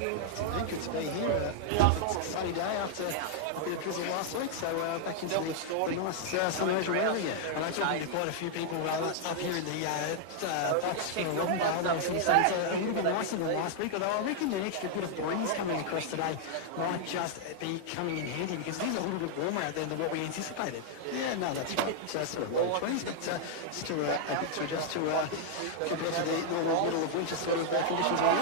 Good to be here. It's a sunny day after a bit of drizzle last week, so back into the nice Sunraysia weather again. And I'm talking to quite a few people up here in the box for Robinvale. They were saying it's a little bit nicer than last week, although I reckon an extra bit of breeze coming across today might just be coming in handy because it is a little bit warmer out there than what we anticipated. Yeah, no, that's right. Sort of low 20s, but still a bit to adjust to compared to the normal middle of winter sort of conditions we're in.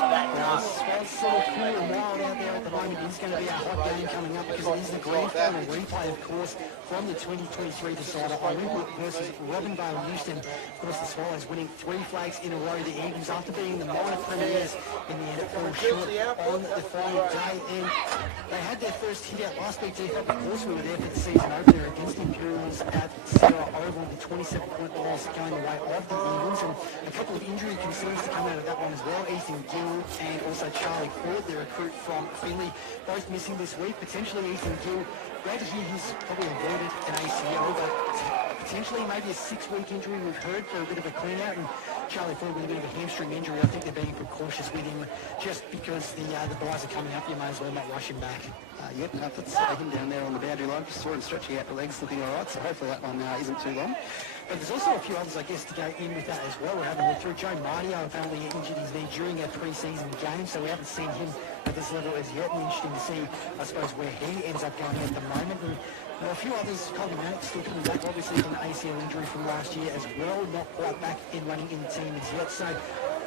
It's sort of cool and wild out there at the moment. It's going to be a hot game coming up because it is the grand final replay, of course, from the 2023 decider. Irymple versus Robinvale Euston. Of course, the Swallows winning 3 flags in a row. The Eagles, after being the minor premiers in the end, fall short on the final day. And they had their first hit out last week. Of course, we were there for the season opener against Imperials at Sarah Oval. The 27-point loss going the way of the Eagles. And a couple of injury concerns to come out of that one as well. Ethan Gill and also Charlie Ford, the recruit from Finley, both missing this week. Potentially Ethan Gill, great to hear he's probably avoided an ACL, but potentially maybe a 6-week injury we've heard for a bit of a clean out. And Charlie Ford with a bit of a hamstring injury. I think they're being precautious with him just because the buys are coming up. You may as well not rush him back. Yep, that's him down there on the boundary line. Just saw him stretching out the legs, looking all right. So hopefully that one isn't too long. But there's also a few others, I guess, to go in with that as well. We're having a look through. Joe Mardio apparently injured his knee during our pre-season game, so we haven't seen him at this level as yet. And interesting to see, I suppose, where he ends up going at the moment. And a few others, Colby Manick still coming back, obviously from the ACL injury from last year as well, not quite back in running in the team as yet. So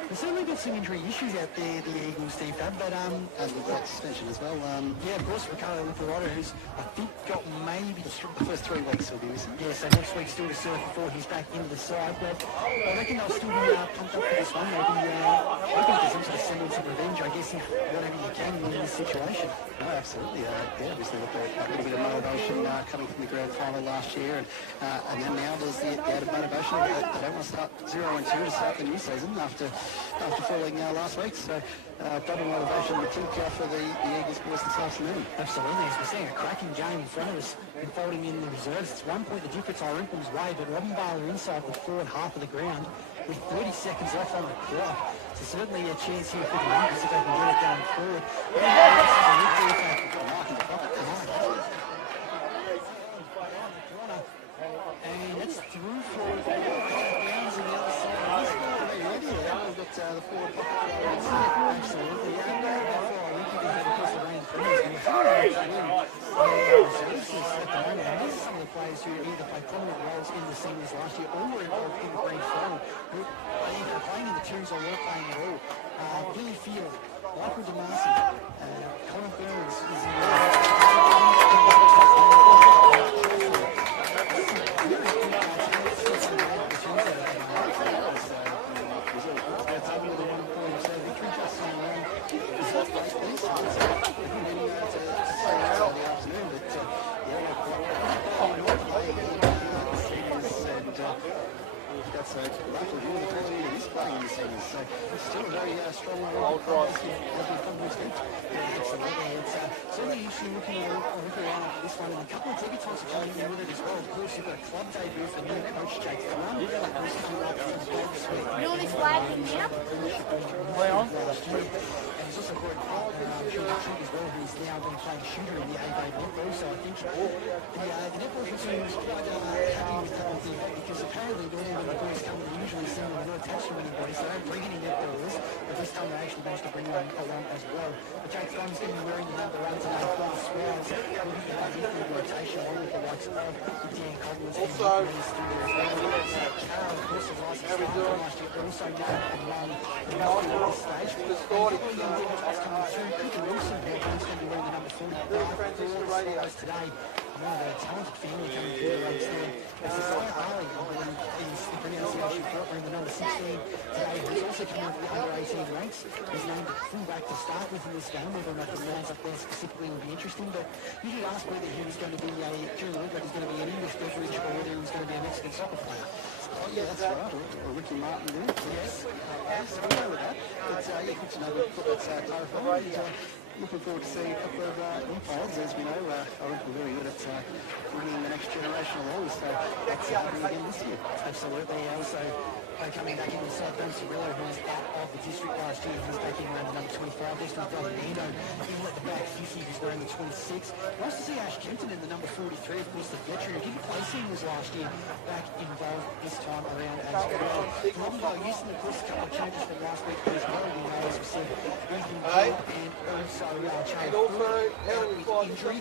there's certainly got some injury issues out there, the Eagles, Steve Fab, but and we've got suspension as well. Yeah, of course, Ricardo Limperato, who's I think got maybe the first 3 weeks he'll be missing. Yeah, so next week still to serve before he's back into the side. But I reckon they'll still be pumped up for this one. They'll be hoping for some sort of semblance of revenge, I guess, if whatever you can in this situation. No, absolutely. Yeah, obviously look a little bit of motivation coming from the grand final last year, and then now there's the added motivation. They don't want to start 0-2 to start the new season after falling last week. So double motivation, I think, for the Eagles boys this afternoon. Absolutely. As we're seeing a cracking game in front of us, unfolding in the reserves. It's 1 point the difference Irymple's way, but Robinvale are inside the forward half of the ground with 30 seconds left on the clock. So certainly a chance here for the Eagles if they can get it going forward. And that's through for rounds on the other side. We've got the forward pocket. Absolutely. And therefore, I think you can have a piece of rain for us. And some of the players who either played prominent roles in the seniors last year or were involved in the grand final, who are either playing in the twos or weren't playing at all. Billy Field, Michael DeMasi, Colin Burns is that's a lucky view of the quality that he's playing in the series. So it's still a very strong role. Absolutely. It's certainly usually looking around for this one, and a couple of debutantes are coming in with it as well. Of course, you've got a club debut for new coach Jake Thrum. Who's coming up from the this week. You know this flag in here? Well, and he's also got Trump as well, who's now been playing shooter in the A-grade netball. So I think the netball team was quite happy with the whole thing because apparently normally when the boys come, they usually send them not attached to anybody, so they don't bring any netballers. But this time they actually managed to bring one along as well. But Jake Thrum's going to be wearing the number 1 today for the Swells. Looking at that midfield rotation along with the likes of Dan Collins and Carol, of course, is last year also now among the midfield at this stage. Cooper Wilson, who's going to be wearing the number 45 for the Swallows today. One of the talented family coming through the ranks there. It's Isaiah Ali, I believe is the pronunciation for it, wearing the number 16 today, who's also coming up the under 18 ranks. He's named at fullback to start with in this game. Whether or not he lands up there specifically will be interesting, but you did ask whether he was going to be during the week, whether he's going to be an English beverage or whether he was going to be a Mexican soccer player. Oh, yeah, that's right. Or Ricky Martin there. Yes. So we know that. But yeah, good to know we've put that clarified. Looking forward to seeing a couple of impods. As we know, Irymple really good at bringing the next generation along, so that's happening again this year. Absolutely. Also, Coming back into the side, Ben Cirillo, who was out of the district last year. He's back in around the number 25. There's my brother Nando, in at the back 50, who's wearing the 26. Nice to see Ash Kenton in the number 43, of course, the veteran who didn't play seniors last year, back involved this time around as well. Robinvale, Euston, of course, a couple of changes from last week as well. You know, as we said, Ethan Gill and also Charles with injury.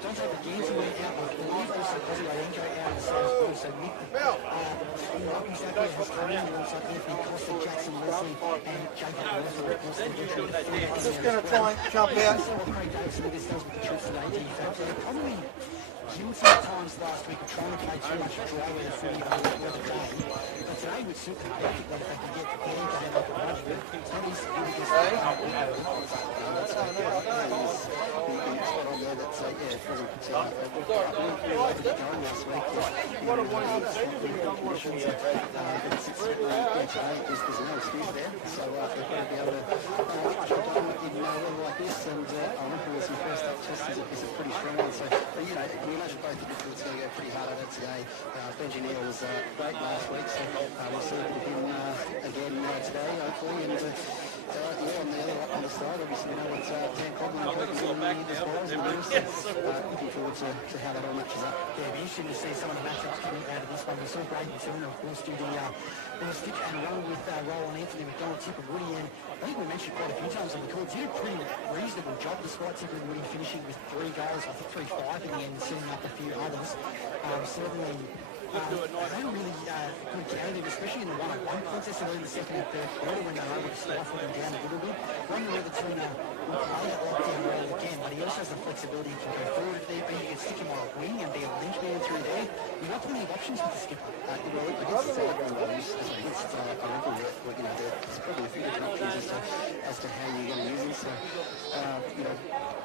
Don't take the games away out of the league, also Cosio Angel out of the side as well. So Nick, Robbie Zachary has come in, and also Anthony Costa, Jackson Leslie, and Jacob Wilson, of course, the veteran. Just going to try and jump out. Craig Davidson with this does with the troops today, do you think? Probably guilty at times last week of trying to play too much dry weather footy over the day. But today would suit them perfectly if they could get the game to have a run. At least it would just pretty strong one. So, you know, we imagine both the midfields going to go pretty hard at it today. Benji Neal was great last week, so we'll see him again today, hopefully. And on the side, obviously, you know what Dan Coughlin and Curtis in as well as looking forward to how that all matches up. Yeah, it'll be interesting to see some of the matchups coming out of this one. We saw Braden Turner, of course, do the stick and run with Roland Anthony, McDonald, Tip and Woody, and I think we mentioned quite a few times on the call, did a pretty reasonable job despite Tip and Woody finishing with 3 goals, I think 3-5 in the end, setting up a few others. Certainly, they were really good counting, especially in the one-on-one contest in the second and third quarter when they were able to stifle them down a little bit. One whether Turner will play that lockdown role again, but he also has the flexibility to go forward if need be. You can stick him on a wing and be a linchman through there. You've got plenty of options with the skipper. Well, I guess it's against Irymple, you know, there's probably a few different options as to how you're going to use him. So, you know,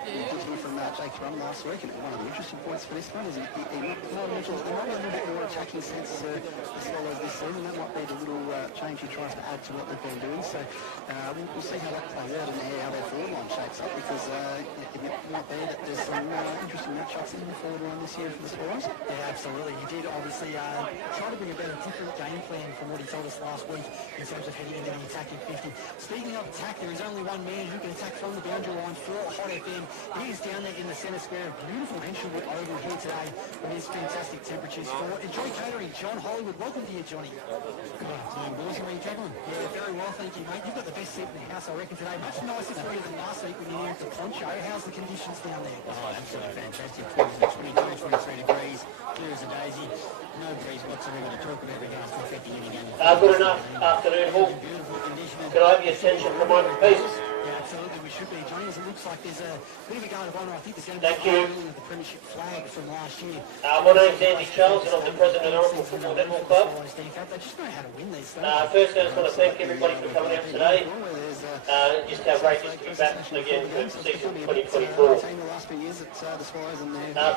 we did hear from Jake Thrum last week, and one of the interesting points for this one is he might have a little bit more attacking sense the Swallows this season. That might be the little change he tries to add to what they've been doing. So we'll see how that plays out and how their forward line shapes up, because it might be that there's some interesting matchups in the forward line this year for the Swallows. Yeah, absolutely. He did obviously try to bring about a different game plan from what he told us last week in terms of heading into the attacking 50. Speaking of attack, there is only one man who can attack from the boundary line for Hot FM. He is down there in the centre square. Beautiful Mentionwood Oval here today with his fantastic temperatures for Enjoy Catering. John Hollywood, welcome to you, Johnny. Good afternoon, boys. How are you travelling? Yeah, very well, thank you, mate. You've got the best seat in the house, I reckon, today. Much nicer for you than last week when you were at the poncho. How's the conditions down there? Oh, absolutely fantastic. 22, 23 degrees, clear as a daisy. No breeze whatsoever to talk about regards to affecting any game. Good enough. Afternoon, Hall. Could I have your attention for one piece? Yeah, absolutely, we should be, Johnny, as it looks like there's a bit of a guard of honour. I think there's going to be the Premiership flag from last year. My name's Andy Charles, and I'm the president of Irymple Football Netball Club. They just know how to win these things. First, I just want to thank everybody for coming out today. Just how great it is to be back again for season 2024.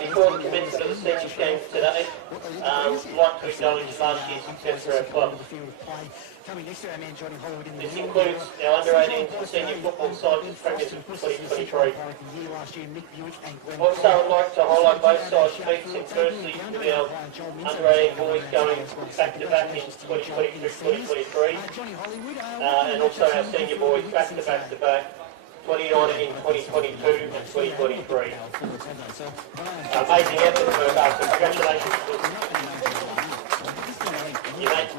Before the commencement of the seniors game today, I'd like to acknowledge last year's success for our club. This includes our under-18 senior football side to Premiers in 2023. Also, I'd like to highlight both sides' feats, and firstly with our under-18 boys going back-to-back in 2022-2023, and also our senior boys back-to-back 2019, 2022 and 2023. Amazing effort for us, so congratulations. You mate,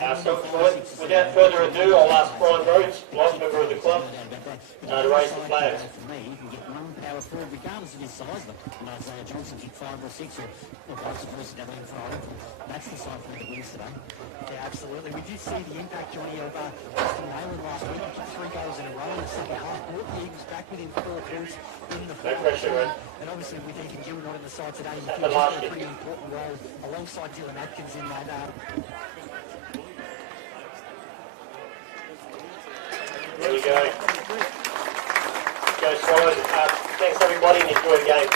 I'm so proud. So without further ado, I'll ask Brian Rhodes, vice member of the club, to raise the flag. Power forward, regardless of his size, Isaiah Johnson kicked 5 or 6, or vice versa, doubling for Irymple. That's the side for the wins today. Yeah, absolutely. We did see the impact, Johnny, of Justin Whalen last week. He kicked 3 goals in a row in the second half. Brought the Eagles back within 4 points in the fourth. No pressure, man. And obviously, with Ethan Gill not in the side today, he played a pretty important role alongside Dylan Atkins in that. There you go. Go Swallows. Thanks everybody and enjoy the game.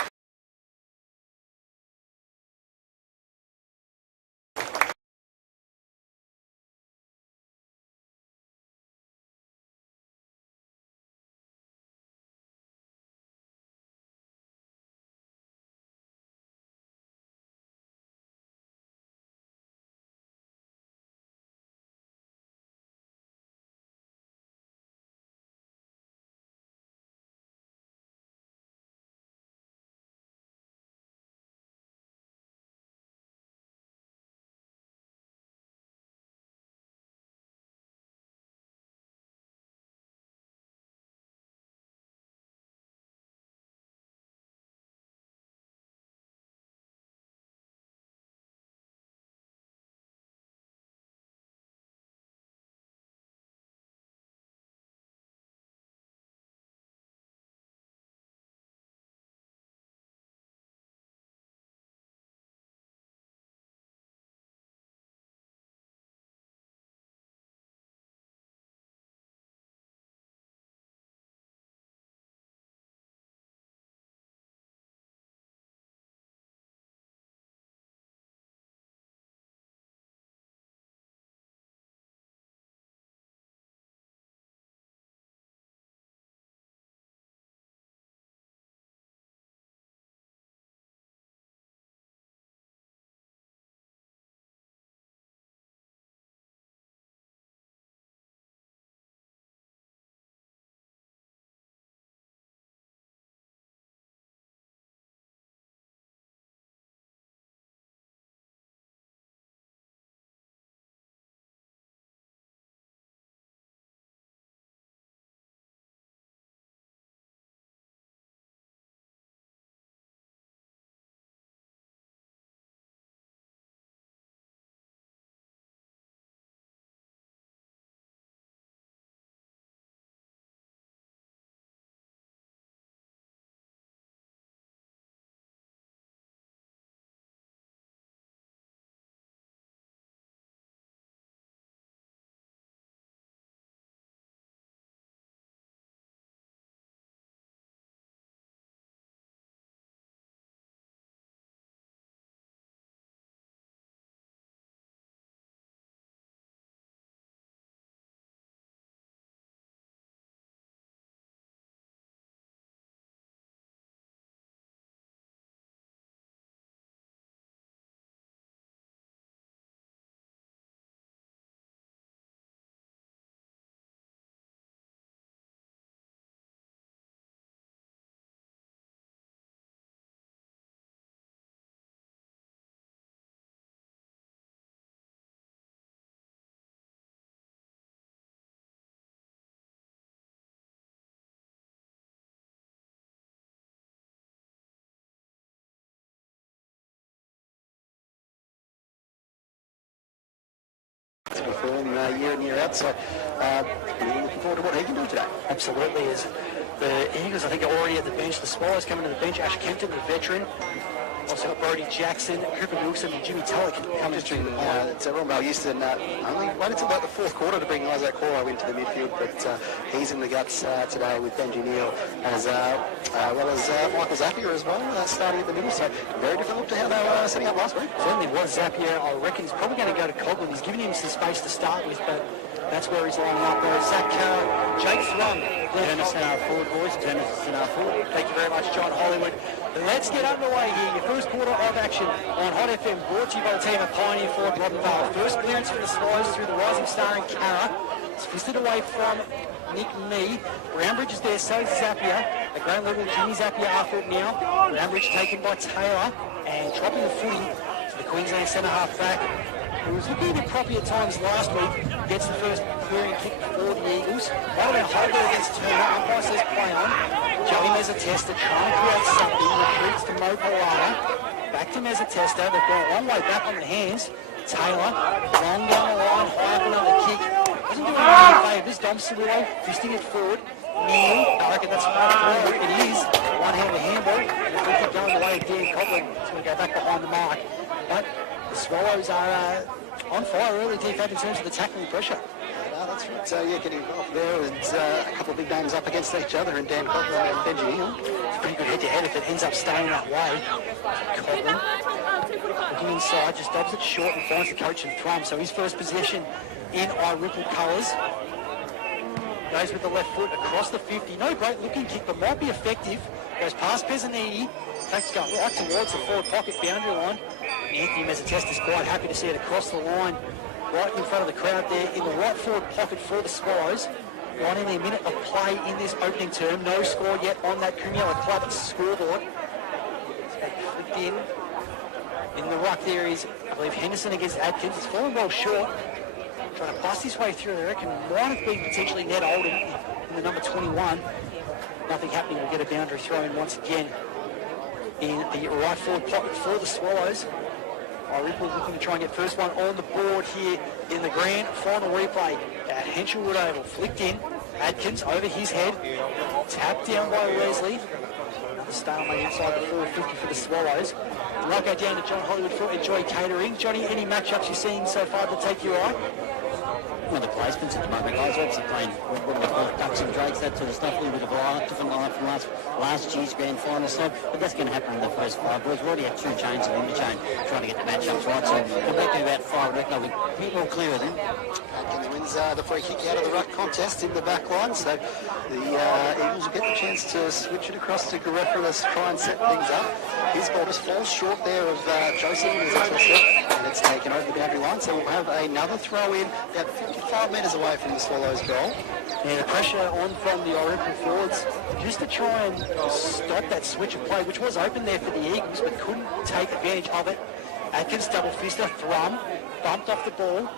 form year in, year out. So really looking forward to what he can do today. Absolutely. As the Eagles, I think, are already at the bench. The Swallows coming to the bench. Ash Kempton, the veteran. Also got Brody Jackson, Cooper Wilson, and Jimmy Tulloch coming through. It's Robinvale Euston only waited until about the fourth quarter to bring Isaac Corro into the midfield, but he's in the guts today with Benji Neal, as well as Michael Zapier as well, starting at the middle. So very different look to how they were setting up last week. Certainly was. Zapier, I reckon, is probably going to go to Coghlan. He's giving him some space to start with, but that's where he's lining up. Zach Jake Thrum. Turn us in our forward, boys. Turn us in our forward. Thank you very much, John Hollywood. Let's get underway here. Your first quarter of action on Hot FM, brought to you by the team at Pioneer Ford Robinvale. First clearance for the Swallows through the Rising Star and Cara. It's fisted away from Nick Mee. Brownbridge is there, so is Zapier. At ground level, Jimmy Zapier after it now. Brownbridge taken by Taylor and dropping the footy to the Queensland centre half back, who was looking a bit proppy at times last week. Gets the first clearing kick for the Eagles. Right about Holger against Turner. Umpire says play on. Joey Mezzatesta trying to create something. Retreats to Mo Polata. Back to Mezzatesta. They've gone a long way back on the hands. Taylor, long down the line, high up another kick. Doesn't do any favours. Dom Cirillo fisting it forward. Neil, I reckon that's right. It is. One-handed handball. And if we keep going the way of Dan Coghlan, it's going to go back behind the mark. But the Swallows are on fire early, DFAB, in terms of the tackling pressure. That's right. So, getting off there, and a couple of big names up against each other, and Dan Coghlan and Benji Neal. Pretty good head-to-head if it ends up staying that way. Coghlan looking inside, just dobs it short and finds the coach and Thrum. So his first possession in Irymple colours. Goes with the left foot across the 50. No great looking kick, but might be effective. Goes past Pezzanini. Takes it right towards the forward pocket boundary line. Anthony Mezzatesta is quite happy to see it across the line, right in front of the crowd there in the right forward pocket for the Swallows. Right in a minute of play in this opening term. No score yet on that Cunilla Club scoreboard. Flicked in the ruck there is, I believe, Henderson against Adkins. It's fallen well short. Trying to bust his way through, I reckon, might have been potentially Ned Oldham in the number 21. Nothing happening. We'll get a boundary throw in once again in the right forward pocket for the Swallows. Irymple looking to try and get first one on the board here in the grand final replay at Henshelwood Oval. Flicked in, Adkins over his head, tapped down by Wesley. Another stalemate inside the 450 for the Swallows. And I'll go down to John Hollywood for Enjoy Catering. Johnny, any matchups you've seen so far that take your eye? Well, the placements at the moment, guys, obviously playing what we call ducks and drakes, that sort of stuff, a little bit of a different line from last year's grand final side, but that's going to happen in the first 5 boys. We already had 2 chains and interchain trying to get the matchups right, so we'll back to about 5, I reckon I'll be a bit more clearer then. Atkins wins the free kick out of the ruck contest in the back line, so the Eagles will get the chance to switch it across to Garefra to try and set things up. His ball just falls short there of Joseph, and it's taken over the boundary line, so we'll have another throw in about 55 metres away from the Swallows' goal. Yeah, the pressure on from the Irymple forwards just to try and stop that switch of play, which was open there for the Eagles, but couldn't take advantage of it. Atkins double fister, Thrum, bumped off the ball.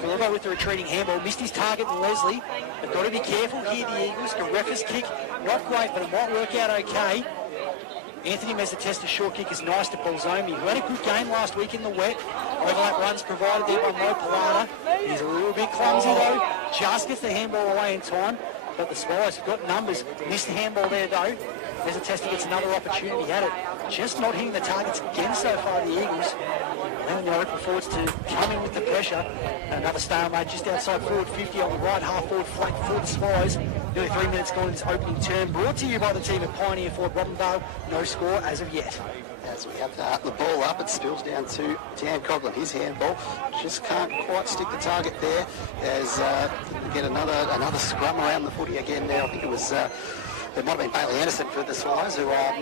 Corbo with the retreating handball, missed his target and Leslie. They've got to be careful here, the Eagles. Garefra's kick, not great, but it might work out okay. Anthony Mezzatesta's short kick is nice to Bolzomi, who had a good game last week in the wet. Overlap runs provided there by Mo Polata. He's a little bit clumsy though. Just gets the handball away in time. But the Swallows have got numbers. Missed the handball there though. Mezzatesta gets another opportunity at it. Just not hitting the targets again so far, the Eagles. Allowing the Irymple forwards to come in with the pressure. And another stalemate just outside forward 50 on the right half forward flank for the Swallows. Nearly 3 minutes gone in this opening term. Brought to you by the team at Pioneer Ford Robinvale. No score as of yet. As we have the ball up, it spills down to Dan Coghlan. His handball just can't quite stick the target there. As we get another scrum around the footy again now. I think it was... It might have been Bailey Anderson for the Swallows who got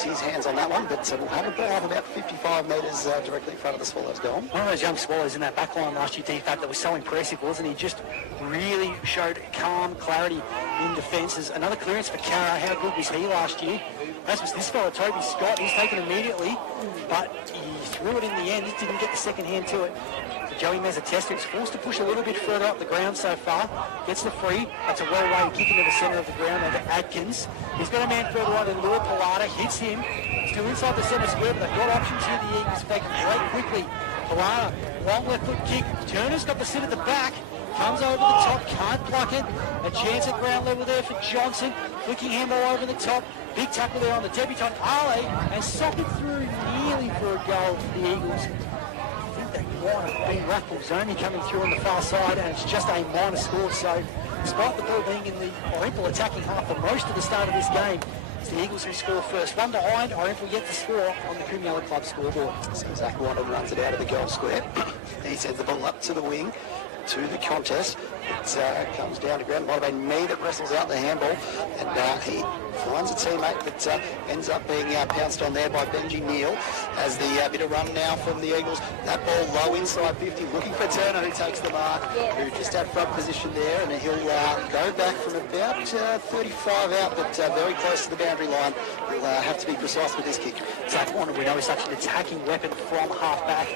his hands on that one, but we'll have a ball up about 55 metres directly in front of the Swallows' goal. One of those young Swallows in that back line last year, DFAB, that was so impressive, wasn't he? Just really showed calm, clarity in defence. Another clearance for Cara. How good was he last year? As was this fellow, Toby Scott. He's taken immediately, but he threw it in the end. He didn't get the second hand to it. Joey Mezzatesta is forced to push a little bit further up the ground so far. Gets the free. That's a well-weighted kick into the centre of the ground over Adkins. He's got a man further on than Lua Polata. Hits him. Still inside the centre square, but they've got options here. The Eagles, if they can break quickly Polana, long left foot kick. Turner's got the sit at the back. Comes over the top, can't pluck it. A chance at ground level there for Johnson. Flicking handball over the top. Big tackle there on the debutant Ale, and socked through nearly for a goal for the Eagles. I think that might have been Raffles only coming through on the far side, and it's just a minor score. So despite the ball being in the Irymple attacking half for most of the start of this game, it's the Eagles who score first. One behind, Irymple yet to score on the Coomella Club scoreboard. So Zach Wandon runs it out of the goal square. He sends the ball up to the wing, to the contest. It comes down to ground. Might have been me that wrestles out the handball, and he finds a teammate, but ends up being pounced on there by Benji Neal. As the bit of run now from the Eagles. That ball low inside 50, looking for Turner, who takes the mark, who just had front position there, and he'll go back from about 35 out, but very close to the boundary line. He'll have to be precise with this kick. Zach Warner, we know, is such an attacking weapon from half-back.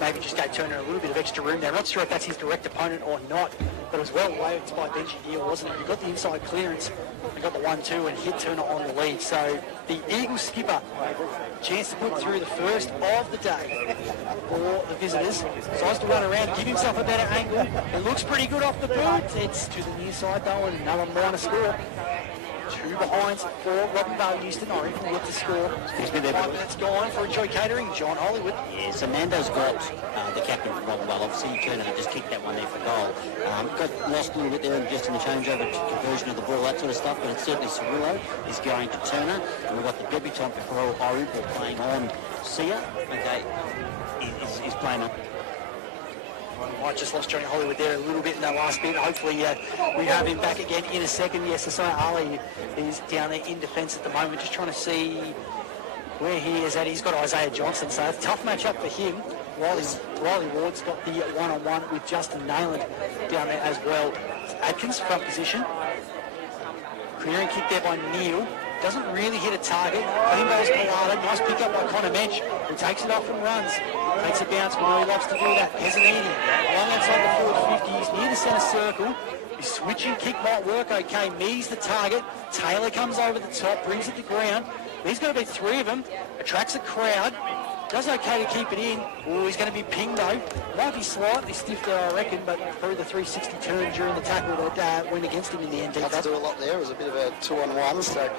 Maybe just gave Turner a little bit of extra room there. Not sure if that's his direct opponent or not, but it was well waved by Benji Neal, wasn't it? He got the inside clearance, he got the 1-2 and hit Turner on the lead. So the Eagles skipper, chance to put through the first of the day for the visitors. Decides to run around, give himself a better angle. It looks pretty good off the boot. It's to the near side though, and another minor score. 2 behinds for Robinvale Euston. Irymple yet to score. 5 minutes gone for Enjoy Catering. John Hollywood. Yeah, so Nando's got the captain from Robinvale. Obviously, Turner just kicked that one there for goal. Got lost a little bit there just in the changeover conversion of the ball, that sort of stuff, but it's certainly Cirillo is going to Turner. And we've got the debutant for Irymple playing on Sia. Okay, is playing on. I just lost Johnny Hollywood there a little bit in that last bit. Hopefully we have him back again in a second. Yes, Asai Ali is down there in defence at the moment, just trying to see where he is at. He's got Isaiah Johnson, so it's a tough matchup for him. Riley Ward's got the one-on-one with Justin Nayland down there as well. Adkins, front position. Clearing kick there by Neal. Doesn't really hit a target. Clean ball's Polana. Nice pick up by Connor Mensch, who takes it off and runs. Takes a bounce, but he loves to do that. Pesanini, long outside the forward 50. He's near the centre circle. His switching kick might work okay. Me's the target. Taylor comes over the top, brings it to ground. He's going to be 3 of them. Attracts a crowd. Does okay to keep it in. Oh, he's going to be pinged though. Might be slightly stiff there, I reckon, but through the 360 turn during the tackle that went against him in the end. Had to do a lot there. It was a bit of a 2-on-1, so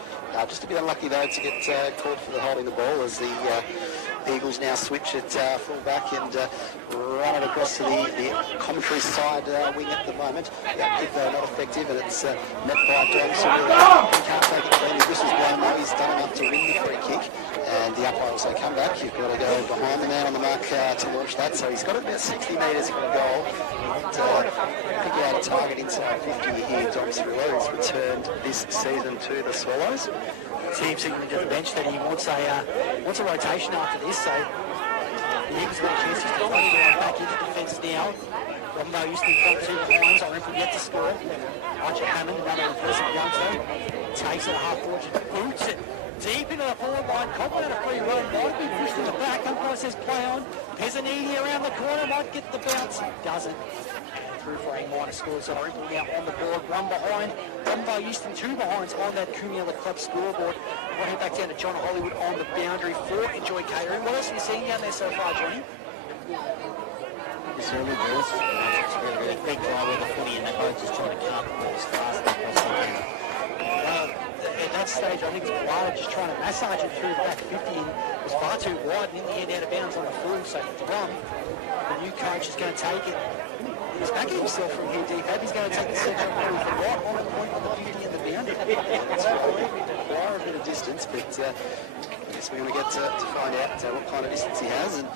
just a bit unlucky though to get caught for the holding the ball as the Eagles now switch at full back and run it across to the commentary side wing at the moment. That kick though not effective, and it's net by John Cirillo. He can't take it clean. This is blown though. He's done enough to win the free kick, and the umpire will say come back. You've got to go behind the man on the mark to launch that. So he's got about 60 metres for a goal. Pick out a target inside 50 here. John Cirillo has returned this season to the Swallows. Team signaling to the bench that he wants a rotation after this, so the Eagles have got a chance to go back into defence now. Robinvale used to be front 2 behinds. Irymple yet to score. Archer Hammond, another impressive youngster, takes it a half forward, boots it deep into the forward line. Copeland had a free run, might be pushed in the back. Umpire says play on. Pesanini around the corner, might get the bounce. Doesn't. Through for a minor score, so Irymple now on the board, 1 behind. Robinvale Euston 2 behinds on that Coomella Club scoreboard. We'll head back down to John Hollywood on the boundary for Enjoy Catering. What else have you seen down there so far, Johnny? It's early balls. It's very, very big drive with the footy, and they're both just trying to cut the ball as fast as possible. At that stage, I think it's Polana just trying to massage it through the back 50, and it was far too wide and in the end out of bounds on the full, so drum. The new coach is going to take it. He's backing himself from here deep. He's going to take the centre right on the point of the 50 and the boundary. It's a bit of distance, but I guess we're going to get to find out what kind of distance he has. And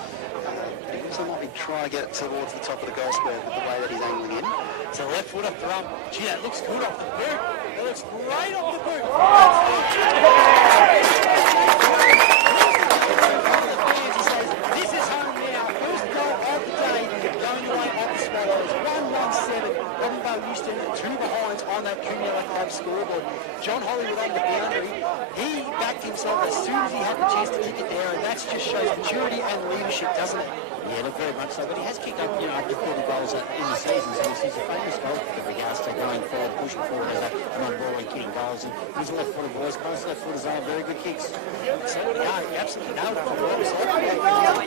he also might be trying to get it towards the top of the goal square with the way that he's angling in. It's a left foot off the run. Gee, that looks good off the boot. That looks great off the boot. This is home now. First goal of the day. Going away at the Swallows. 1-1-7. Robinvale Euston 2 behinds on that Coomella Club scoreboard. John Hollywood on the boundary. He backed himself as soon as he had the chance to kick it there, and that just shows maturity and leadership, doesn't it? Yeah, look, very much so. But he has kicked up, up to 40 goals in the season, so he's a famous goal with regards to going forward, pushing forward as a non-ball and kicking goals. And these left-footed boys, both left-footers are very good kicks. Absolutely, yeah, absolutely nailed it from the other side.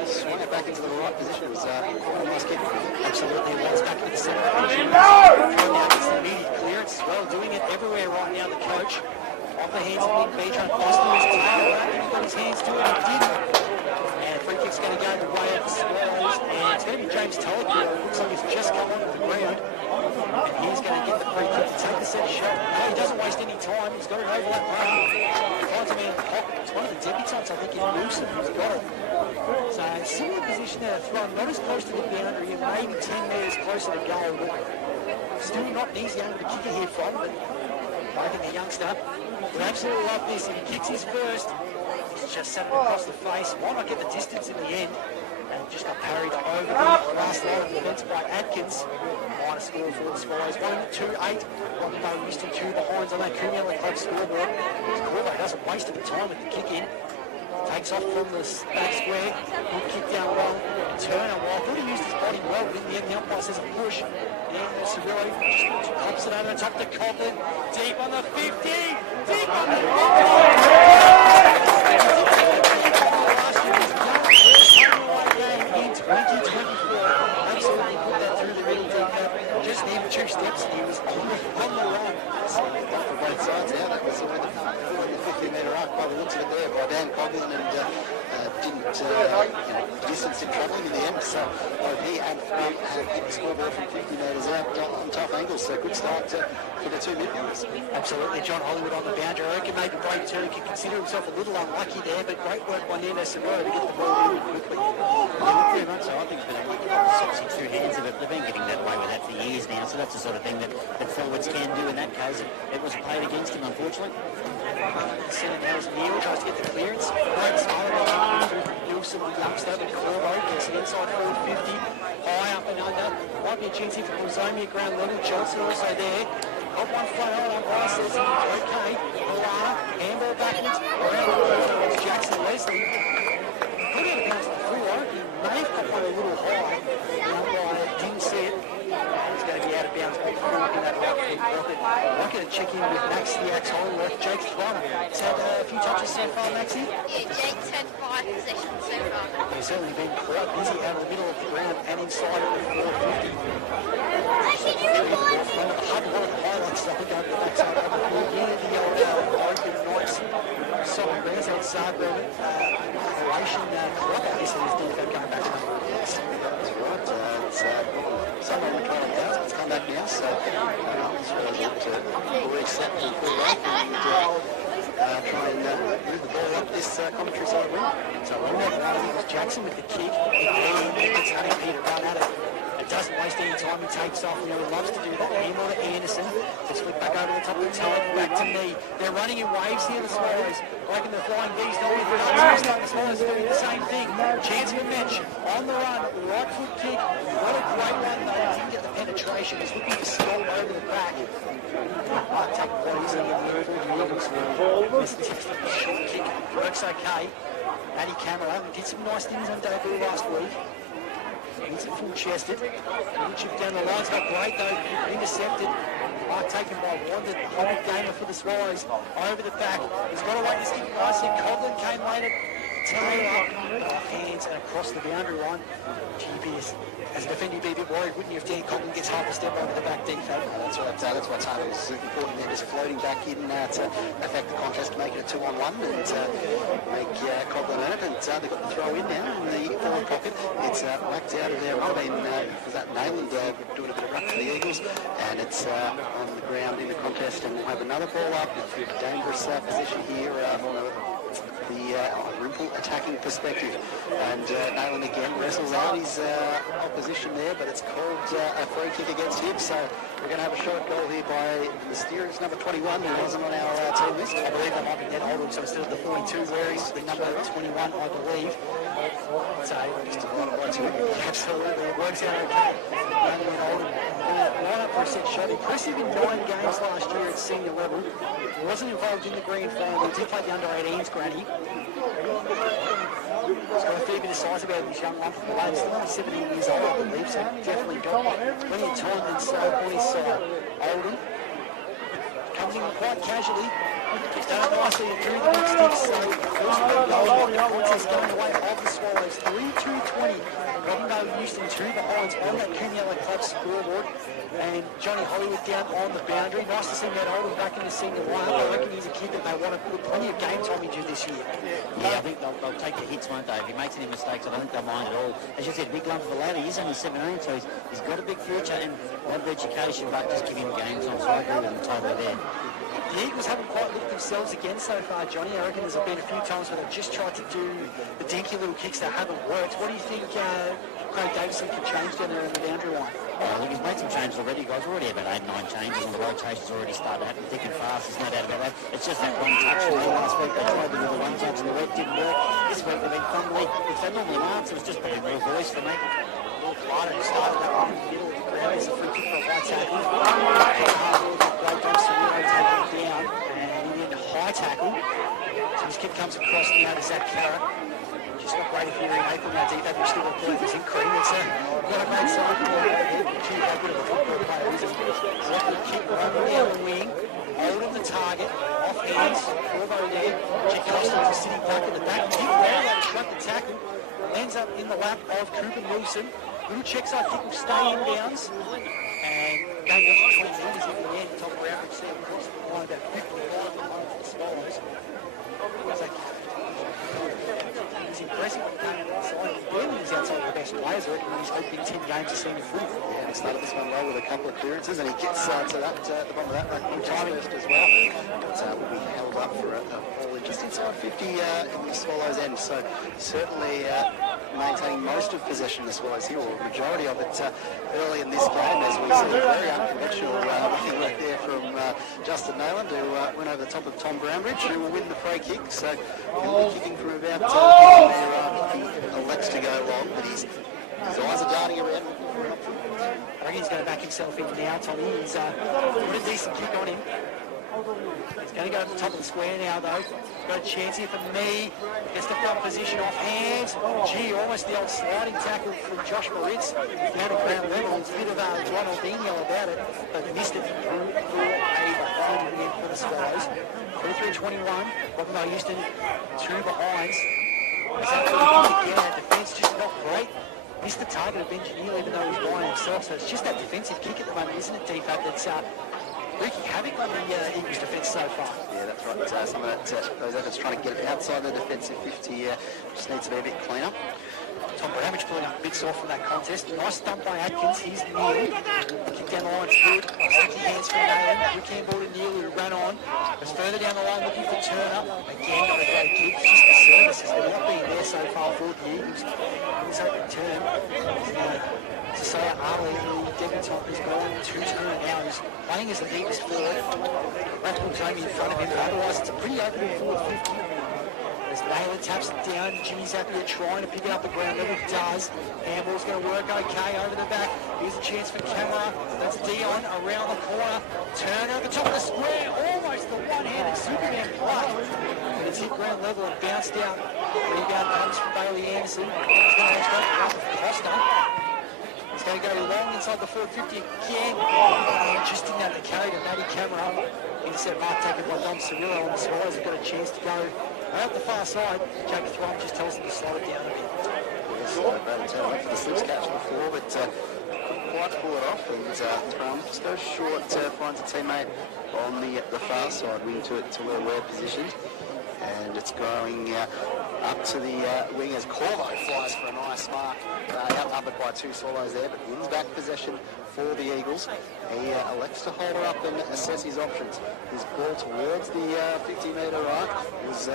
Just swung it back into the right position. It was quite a nice kick. Absolutely, runs back into the centre position. Now gets the immediate clearance as well, doing it everywhere right now, the coach. Off the hands of Nick B, trying to pass to his tail. He got his hands to it, he didn't. And free kick's going to go the way of the Swallows. And it's going to be James Tulloch, who looks like he's just come onto the ground. And he's going to get the free kick to take the set shot. No, he doesn't waste any time. He's got an overlap run. Finds a man in the pocket. It's one of the debutants, I think, in Euston, who's got it. So, similar position there to throw. Not as close to the boundary, and maybe 10 metres closer to goal. But still not an easy angle to kick it here from. But I think the youngster would absolutely love this. If he kicks his first, he's just set it across the face. Why not get the distance in the end? And just got parried over the last line of defence by Atkins. Minor score for the Swallows. 1-2-8. Robinvale Euston 2 behinds on that Coonella Club scoreboard. Corvo doesn't waste any time with the kick in. Takes off from the back square. Good kick down low. Turner, well, I thought he used his body well, but in the end, the umpire says a push. And Cirillo just pops it over the top to Coughlin. Deep on the 50. Deep on the 50. 2024. Absolutely put that through the middle deep. Just needed 2 steps and he was on the run. So for both sides now, that was the 50-metre arc by the looks of it there by Dan Coughlin, and didn't distance him travelling in the end. So both he and Front had hit the scoreboard from 50 metres out on tough angles. So good start for the 2 midfielders. Absolutely, John Hollywood on the boundary. I reckon maybe Brady Turner can consider himself a little unlucky there, but great work by Nando Cirillo to get the ball in quickly. Yeah, very much so. I think it's 2 hands of it. They've been getting that away with that for years now, so that's the sort of thing that forwards can do in that case. It was played against him, unfortunately. Centre now is Neil, tries to get the clearance. Great smile through Euston, the youngster, but Corvo gets it inside forward 50. High up and under. Might be a chance here for Bolzomia ground level. Johnson also there. Got one front on, umpire says it's okay. Milana, handball backwards. Around the corner, Jackson Leslie. Could have bounced the full. I reckon he may have got one a little high. The umpire didn't see it. He's going to be out of bounds back forward in that right foot pocket. I'm going to check in with Max, the ex-hole left. Jake's throwing. He's had a few touches so far, Maxie? Yeah, Jake's had 5 possessions so far. He's certainly been quite busy out of the middle of the ground and inside at the 450. One of the highlights, I think, over the backside of the field. The old open nights. Sunraysia and Zagreb. Operation Club, obviously, is doing that coming back. That's right. Somewhere in the 20,000. It's come back now, so it's really good to reset and pull back and try and move the ball up this commentary side of the ring. So on that run, it was Jackson with the kick. It's Honey Peter run at it. It doesn't waste any time. He takes off. He loves to do that. Handball to Anderson. It's flipped back over the top of the Tulloch. Back to me. They're running in waves here, the Swallows. Breaking the flying D's. No way for the Swallows doing the same thing. Chance for Mitch. On the run. Right foot kick. What a great run, though. He didn't get the penetration. He's looking to stop over the back. Might take the ball easily in the middle. Missed the short kick. Works okay. Matty Camera did some nice things on debut last week. He's full-chested. Good chip down the line. It's not great, though. Intercepted. Mark taken by Wanda. Whole gamer for the Swallows. Over the back. He's got to wait to stick nicely. Coughlin came later. Taylor up. Hands and across the boundary line. GBS. As a defender, you'd be a bit worried, wouldn't you, if Dan Coughlin gets half a step over the back deep? That's right. That's what's important there. Just floating back in to affect the contest, make it a 2-on-1 and make Coughlin earn it. And they've got the throw in now in the forward pocket. It's whacked out of there. Might have been was that Nayland doing a bit of ruck for the Eagles, and it's on the ground in the contest. And we'll have another ball up. It's a dangerous position here from the Irymple attacking perspective. And Nayland again wrestles out his opposition there, but it's called a free kick against him. So we're going to have a short goal here by the mysterious number 21, who wasn't on our team list. I believe that might be Ned Oldham, so it's still the 42 wearing the number 21, I believe. So just a lot of work to it. Absolutely, it works out okay. Young Ned Oldham line up for a set shot. Impressive in 9 games last year at senior level. He wasn't involved in the grand final. He did play the under-18s granny. He's got a fair bit of size about this young one from the lane. Still only 17 years old, I believe. so definitely got plenty of time inside on his side. Oldham comes in quite casually. Gets done nicely through the big sticks. So first big goal, the contest going away of the Swallows. 3-2-20. Robinvale Euston 2 behinds on that Cunella Club scoreboard. And Johnny Hollywood down on the boundary. Nice to see Matt Oldham back in the senior lineup. I reckon he's a kid that they want to put plenty of game time into this year. Yeah, I think they'll take the hits, won't they? If he makes any mistakes, I don't think they'll mind at all. As you said, big lump of the ladder. He's only 17, so he's got a big future and a lot of education, but just give him game time. So I agree with him totally there. The Eagles haven't quite looked themselves again so far, Johnny. I reckon there's been a few times where they've just tried to do the dinky little kicks that haven't worked. What do you think Craig Davison can change down there on the boundary line? I think he's made some changes already, guys. We're already about 8-9 changes, and the rotation's already started to happen thick and fast. There's no doubt about that. It's just that one touch. Last week they tried to do the one touch and the red didn't work. This week they've been fumbling, which they normally aren't, so it's just been a real voice for me. Ryder who started that one in the middle of the ground. There's a free kick for a high tackle. Great job, Sunraysia taking it down. And in high tackle. So this kick comes across now to Zach Carrot. Just not great if you're in April now, deep. They've still got players in cream. It's not a great sign for gee, how good of a football player is it? Rocket kick over down the wing. Oldham the target. Off hands. Corvo there. G. Costello is sitting back in the back. Kick round out front the tackle. Ends up in the lap of Cooper Wilson. Little checks out kick will stay in bounds. And going up to 20 metres in the end. Top of average there across the line. About 55 for the Swallows. It's impressive what came outside. Burnley's outside the best players. I reckon he's hoping 10 games of senior footy. Yeah, he started this one well with a couple of clearances, and he gets to that the bottom of that rack first as well. But will be held up for a ball in just inside 50 in the Swallows' end. So certainly maintaining most of possession the Swallows here, or majority of it early in this game, as we see a very unconventional work there from Justin Nayland, who went over the top of Tom Brownbridge, who will win the free kick. So he'll be kicking from about he elects to go long, but his eyes are darting around. I reckon he's going to back himself in now, Tommy. He's put a decent kick on him. He's going to go to the top of the square now, though. Got a chance here for me. Gets the front position off hands. Gee, almost the old sliding tackle from Josh Moritz. Down at ground level. It's a bit of Ronaldinho about it, but missed it through a behind in for the Swallows. 33-21. Robinvale Euston, 2 behinds. Again, defence just not great. Missed the target of Benjamin, even though he's wide himself. So it's just that defensive kick at the moment, isn't it, D-Fab, that's wreaking havoc on the Eagles' defence so far. Yeah, that's right. Some of that, those efforts trying to get it outside the defensive 50 just needs to be a bit cleaner. Tom Bramage pulling up a bit soft from that contest. Nice stump by Atkins. He's near. The kick down the line's good. Sticky hands from Nayland. Quick handball to Neil, who ran on. Was further down the line looking for Turner. Again, not a great kick. It's just the services that have not been there so far for the Eagles. He's open turn. Josiah Ali, the debutant, is going to turn now. He's playing as the deepest forward. Rathbun's only in front of him, but otherwise it's a pretty open forward 50. As Naylor taps it down, Jimmy Zappia trying to pick it up the ground level, does. Handball's going to work okay over the back. Here's a chance for Camera. That's Dion around the corner. Turner at the top of the square, almost the one-handed Superman play. But it's hit ground level and bounced out. Rebound comes from Bailey Anderson. It's going to go for Costa. It's going to go long inside the 450 again. Just didn't have the carry to Matty Camera. Intercept mark taken by Dom Cirillo, and the Swallows have got a chance to go out the far side. Jake Thrum just tells them to slow it down a bit. Yes, great attempt for the slips catch before, but couldn't quite pull it off. And Thrum just goes short, finds a teammate on the far side, wing to it to where we're positioned. And it's going up to the wing as Corvo flies for a nice mark. Outnumbered by 2 Swallows there, but wins back possession for the Eagles. He elects to hold her up and assess his options. His ball towards the 50-metre arc was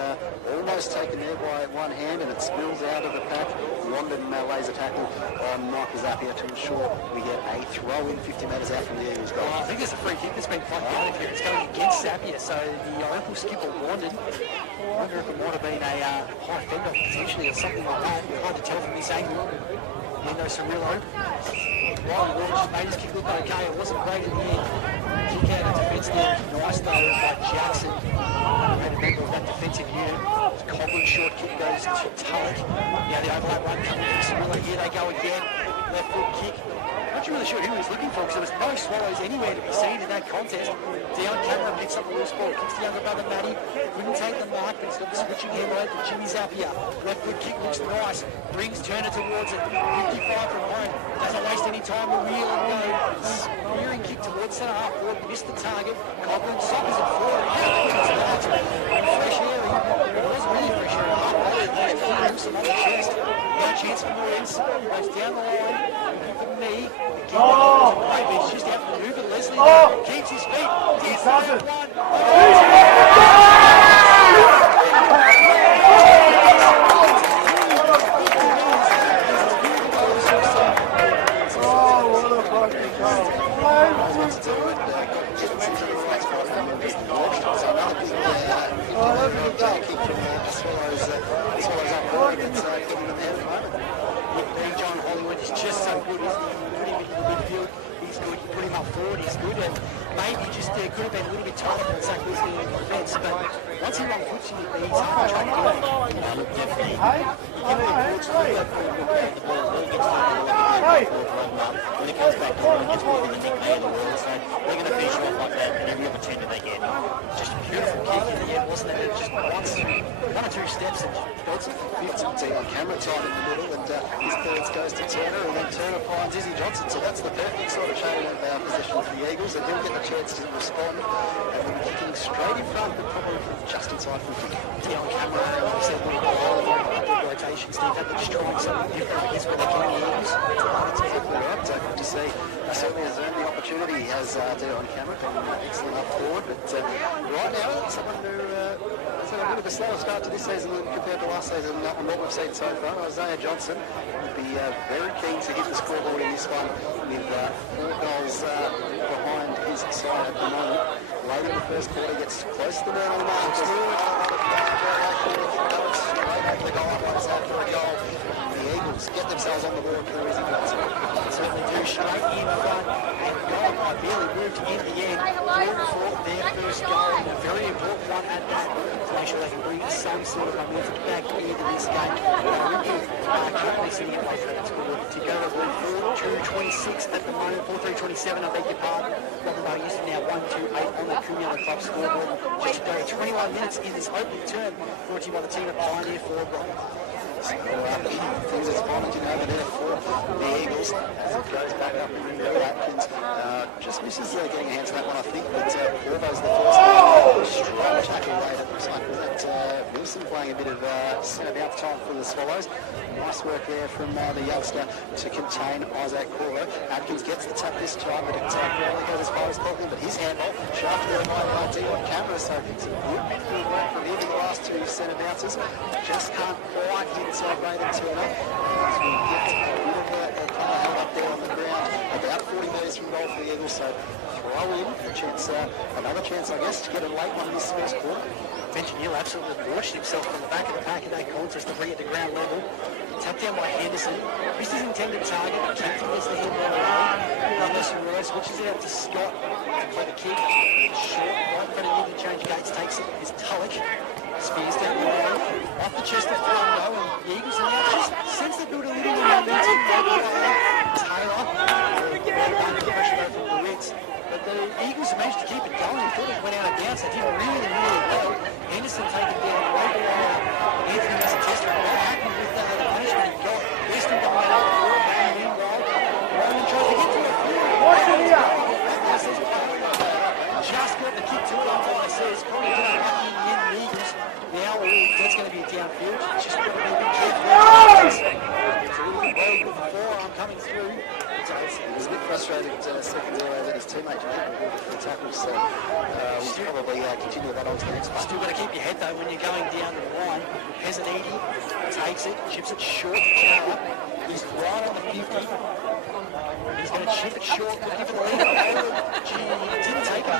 almost taken there by one hand, and it spills out of the pack. London lays a tackle on Mike Zappia to ensure we get a throw-in 50 metres out from the Eagles goal. I think there's a free kick that's been plucked out of here. It's going against Zappia, so the Irymple skipper London. I wonder if it might have been a high fender potentially or something like that. Hard to tell from this angle. Nino Cirillo. Ryan Walsh made his kick look okay. It wasn't great in the end. Kick out of defence there. Nice though by Jackson. Made a member of that defensive unit. Coghlan short kick goes to Tulloch. Now the overlap run coming from Cirillo. Here they go again. left foot kick. Not really sure who he was looking for because there was no Swallows anywhere to be seen in that contest. Down camera picks up the loose ball, kicks the younger brother Matty. Couldn't take the mark, but he's got the switching hand over to Jimmy Zappia. Left foot kick looks nice, brings Turner towards it. 55 from home, doesn't waste any time to wheel and go. Spearing kick towards centre half forward, missed the target. Coghlan sockers it forward. Fresh air, it was really fresh air. Half some on the chest. No chance for Moyes. Goes down the line, looking for the knee. He's just out for the move, and Leslie keeps his feet. John Hollywood is just so good. He's put him into the midfield. He's good. You put him up forward. He's good. And maybe just could have been a little bit tighter than Zach was in the defence. But once he run puts him, he's hard to try to do it. Definitely. When it comes back to it, it's more than the nickname of the world. So they're going to finish off like that and every opportunity they get. Just a beautiful kick in the end, wasn't it? Just one or two steps and Dodson fifth on camera tight in the middle, and his thirds goes to Turner, and then Turner finds Izzy Johnson. So that's the perfect sort of chain of possession for the Eagles, and he'll get the chance to respond. And then kicking straight in front, but probably just inside from kicking on camera. And like I said, we've got all of the rotation. Steve had to just try something different against what they're killing the Eagles. It's exactly right. So good to see. Certainly has earned the opportunity. He has Dio on camera, been excellent up forward. But right now, someone who has had a bit of a slower start to this season compared to last season on what we've seen so far. Isaiah Johnson would be very keen to hit the scoreboard in this one with 4 goals behind his side at the moment. Late in the first quarter, gets close to the man on the mark. The Eagles get themselves on the board for Izzy Johnson. Certainly do straight in front, and goal ideally moved in the end. For their first goal, a very important one at that, to make sure they can bring some sort of momentum back into this game. Currently sitting at play for that score to go with 4-2-26 at the moment, 4-3-27, I beg your pardon. Robinvale Euston now 1-2-8 on the Cumulus Club scoreboard. Just 21 minutes in this opening term, brought to you by the team at Pioneer Ford. Things that's vomiting over there for the Eagles as it goes back up in the Atkins. Just misses getting a hand to that one, I think, but Orbo's the first strong tackle there. It looks like that Wilson playing a bit of centre bounce time for the Swallows. Nice work there from the youngster to contain Isaac Corvo. Atkins gets the tap this time, but it really goes as far as Coghlan, but his handball shafted there by RD on camera, so it's a good midfield work from him in the last 2 centre bounces. Just can't quite hit Braden Turner. As we get a bit of a kind of held up there on the ground, about 40 metres from goal for the Eagles, so throw in for a chance, another chance, I guess, to get a late one in this first quarter. Mention Neil absolutely launched himself from the back of the pack in that contest to bring it to ground level. Tapped down by Henderson. Missed his intended target, but kept against the head away. Sunraysia switches it out to Scott to play the kick. Short, right in front of the interchange gates, takes it. Is Tulloch. Spears down the line, off the chest of Fernando, and the Eagles are now just since they built a little momentum. Taylor, under pressure from the Reds, but the Eagles have managed to keep it going. They thought it went out of bounds. They did really, really well. Henderson taken down right below. Anthony has a test. Not happy with the punishment he got. Euston coming out of the floor, banging in well. Roman tries to get to it. Just got the kick to it, I says. Probably down lucky in the end, the Eagles. Now that's going to be a downfield. Just got to be a bit careful. It's a little bit rogue with the forearm coming through. So he was a bit frustrated second there that his teammate didn't go for the tackle. So we'll probably continue with that on to the next one. Still got to keep your head though when you're going down the line. Pesaniti takes it, chips it short. He's right on the 50. He's going to chip it short, but give it a lead. He didn't take it.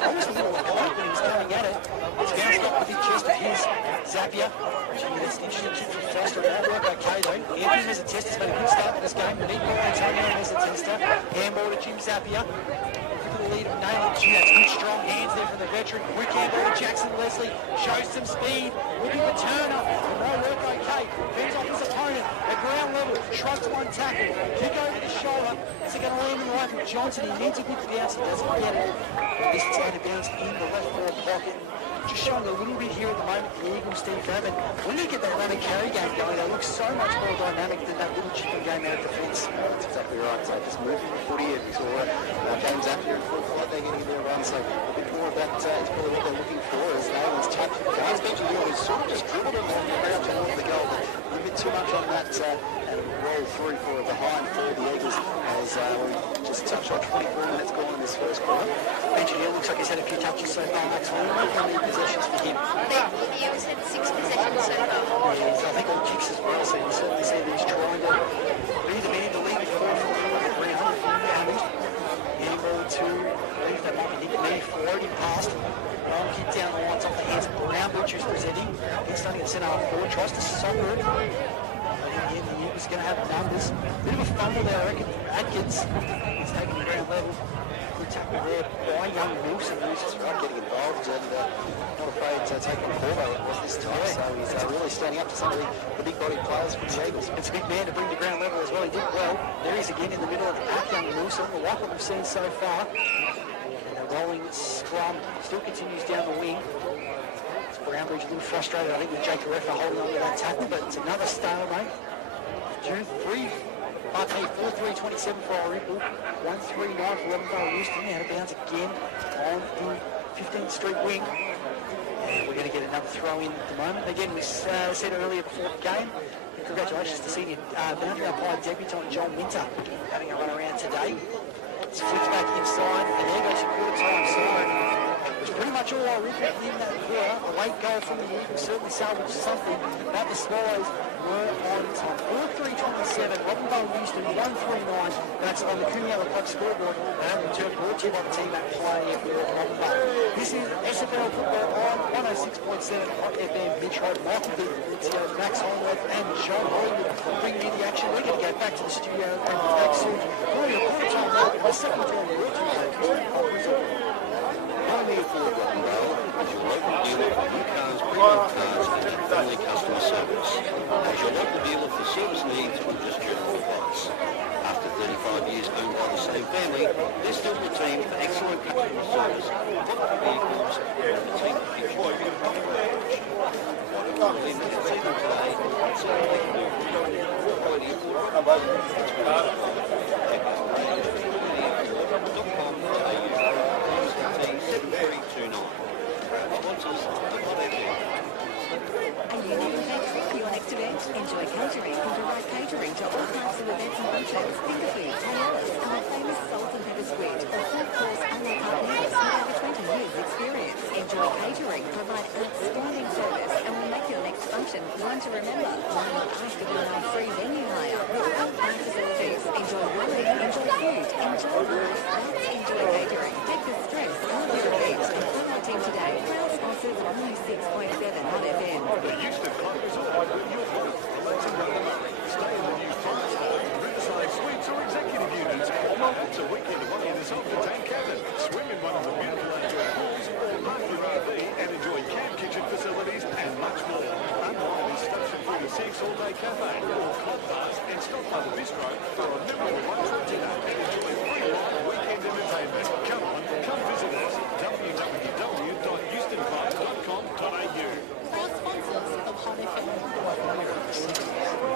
Almost a little light when he was coming at it. It's bounced off the big chest of his. Zappia. That's an interesting kick from Foster. That worked okay though. Anthony has a test. He's made a good start to this game. The Netball Antonio has a tester. Handball to Jim Zappia. for the lead of Naylor. Gee, that's good strong hands there from the veteran. Quick handball, Jackson Leslie shows some speed. Looking for Turner. The roll work okay. Fends off his opponent at ground level. Shrugs one tackle. Kick over the shoulder. Is it going to land in the right from Johnson? He needs a good bounce. He doesn't get it. This is going to bounce in the left forward pocket. Just showing a little bit here at the moment, the Eagles, Steve Fairman. When they get that run and carry game going, they look so much more dynamic than that little chipping game out of defence. That's exactly right. So just moving the footy, and we saw games after in full flight, they're getting their run. So a bit more of that is probably what they're looking for as Naylor's touch. Guys mentioned earlier, sort of just dribbled him on the ground towards the goal, but a little bit too much on that and roll through for a behind for the Eagles as we just touched on 24 minutes gone in this first quarter. Benji Hill looks like he's had a few touches so far. Max Horner, how many possessions for him? He always had 6 possessions so far. Yeah, I think all kicks as well, so you can certainly see that he's trying to be the man to lead forward from the ground. Handball to, I think that might be Nick Mee forward, he passed. Long kick down the lines off the hands of Brown, Butcher's presenting. He's starting at centre half forward, tries to soccer it. Again, the Eagles going to have numbers. Bit of a fumble there, I reckon. Atkins is taking the ground level. Good tackle there by young Wilson, who's just Right, getting involved and not afraid to take on Corvo it was this time. So he's really standing up to some of the big body players for the Eagles. It's a big man to bring the ground level as well. He did well. There he is again in the middle of the pack, young Wilson. We like what we've seen so far. And a rolling scrum still continues down the wing. Brownbridge a little frustrated, I think, with Jake Refa holding on to that tackle, but it's another stalemate. June 3, 4-3-27 for Irymple, 1-3-9 for Robinvale Euston. Out of bounds again on the 15th Street wing. And we're going to get another throw in at the moment. Again, we said earlier before the game, congratulations to senior boundary umpire debutant John Winter having a run around today. It's flipped back inside, and there goes your quarter time siren. It was pretty much all Irymple in that quarter. A late goal from the Eagles certainly salvaged something, but the Swallows were on time. 4-3-27, Robinvale Euston 1-3-9. That's on the Cuneo Club scoreboard. And return brought to you by the team at Play for Robinvale. This is SFL football on 106.7 Hot FM Metro. Michael Booth, Max Hollingworth and John Hollywood bringing you the action. We're going to go back to the studio and back soon. For your quarter-time mark, the second time brought to you. I'm here for Robinvale, as your local dealer for new cars, pre-owned cars, and friendly customer service. As your local dealer for service needs or just general advice. After 35 years owned by the same family, they're still the team for excellent customer service, quality vehicles, and the team that gives you a good coverage. Currently, you can see them today, so they can do quality Enjoy catering and provide catering to all types of events and functions. Finger food, paellas, and our famous salt and pepper squid, or full course a la carte meals with over 20 years experience. Enjoy catering, provide outstanding service, and will make your next function one to remember. Why not ask about our free venue hire? With all our facilities, enjoy wine, enjoy food, enjoy life. Let's enjoy catering. Take the stress out of your event and call our team today. Proud sponsors of 106.7 on FM. The Euston Club is all over your home. Let's enjoy the money. Stay in the new Riverside Suites or executive units. It's a weekend away in the self-contained cabin. Swim in one of the beautiful outdoor pools, park your RV and enjoy camp kitchen facilities and much more. Unlike the Station 46 all-day cafe or club bars and Stop by the Bistro for a memorable one-trip dinner and enjoy free weekend entertainment. Come on, come visit us. www.eustonpark.com.au. Proud sponsors of Hot FM.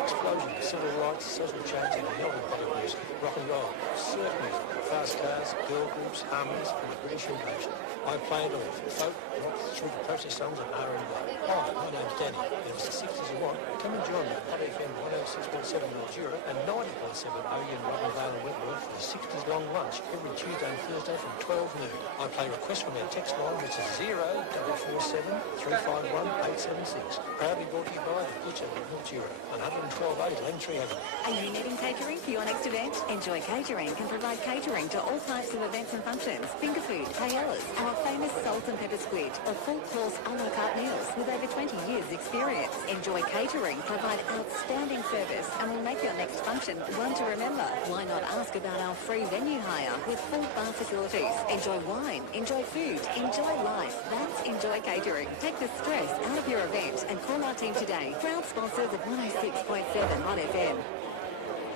Explosion, civil rights, social change, and health politics, rock and roll, surf music, fast cars, girl groups, harmonies, and the British invasion. I played all folk, rock, through the protest songs and R&B. Hi, my name's Danny, and it's the 60s you want. Come and join me at Hot FM 106.7 North Europe and 90.7 Oyen, Robinvale and Wentworth for the 60s long lunch every Tuesday and Thursday from 12 noon. I play requests from our text line, which is 0447 351 876. Proudly brought to you by the Butcher of North Europe on 112A Langtree Avenue. Are you needing catering for your next event? Enjoy Catering can provide catering to all types of events and functions. Finger food, paellas, our famous salt and pepper squid, or full course a la carte meals with over 20 years experience. Enjoy Catering, provide outstanding service, and will make your next function one to remember. Why not ask about our free venue hire with full bar facilities. Enjoy wine, enjoy food, enjoy life. That's Enjoy Catering. Take the stress out of your event and call our team today. Proud sponsors of 106.7 on FM.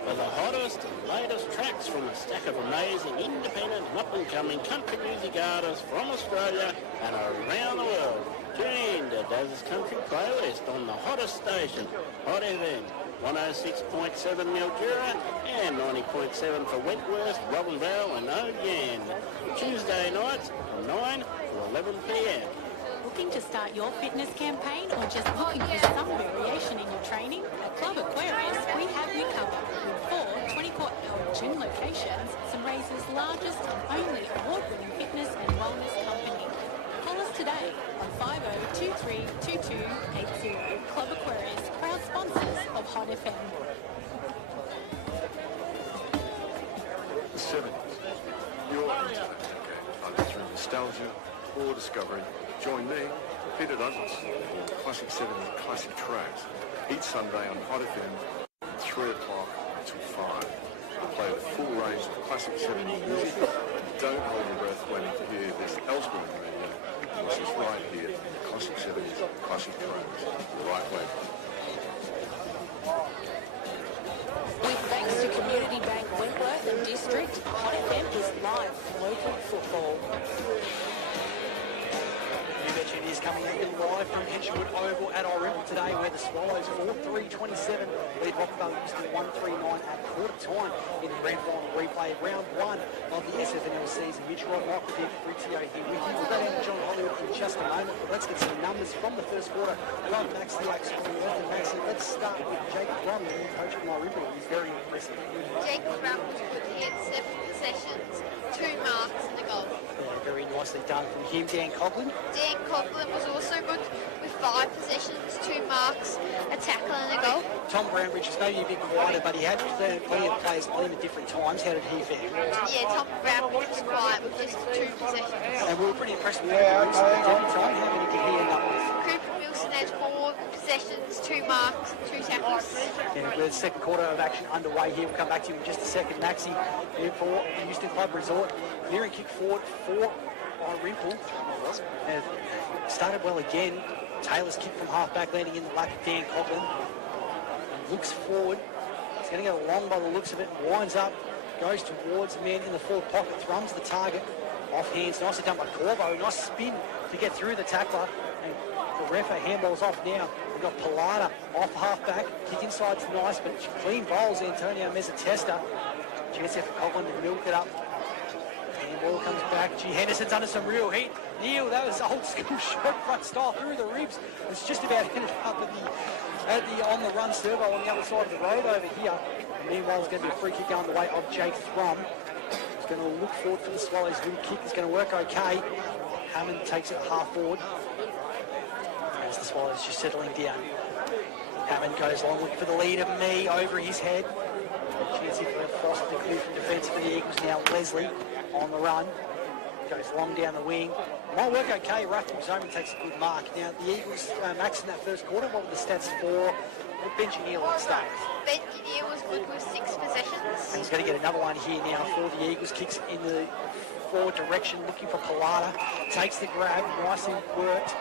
For the hottest and latest tracks from a stack of amazing independent and up-and-coming country music artists from Australia and around the world, tune in to Daz's Country Playlist on the hottest station, Hot FM, 106.7 Mildura and 90.7 for Wentworth, Robinvale and Ogan. Tuesday nights from 9 to 11 p.m. Looking to start your fitness campaign or just looking for some variation in your training? At Club Aquarius, we have you covered. With 4 24-hour gym locations, Sunraysia's largest and only award-winning fitness and wellness company. Call us today on 50232280. Club Aquarius, proud sponsors of Hot FM. The 70s. Your internet decade, either through nostalgia or discovery. Join me, Peter Douglas, for Classic 70s classic tracks. Each Sunday on Hot FM, 3 o'clock till 5. We'll play the full range of classic 70s music. Don't hold your breath waiting to hear this elsewhere in the media. This is right here, Classic 70s classic tracks, right way. With thanks to Community Bank Wentworth and District, Hot FM is live local football. It is coming at you live from Henshwood Oval at Irymple today, where the Swallows 4-3-27 lead Robinvale Euston 1-3-9 at quarter time in the grand final replay of round 1 of the SFNL season. Mitch Rod, Michael Dick, Rizio here with you. We'll go down to John Hollywood in just a moment, but let's get some numbers from the first quarter from Max the Axe on the left. Maxi, let's start with Jake Rum, the new coach of Irymple. He's very impressive. Jake Rum was good. He had 7 possessions, 2 marks and a goal. Yeah, very nicely done from him. Dan Coughlin. Dan Coughlin was also good with 5 possessions, 2 marks, a tackle and a goal. Tom Brownbridge is maybe a bit quieter, but he had plenty of players on him at different times. How did he fare? Yeah, Tom Brownbridge was quiet with just 2 possessions. And we were pretty impressed with Cooper Wilson at every time. How many did he end up with? Cooper Wilson had 4 possessions, 2 marks, 2 tackles. And with the second quarter of action underway here, we'll come back to you in just a second. Maxi here for the Euston Club Resort. Clearing kick forward for Irymple. Started well again. Taylor's kick from half-back, landing in the lap of Dan Coughlin. Looks forward. He's going to go long by the looks of it. Winds up, goes towards the man in the forward pocket, thrums the target. Off hands, nicely done by Corvo. Nice spin to get through the tackler. And the ref, handball's off now. We've got Pilata off half-back. Kick inside's nice, but clean bowls Antonio Mezzatesta. Chance there for Coughlin to milk it up. And the ball comes back. G. Henderson's under some real heat. Neil, that was old school short front style through the ribs. It's just about ended up at the on the run servo on the other side of the road over here. And meanwhile, there's going to be a free kick going the way of Jake Thrum. He's going to look forward for the Swallows. Little kick is going to work okay. Hammond takes it half forward. As the Swallows just settling down. Hammond goes long, looking for the lead of me over his head. Chance here for a Foster to clear from defence for the Eagles now. Leslie on the run. Goes long down the wing. Might work okay. Ruffin Zoman takes a good mark. Now, the Eagles, Max, in that first quarter, what were the stats for Benji Neal at the start? Benji Neal was good with 6 possessions. And he's going to get another one here now for the Eagles. Kicks in the forward direction, looking for Pilata. Takes the grab. Nicely worked.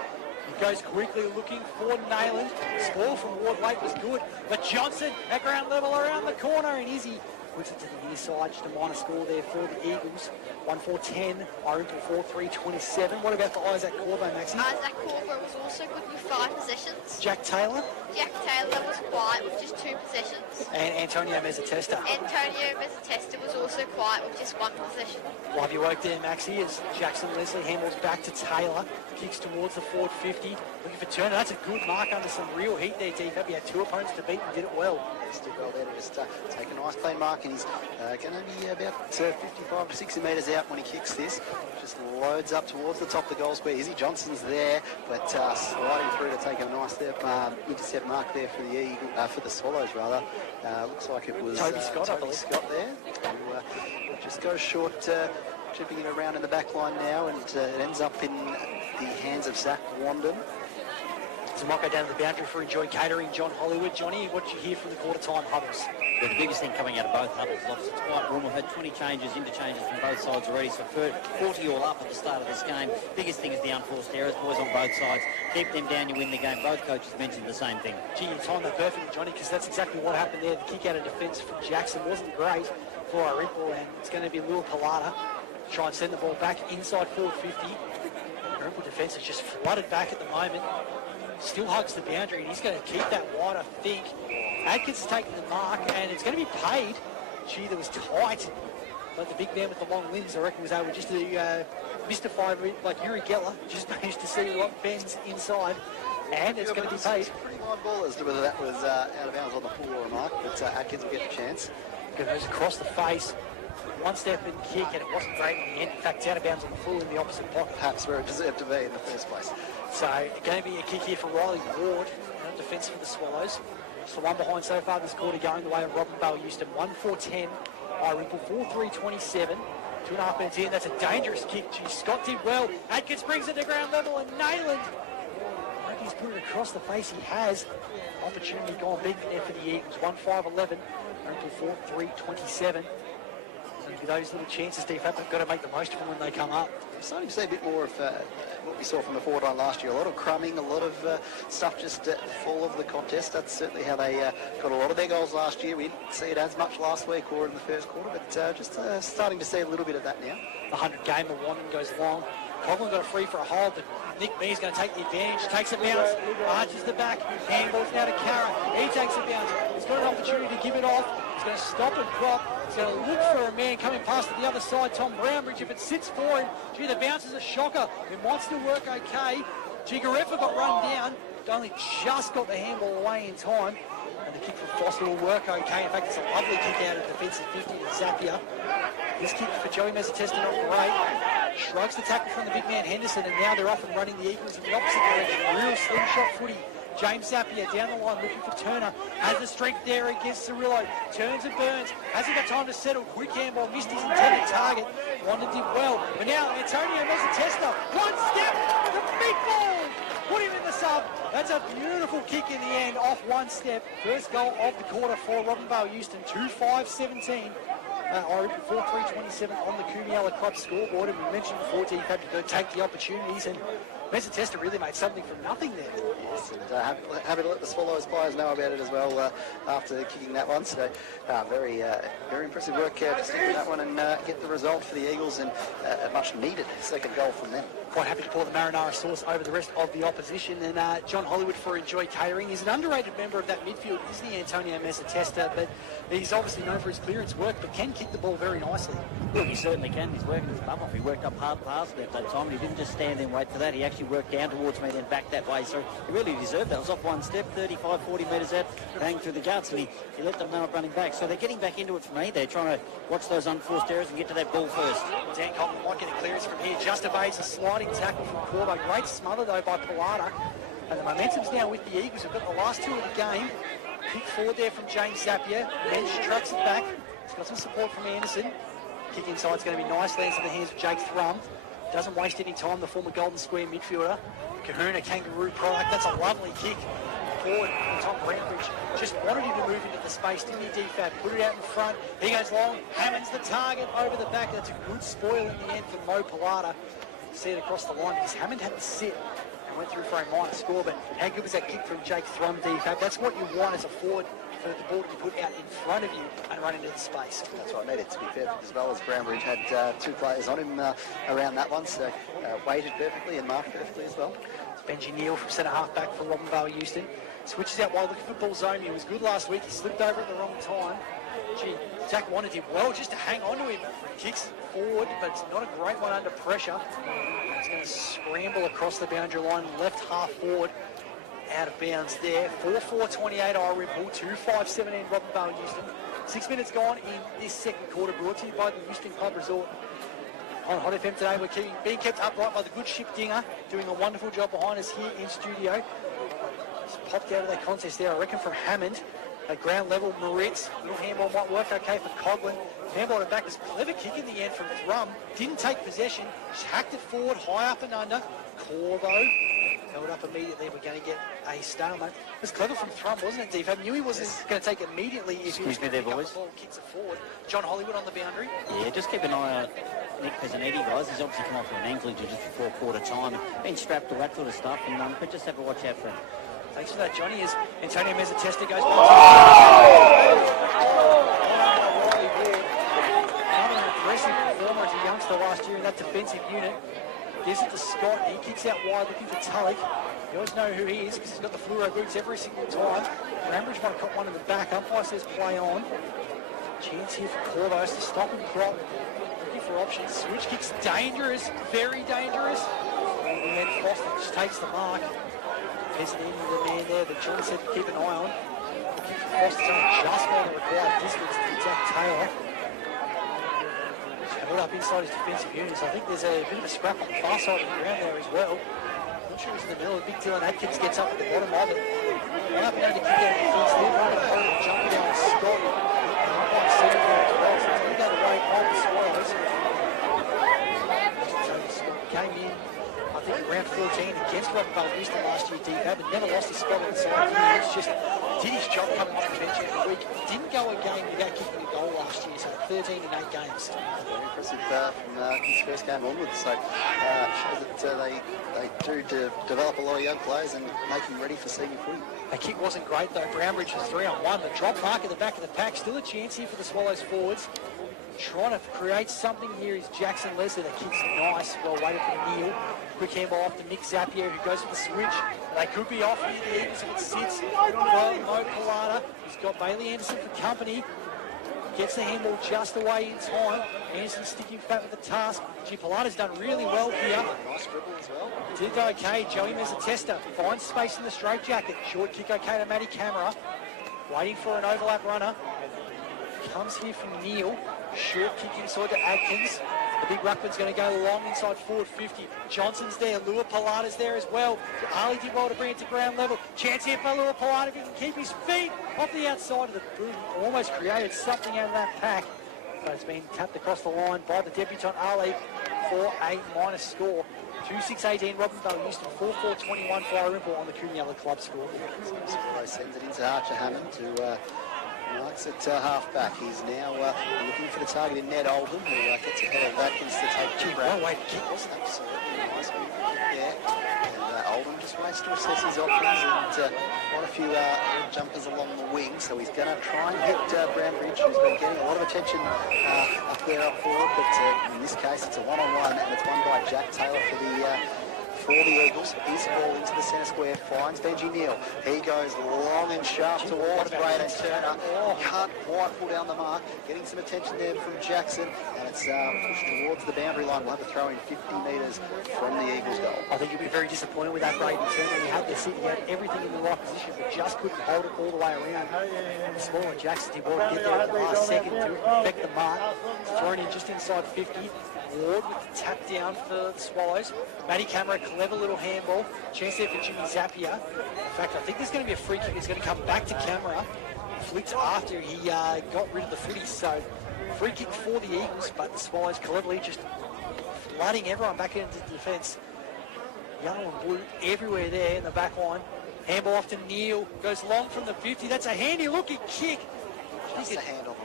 He goes quickly looking for Nayland. Score from Ward Lake was good. But Johnson at ground level around the corner. And Izzy puts it to the near side. Just a minor score there for the Eagles. 1-4-10. Irymple 4-3-27. What about for Isaac Corvo, Maxie? Isaac Corvo was also good with 5 possessions. Jack Taylor? Jack Taylor was quiet with just 2 possessions. And Antonio Mezzatesta? Antonio Mezzatesta was also quiet with just 1 possession. Lovely work there, Maxie, as Jackson Leslie handles back to Taylor. Kicks towards the forward 50. Looking for Turner. That's a good mark under some real heat there, Deep. He had 2 opponents to beat and did it well. He did well there to just take a nice clean mark, and he's going to be about 55 to 60 metres out when he kicks this. Just loads up towards the top of the goal square. Izzy Johnson's there, but sliding through to take a nice intercept mark there for the for the Swallows rather. Looks like it was Toby Scott, Toby Scott there. Who, just goes short, chipping it around in the back line now, and it ends up in the hands of Zach Wandon. So might go down to the boundary for Enjoy Catering. John Hollywood. Johnny, what did you hear from the quarter time huddles? But the biggest thing coming out of both huddles, it's quite warm. We've had 20 interchanges from both sides already, so 40 all up at the start of this game. Biggest thing is the unforced errors, boys on both sides. Keep them down, you win the game. Both coaches mentioned the same thing. Gee, you timed that perfectly, Johnny, because that's exactly what happened there. The kick out of defence from Jackson wasn't great for Irymple, and it's going to be Lua Pilata try and send the ball back inside forward 50. Irymple defence is just flooded back at the moment. Still hugs the boundary, and he's going to keep that wide, I think. Adkins is taking the mark, and it's going to be paid. Gee, that was tight. But the big man with the long limbs, I reckon, was able just to mystify, like Yuri Geller, just managed to see what bends inside. And it's going to be paid. It's a pretty wide ball as to whether that was out of bounds on the full or a mark, but Adkins will get the chance. Goes across the face. One step and kick, and it wasn't great in the end. In fact, it's out of bounds on the full in the opposite pocket. Perhaps where it deserved to be in the first place. So, going to be a kick here for Riley Ward. Defence for the Swallows. It's the one behind so far this quarter, going the way of Robinvale Euston. 1-4-10. Irymple 4-3-27. 2.5 minutes in. That's a dangerous kick. Gee, Scott did well. Adkins brings it to ground level, and Nayland, I reckon he's put it across the face. He has. Opportunity gone big there for the Eagles. 1-5-11. Irymple 4-3-27. Those little chances, DFAB have got to make the most of them when they come up. I'm starting to see a bit more of what we saw from the forward line last year. A lot of crumbing, a lot of stuff just at the fall of the contest. That's certainly how they got a lot of their goals last year. We didn't see it as much last week or in the first quarter, but just starting to see a little bit of that now. The 100-gamer Wandon goes long. Coughlin got a free for a hold, but Nick Mee's going to take the advantage. Takes a bounce, arches the back, handballs now to Carra. He takes a bounce. He's got an opportunity to give it off. He's going to stop and drop. He's going to look for a man coming past to the other side, Tom Brownbridge. If it sits for him, gee, the bounce is a shocker. It might still work okay. Gigarefa got run down. Only just got the handball away in time. And the kick from Foster will work okay. In fact, it's a lovely kick out of defensive 50 to Zapier. This kick for Joey Mezzatesta not great. Shrugs the tackle from the big man Henderson, and now they're off and running the Eagles in the opposite direction. Real slingshot footy. James Zapier down the line looking for Turner. Has the strength there against Cirillo. Turns and burns. Hasn't got time to settle. Quick handball. Missed his intended target. Wanda did well. But now Antonio Mezzatesta. One step. The big ball. Put him in the sub. That's a beautiful kick in the end off one step. First goal of the quarter for Robinvale Euston. 2-5-17. Irymple 4-3-27 on the Kumiala Club scoreboard. And we mentioned before, Dave had to go take the opportunities, and Mezzatesta really made something from nothing there. Yes, and happy to let the Swallows players know about it as well after kicking that one. So very impressive work to stick with that one and get the result for the Eagles, and a much needed second goal from them. Quite happy to pour the marinara sauce over the rest of the opposition. And John Hollywood for Enjoy Catering. He's an underrated member of that midfield, is the Antonio Mezzatesta, but he's obviously known for his clearance work, but can kick the ball very nicely. Well, he certainly can. He's working his bum off. He worked up hard past me at that time, and he didn't just stand there and wait for that. He actually worked down towards me, then back that way. So he really deserved that. It was off one step, 35, 40 metres out, bang through the guts, and he let them know it running back. So they're getting back into it for me. They're trying to watch those unforced errors and get to that ball first. Dan Coughlin might get a clearance from here. Just evades a sliding tackle from Corbo. Great smother, though, by Pilata. And the momentum's now with the Eagles. We've got the last two of the game. Kick forward there from James Zapier. Mensch trucks it back. He's got some support from Anderson. Kick inside's going to be nice. Lands in the hands of Jake Thrum. Doesn't waste any time, the former Golden Square midfielder. Kahuna, Kangaroo product. That's a lovely kick forward from Tom Brownbridge. Just wanted him to move into the space, didn't he, DFAB? Put it out in front. He goes long. Hammond's the target over the back. That's a good spoil in the end for Mo Pilata. See it across the line because Hammond had to sit and went through for a minor score. But how good was that kick from Jake Thrum, DFAB? That's what you want as a forward, for the ball to be put out in front of you and run into the space. That's right, needed to be fair as well, as Brownbridge had two players on him around that one, so weighted perfectly and marked perfectly as well. Benji Neal from centre half back for Robinvale Euston. Switches out wide, looking for ball zone. He was good last week. He slipped over at the wrong time. Gee, Zach wanted him well just to hang on to him. Kicks forward, but it's not a great one under pressure. He's going to scramble across the boundary line, left half forward. Out of bounds there. 4-4-28 Irymple, 2-5-17 Robinvale Euston. 6 minutes gone in this second quarter, brought to you by the Euston Club Resort. On Hot FM today, we're being kept upright by the good ship Dinger, doing a wonderful job behind us here in studio. Just popped out of that contest there, I reckon, from Hammond. At ground level, Moritz. Little handball might work okay for Coughlin. Handball it back. Was a clever kick in the end from Thrum. Didn't take possession. Just hacked it forward, high up and under. Corvo held up immediately. We're going to get a stalemate. It was clever from Thrum, wasn't it, Dave? I knew he wasn't going to take it immediately if he was going to pick up the ball, kicks it forward. John Hollywood on the boundary. Yeah, just keep an eye on Nick Pesanetti, guys. He's obviously come off an ankle injury just before quarter time. Been strapped, all that sort of stuff, but just have a watch out for him. Thanks for that, Johnny. As Antonio Mezzatesta goes back. Another impressive performer as a youngster last year in that defensive unit. Gives it to Scott. He kicks out wide looking for Tulloch. You always know who he is because he's got the fluoro boots every single time. Rambridge might have got one in the back. Umpire says play on. Chance here for Corvos to stop and drop. Looking for options. Switch kicks dangerous. Very dangerous. And then Foster just takes the mark. Pesanetti, the man there that John said to keep an eye on. Looking for Foster just by the required distance to Jack Taylor. Held up inside his defensive units. I think there's a bit of a scrap on the far side of the ground there as well. Not sure who's in the middle. Big Dylan Atkins gets up at the bottom of it. One up and to kick out defense there. Right at the bottom, jumping down Scott. Up on second there as well. So it's going to go the way of the Swallows. Came in, I think, around 14 against Robinvale Euston last year, D-Fab, and never lost a spot on the side. It's just did his job coming off the bench every week. Didn't go a game without kicking a goal last year, so 13 in 8 games. Very impressive from his first game onwards. So shows that they do develop a lot of young players and make them ready for senior footy. The kick wasn't great though. Brownbridge was 3-on-1. The drop mark at the back of the pack. Still a chance here for the Swallows forwards. Trying to create something here is Jackson Leslie. The kick's nice. Well waited for Neil. Quick handball off to Mick Zapier, who goes for the switch. They could be off here, the Eagles, if it sits. Well, Mo Pilata, who's got Bailey Anderson for company. Gets the handball just away in time. Anderson sticking fat with the task. Pilata's done really well here. Nice dribble as well. Did okay. Joey Mezzatesta finds space in the straitjacket. Short kick okay to Matty Camera. Waiting for an overlap runner. Comes here from Neil. Short kick inside to Atkins. The big ruckman's going to go long inside forward 50. Johnson's there. Lua Pilata's there as well. Ali did well to bring it to ground level. Chance here for Lua Pilata if he can keep his feet off the outside of the boot. Almost created something out of that pack. But it's been tapped across the line by the debutant Ali for a minus score. 2-6-18 Robinvale Euston, 4-4-21 for Irymple on the Coomiella club score. So sends it into Archer Hammond to marks at half-back. He's now looking for the target in Ned Oldham, who gets ahead of Atkins to take the well, wait, kick was absolutely nice move there. And Oldham just waits to assess his options and quite a few red jumpers along the wing, so he's going to try and hit Brownbridge, who's been getting a lot of attention up there up forward, but in this case it's a one-on-one, and it's won by Jack Taylor for the Eagles. His ball into the centre square, finds Benji Neal. He goes long and sharp towards Braden Turner. Can't quite pull down the mark. Getting some attention there from Jackson, and it's pushed towards the boundary line. We'll have to throw in 50 metres from the Eagles' goal. I think you'll be very disappointed with that Braden Turner. He had the city, he had everything in the right position, but just couldn't hold it all the way around. And smaller Jackson, he wanted to get there at the last second to affect the mark. Thrown in just inside 50. Ward with the tap down for the Swallows. Matty Camera, clever little handball. Chance there for Jimmy Zapier. In fact, I think there's going to be a free kick that's going to come back to Camera. Flicked after he got rid of the footy. So, free kick for the Eagles, but the Swallows cleverly just flooding everyone back into defence. Yellow and blue everywhere there in the back line. Handball off to Neil. Goes long from the 50. That's a handy looking kick. Just a hand on the line.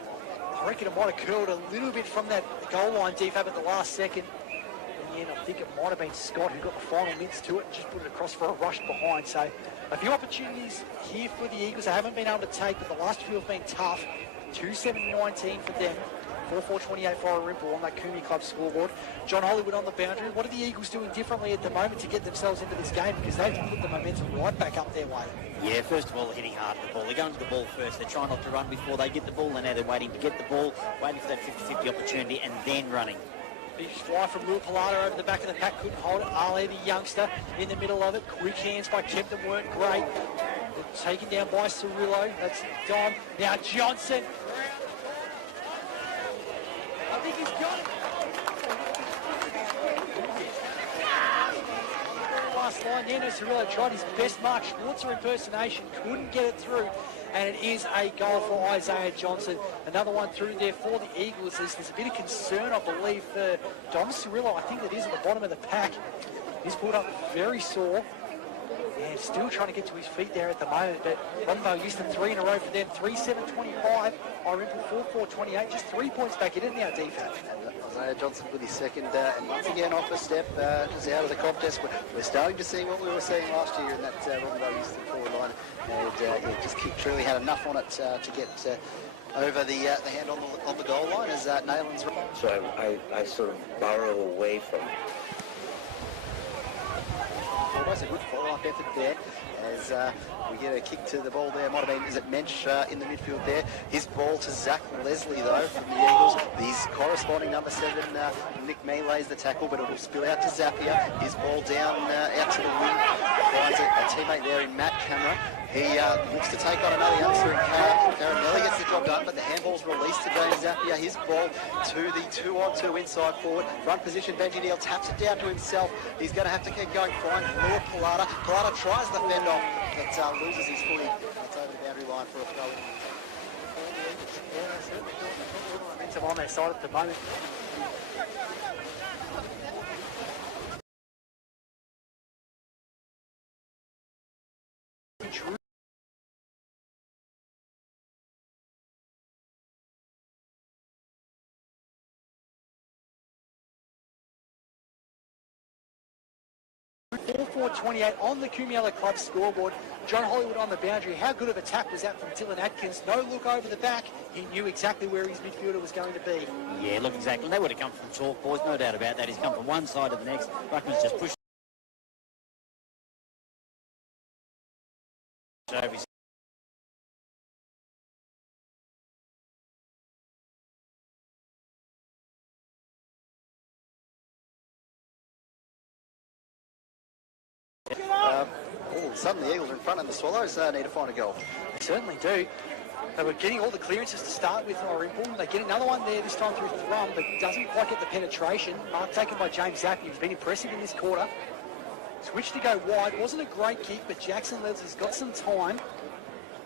I reckon it might have curled a little bit from that goal line DFAB at the last second. In the end, I think it might have been Scott who got the final minutes to it and just put it across for a rush behind. So a few opportunities here for the Eagles they haven't been able to take, but the last few have been tough. 2-7-19 for them. 4-4-28 for Irymple on that Coomey Club scoreboard. John Hollywood on the boundary. What are the Eagles doing differently at the moment to get themselves into this game? Because they've put the momentum right back up their way. Yeah, first of all, they're hitting hard at the ball. They're going to the ball first. They're trying not to run before they get the ball, and now they're waiting to get the ball, waiting for that 50-50 opportunity, and then running. Big fly from Lua Pilata over the back of the pack. Couldn't hold it. Ali, the youngster, in the middle of it. Quick hands by Kempton weren't great. Taken down by Cirillo. That's Dom. Now Johnson. I think he's got it. Last line there, Cirillo tried his best Mark Schwarzer impersonation, couldn't get it through, and it is a goal for Isaiah Johnson. Another one through there for the Eagles. There's a bit of concern, I believe, for Dom Cirillo. I think that is at the bottom of the pack. He's pulled up very sore. And still trying to get to his feet there at the moment, but Robinvale Euston 3 in a row for them, 3-7-25, Irymple 4-4-28, just 3 points back in now, DFAT. Isaiah Johnson with his second, and once again off a step, just out of the contest. We're starting to see what we were seeing last year in that Robinvale Euston forward line, and just truly had enough on it to get over the hand on the goal line as Nayland's. So I sort of burrow away from almost a good follow-up effort there as we get a kick to the ball there. Might have been, is it Mensch in the midfield there? His ball to Zach Leslie though from the Eagles. His corresponding number 7, Nick May lays the tackle, but it will spill out to Zapier. His ball down out to the wing. Finds a teammate there in Matt Cameron. He looks to take on another youngster in Caranelli, gets the job done, but the handball's released to James Zapier. His ball to the 2-on-2 inside forward. Front position, Benji Neal taps it down to himself. He's going to have to keep going, find Lua Pilata. Pilata tries the fend off, but loses his footy. It's over the boundary line for a throw. Momentum on their side at the moment. .428 on the Cumula Club scoreboard. John Hollywood on the boundary. How good of a tap was that from Dylan Atkins? No look over the back. He knew exactly where his midfielder was going to be. Yeah, look, exactly. They would have come from chalk, boys, no doubt about that. He's come from one side to the next. Ruckman's just pushed over his All of a sudden the Eagles are in front and the Swallows need to find a goal. They certainly do. They were getting all the clearances to start with Irymple. They get another one there this time through Thrum, but doesn't quite get the penetration. Mark taken by James Zappy, who's been impressive in this quarter. Switch to go wide. Wasn't a great kick, but Jackson Leslie's got some time.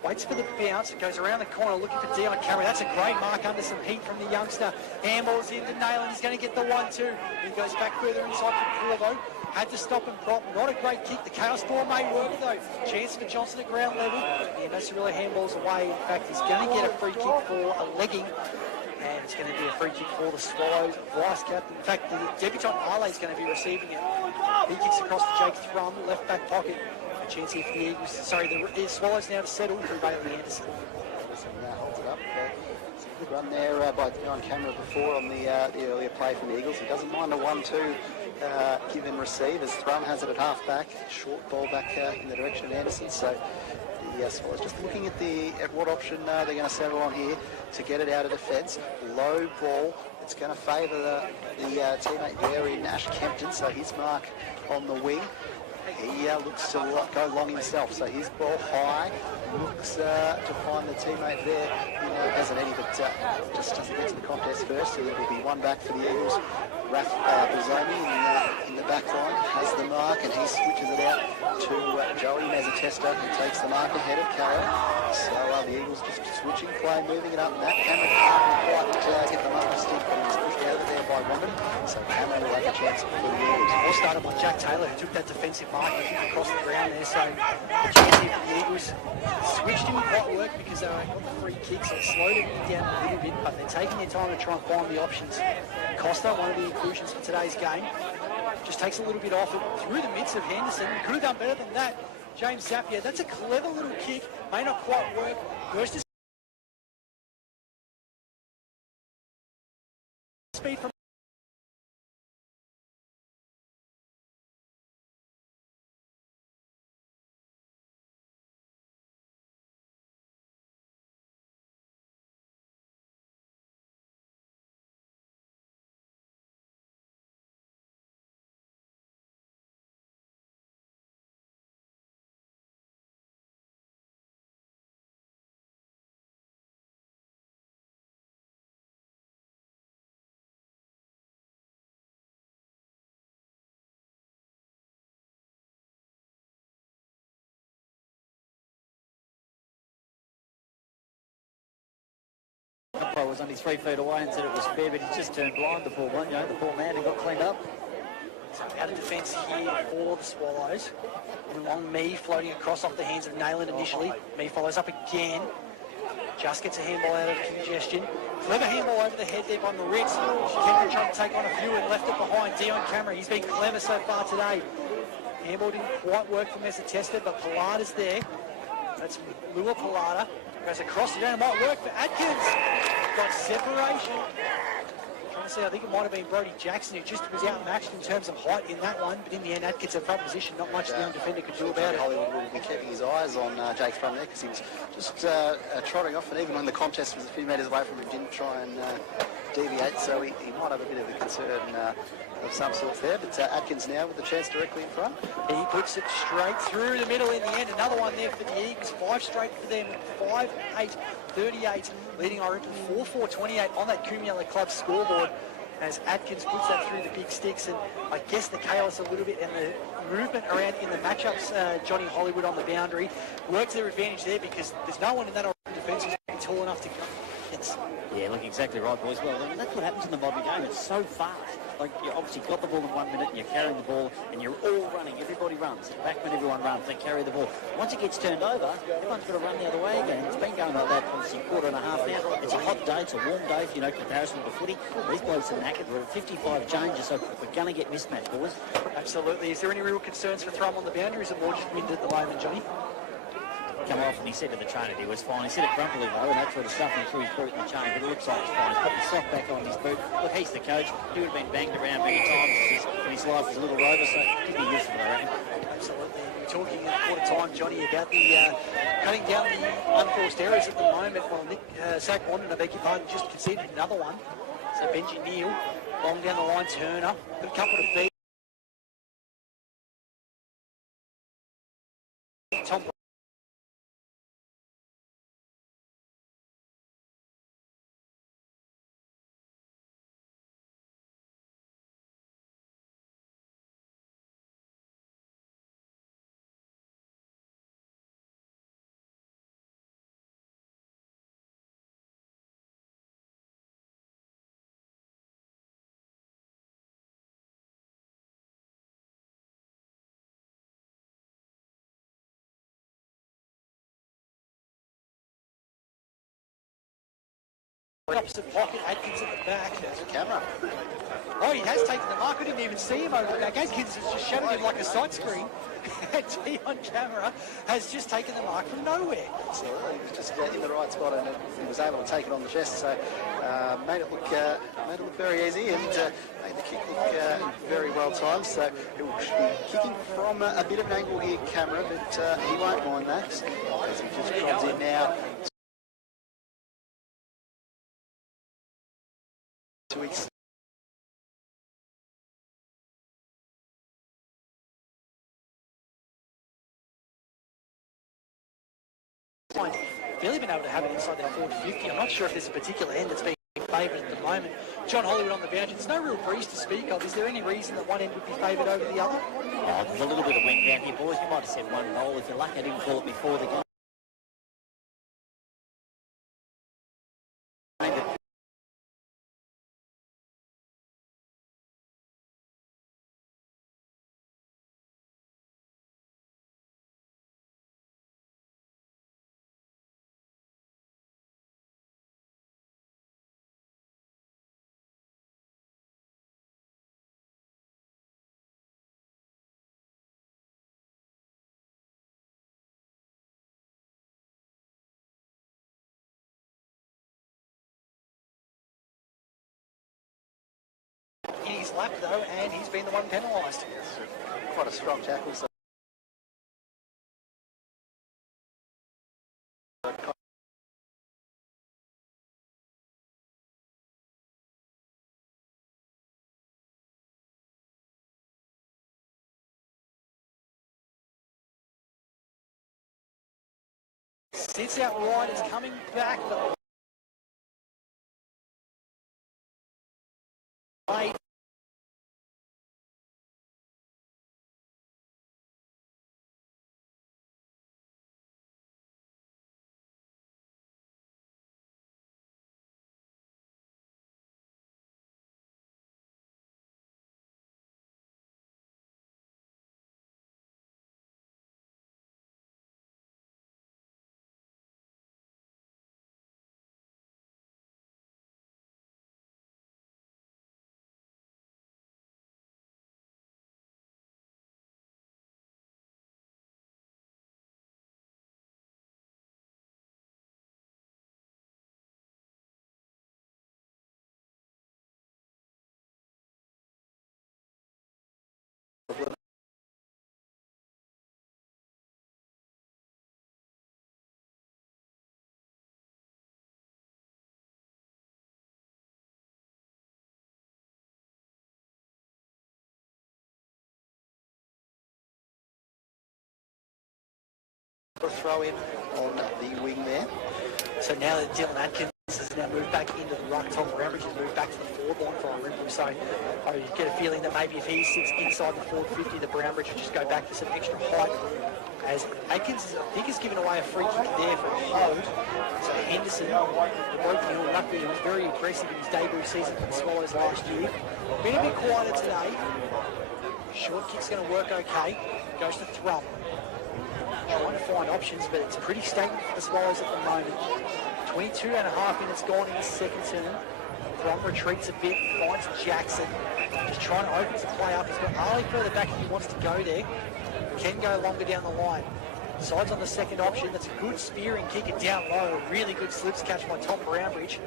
Waits for the bounce. It goes around the corner looking for Dion Cameron. That's a great mark under some heat from the youngster. Handball's in to Nayland. He's going to get the 1-2. He goes back further inside for Corvo. Had to stop and prop. Not a great kick. The chaos ball may work though. Chance for Johnson at ground level. Yeah, Massarilla handballs away. In fact, he's going to get a free kick for a legging. And it's going to be a free kick for the Swallows. Vice captain. In fact, the debutant Arley is going to be receiving it. He kicks across to Jake Thrum, left back pocket. A chance here for the Eagles. Sorry, the Swallows now to settle through Bailey Anderson. Holds it up. It's a good run there by on camera before on the earlier play from the Eagles. He doesn't mind a 1-2 give and receive as Thrum has it at half back. Short ball back in the direction of Anderson. So the Swallows just looking at what option they're going to settle on here to get it out of defence. Low ball. It's going to favour the teammate there in Ash Kempton. So his mark on the wing. He looks to go long himself, so his ball high, looks to find the teammate there. Hasn't any, but just doesn't get to the contest first, so there will be one back for the Eagles. Raf Bizzomi in the back line has the mark, and he switches it out to Joey Mazzatesta, who takes the mark ahead of Carroll. So the Eagles just switching play, moving it up, and that Cameron can't quite get the mark to stick, but he was pushed out of there by Woman. So Cameron will have a chance for the Eagles. All started by Jack Taylor, who took that defensive mark across the ground there. So the chance here for the Eagles switched didn't quite work because they got the free kick, so it slowed it down a little bit, but they're taking their time to try and find the options. Costa, one of the inclusions for today's game, just takes a little bit off it through the midst of Henderson. Could have done better than that. James Zapier, that's a clever little kick, may not quite work. Burst his speed from I was only 3 feet away and said it was fair, but he just turned blind, the poor one, the poor man, and got cleaned up. So out of defence here for the Swallows. Long Me floating across off the hands of Nayland initially. Me follows up again. Just gets a handball out of congestion. Clever handball over the head there by Moritz. Kendra trying to take on a few and left it behind. Dion Cameron, he's been clever so far today. Handball didn't quite work for Mesa Tester, but Pilata's there. That's Lua Pilata. Goes across the ground, might work for Atkins. Got separation. Trying to see, I think it might have been Brody Jackson who just was outmatched in terms of height in that one, but in the end, Atkins in front position, not much the young defender could do about it. Hollywood will be keeping his eyes on Jake's front there because he was just trotting off, and even when the contest was a few metres away from him, didn't try and deviate, so he might have a bit of a concern of some sorts there, but Atkins now with the chance directly in front. He puts it straight through the middle in the end. Another one there for the Eagles. 5 straight for them. 5-8-38, leading Irymple 4-4-28 on that Cumula Club scoreboard as Atkins puts that through the big sticks. And I guess the chaos a little bit and the movement around in the matchups, Johnny Hollywood on the boundary, works their advantage there because there's no one in that defence who's tall enough to come. Yeah, look, exactly right, boys. Well, I mean, that's what happens in the modern game. It's so fast. Like, you obviously got the ball in 1 minute and you're carrying the ball and you're all running. Everybody runs. Back when everyone runs, they carry the ball. Once it gets turned over, everyone's got to run the other way again. It's been going like that obviously quarter and a half now. It's a hot day. It's a warm day, you know, comparison to footy. These blokes are knackered. We're at 55 changes, so we're going to get mismatched, boys. Absolutely. Is there any real concerns for Thrum on the boundary? Is it more just wind at the moment, Johnny? Come off and he said to the trainer he was fine. He said it grumpily though, and that sort of stuff him through his boot in the chain, but it looks like it's fine. He's put the sock back on his boot. Look, he's the coach. He would have been banged around many times when his life was a little rover, so he'd be useful, I reckon. Absolutely. We're talking at quarter time, Johnny, about the cutting down the unforced errors at the moment. Well, Nick Zach Wanden, I beg your pardon, just conceded another one. So Benji Neal, long down the line, Turner, got a couple to feed. Tom opposite pocket, Atkins at the back. There's a camera. Oh, he has taken the mark. I didn't even see him over the back. Atkins has just shadowed him like a sight screen. T on camera has just taken the mark from nowhere. Absolutely. He was just in the right spot and he was able to take it on the chest, so made it look very easy and made the kick look very well timed. So he will be kicking from a bit of an angle here, camera, but he won't mind that as he just comes in now. Fairly been able to have it inside that 40-50. I'm not sure if there's a particular end that's being favoured at the moment. John Hollywood on the boundary. There's no real breeze to speak of. Is there any reason that one end would be favoured over the other? Oh, there's a little bit of wind down here, boys. You might have said one goal. If you're lucky, I didn't call it before the game. In his lap, though, and he's been the one penalised. Quite a strong tackle. So sits out wide, it's coming back, but late. throw in on the wing there. So now that Dylan Atkins has now moved back into the ruck, Tom Brownbridge has moved back to the forward line for Irymple. So I get a feeling that maybe if he sits inside the forward 50, the Brownbridge will just go back to some extra height. As Atkins, I think, has given away a free kick there for a hold. So Henderson, the broken hill rugby, who was very aggressive in his debut season for the Swallows last year. Been a bit quieter today. Short kick's going to work okay. Goes to Thrum. Trying to find options, but it's pretty stagnant for the Swallows at the moment. 22 and a half minutes gone in the second term. Thrum retreats a bit, finds Jackson. Just trying to open some play up. He's got Ali further back if he wants to go there. Can go longer down the line. Sides on the second option. That's a good spearing kick and down low. A really good slips catch by Tom Brownbridge.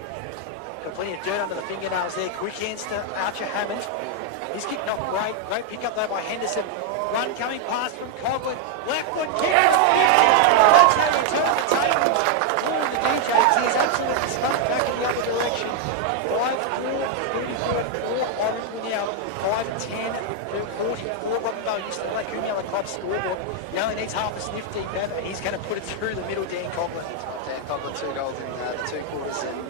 Got plenty of dirt under the fingernails there. Quick hands to Archer Hammond. His kick not great. Great pick up though by Henderson. Run coming past from Coghlan. Left foot kick. That's how you turn the table. Pulling the DJs. He is absolutely stuck back in the other direction. 5-4 now. 5-10 44. Robinvale used to let Coomella Club scoreboard. He only needs half a sniff deep, and he's going to put it through the middle, Dan Coghlan. Dan Coghlan, 2 goals in the 2 quarters, and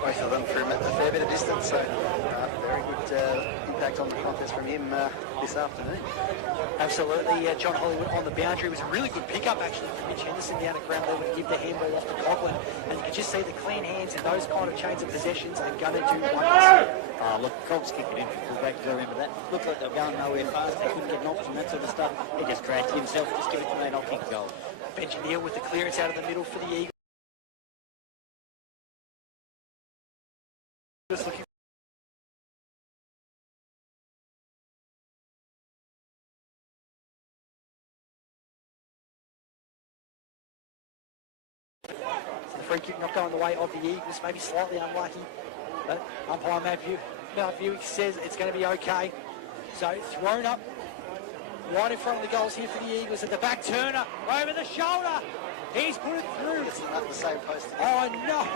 both of them from a fair bit of distance. So very good impact on the contest from him this afternoon. Absolutely. John Hollywood on the boundary. It was a really good pickup actually from Mitch Henderson down at ground level to give the handball off to Coghlan. And you can just see the clean hands and those kind of chains of possessions are going to do wonders. Oh, look, Cogs kicked it in for fullback. Do you remember that? Looked like they were going nowhere fast. They couldn't get an option, that sort of stuff. He just created himself. Just give it to me and I'll kick a goal. Benji Neal with the clearance out of the middle for the Eagles. Just looking. So the free kick not going the way of the Eagles, maybe slightly unlucky, but umpire Matt Buick says it's going to be okay. So thrown up right in front of the goals here for the Eagles at the back. Turner over the shoulder. He's put it through. It's not the same post again. Oh no!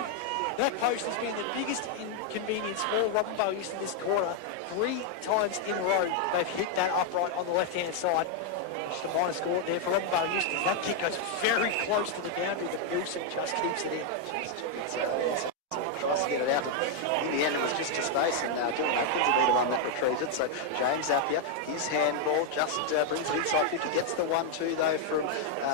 That post has been the biggest inconvenience for Robinvale Euston this quarter. 3 times in a row they've hit that upright on the left-hand side. Just a minor score there for Robinvale Euston. That kick goes very close to the boundary, but Wilson just keeps it in. Tries to get it out. In the end, it was just to space, and Dylan Atkins will be the one that retreated. So James Appiah, his handball just brings it inside 50. Gets the 1-2 though from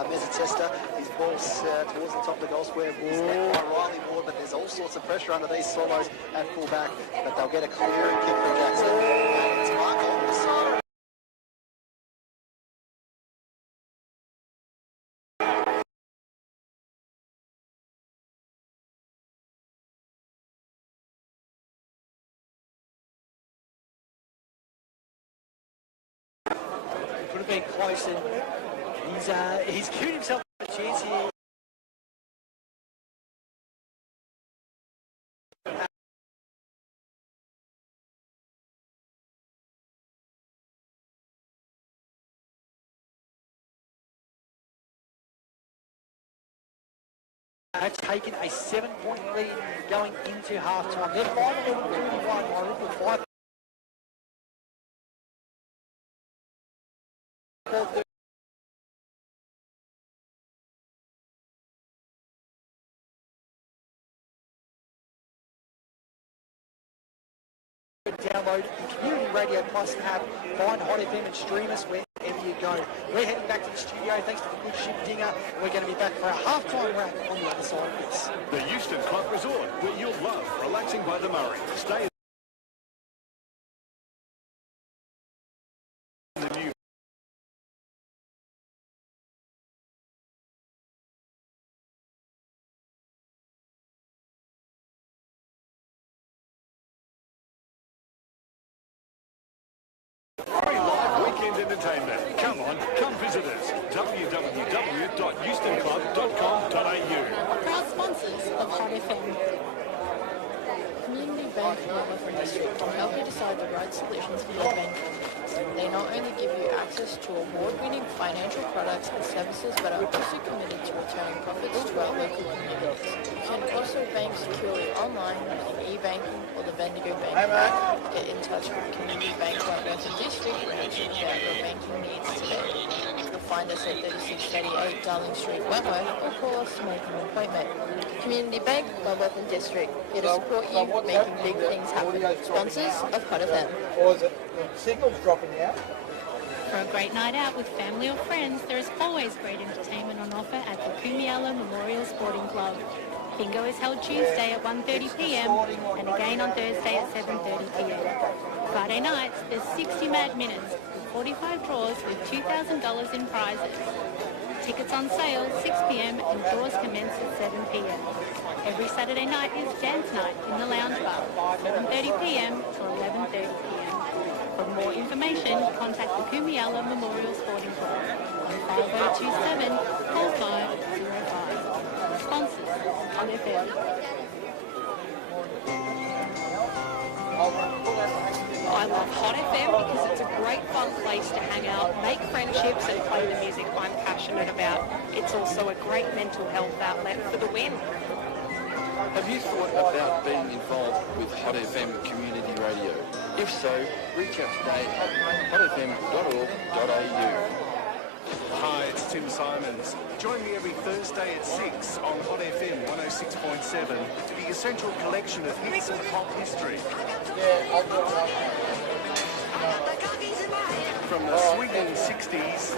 Mezzatesta. His ball's towards the top of the goal square. Ball's back by Riley Ward, but there's all sorts of pressure under these Swallows at full back. But they'll get a clearing kick from Jackson. And it's Michael on the side. Could have been close, and he's given himself a chance here. Have taken a 7-point lead going into half-time. They're 5-41, 5. Download the Community Radio Plus app, find Hot FM and stream us wherever you go. We're heading back to the studio thanks to the good ship Dinger. We're going to be back for a half-time wrap on the other side of this. The Euston Club Resort, where you'll love relaxing by the Murray. Stay in the new entertainment. Come on, come visit us. www.eustonclub.com.au. Proud sponsors of Hot FM. Community Bank Melbourne District can help you decide the right solutions for your banking needs. They not only give you access to award-winning financial products and services, but are also committed to returning profits to our local communities. You can also bank securely online using e-banking or the Bendigo banking app. Get in touch with Community Bank Melbourne District branch about your banking needs today. You'll find us at 3638 Darling Street, Wentworth, or call us to make an appointment. Community Bank, Wentworth District, here to support you, making big things happen. Sponsors of Hot FM. Or is it the signal's dropping out? For a great night out with family or friends, there is always great entertainment on offer at the Kumiala Memorial Sporting Club. Bingo is held Tuesday at 1:30pm and again on Thursday at 7:30pm. Friday nights, there's 60 mad minutes with 45 draws with $2,000 in prizes. Tickets on sale 6pm and draws commence at 7pm. Every Saturday night is dance night in the lounge bar, 7:30pm to 11:30pm. For more information, contact the Kumiala Memorial Sporting Club on 5027 4505. Sponsors on FM. I love Hot FM because it's a great fun place to hang out, make friendships and play the music I'm passionate about. It's also a great mental health outlet for the win. Have you thought about being involved with Hot FM Community Radio? If so, reach out today at hotfm.org.au. Hi, it's Tim Simons. Join me every Thursday at 6 on Hot FM 106.7 for the essential collection of hits and pop history. From the swinging 60s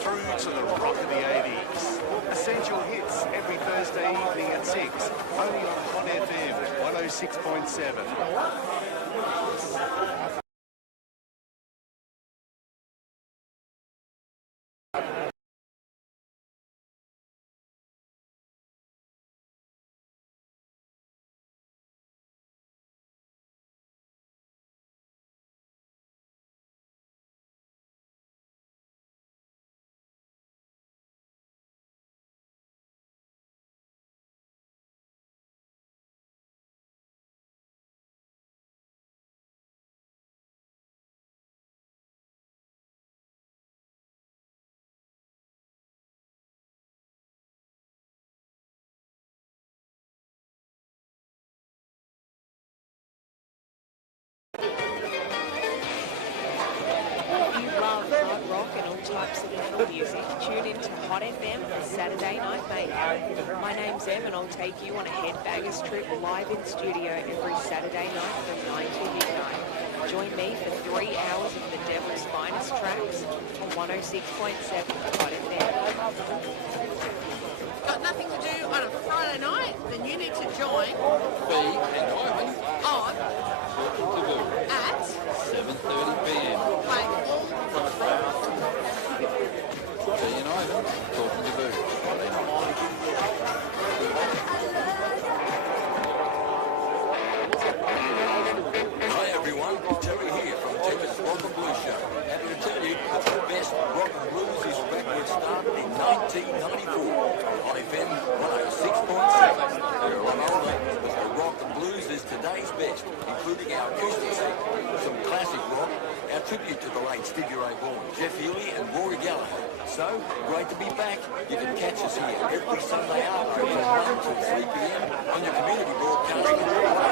through to the rock of the 80s. Essential hits every Thursday evening at 6, only on Hot FM 106.7. Types of little music. Tune in to Hot FM for Saturday Night Mate. My name's Em and I'll take you on a headbangers trip live in studio every Saturday night from 9 to midnight. Join me for 3 hours of the devil's finest tracks on 106.7 Hot FM. Got nothing to do on a Friday night? Then you need to join Bee and Ivan on at 7:30pm. Wait, Bee and Ivan talking to Boo. Hi everyone, Terry here from Terry's Rock and Blues Show. Happy to tell you that the best rock and blues is back where it started in 1994. On FM 106.7. We're a lot older, but the rock and blues is today's best, including our acoustic set, some classic rock, our tribute to the late Stevie Ray Vaughan, Jeff Healey and Rory Gallagher. So, great to be back. You can catch us here every Sunday afternoon from 1 to 3 p.m. on your community broadcast on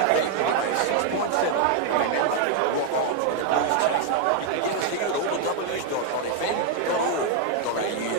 FM 106.7. Remember, rock on for the blues chase. You can get us here at all the w's.hotfm.org.au.